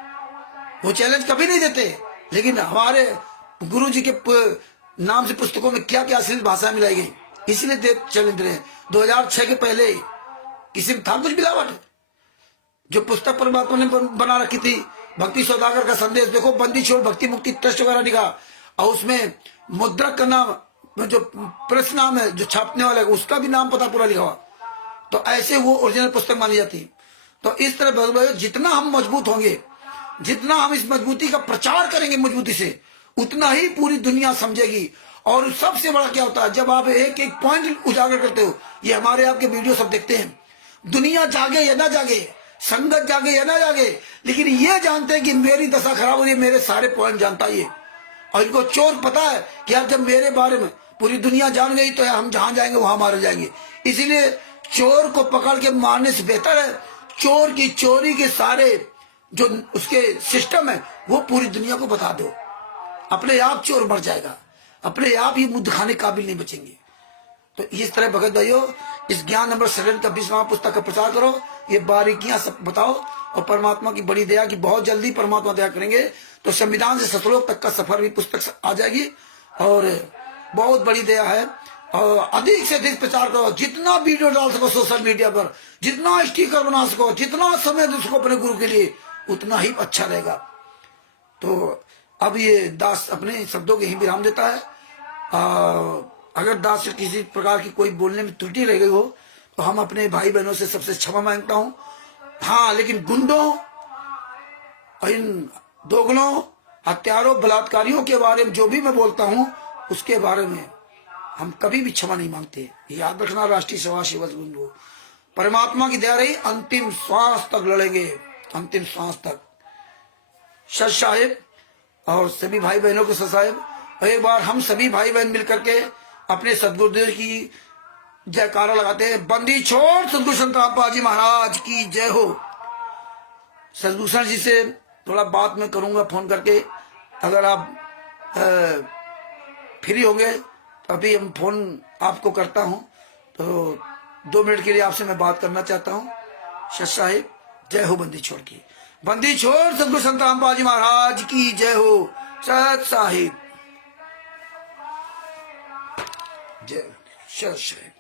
वो चैलेंज कभी नहीं देते, लेकिन हमारे गुरु जी के नाम से पुस्तकों में क्या क्या अश्लील भाषा मिलाई गई, इसलिए चैलेंज दे रहे हैं। 2006 के पहले किसी में था कुछ मिलावट? जो पुस्तक परमात्मा ने बना रखी थी, भक्ति सौदागर का संदेश देखो, बंदी छोड़ भक्ति मुक्ति ट्रस्ट वगैरह लिखा, और उसमें मुद्रक का नाम, जो प्रेस नाम है जो छापने वाला है, उसका भी नाम पता पूरा लिखा हुआ। तो ऐसे वो ओरिजिनल पुस्तक मानी जाती। तो इस तरह जितना हम मजबूत होंगे, जितना हम इस मजबूती का प्रचार करेंगे मजबूती से, उतना ही पूरी दुनिया समझेगी। और सबसे बड़ा क्या होता है, जब आप एक एक पॉइंट उजागर करते हो, ये हमारे आपके वीडियो सब देखते हैं, दुनिया जागे या ना जागे, संगत जागे या ना जागे, लेकिन ये जानते हैं कि मेरी दशा खराब हो रही है, मेरे सारे पॉइंट जानता है ये। और इनको चोर पता है कि यार जब मेरे बारे में पूरी दुनिया जान गई तो हम जहां जाएंगे वहां मारे जाएंगे। इसीलिए चोर को पकड़ के मारने से बेहतर है चोर की चोरी के सारे जो उसके सिस्टम है वो पूरी दुनिया को बता दो, अपने आप चोर मर जाएगा, अपने आप ही मुंह दिखाने काबिल नहीं बचेंगे। तो इस तरह भगत भाइयों, इस ज्ञान नंबर 7 का 20वां पुस्तक का प्रचार करो, ये बारीकियां सब बताओ, और परमात्मा की बड़ी दया की बहुत जल्दी परमात्मा दया करेंगे तो संविधान से सतलोक तक का सफर भी पुस्तक आ जाएगी, और बहुत बड़ी दया है। और अधिक से अधिक प्रचार करो, जितना वीडियो डाल सको सोशल मीडिया पर, जितना स्टिकर बना सको, जितना समय दे सको अपने गुरु के लिए, उतना ही अच्छा रहेगा। तो अब ये दास अपने शब्दों के ही विराम देता है। अगर दास से किसी प्रकार की कोई बोलने में त्रुटि रह गई हो तो हम अपने भाई बहनों से सबसे क्षमा मांगता हूं। हाँ, लेकिन गुंडों और इन दोगलों, हत्यारों, बलात्कारियों के बारे में जो भी मैं बोलता हूं उसके बारे में हम कभी भी क्षमा नहीं मांगते। याद रखना राष्ट्रीय सभा शिवज गुंडों। परमात्मा की दया रही, अंतिम श्वास तक लड़ेंगे, अंतिम श्वास तक। सच साहिब और सभी भाई बहनों को सच साहिब, एक बार हम सभी भाई बहन मिलकर के अपने सदगुरुदेव की जयकारा लगाते हैं। बंदी छोड़ सदगुरु संत रामपाल जी महाराज की जय हो। सदभूषण जी से थोड़ा बात मैं करूंगा फोन करके, अगर आप फ्री होंगे तो अभी हम फोन आपको करता हूं, तो 2 मिनट के लिए आपसे मैं बात करना चाहता हूं। सच साहिब जय हो बंदी छोड़ की। बंदी छोड़ सदगुरु संत रामपाल जी महाराज की जय हो। सच साहिब जय। सच साहिब।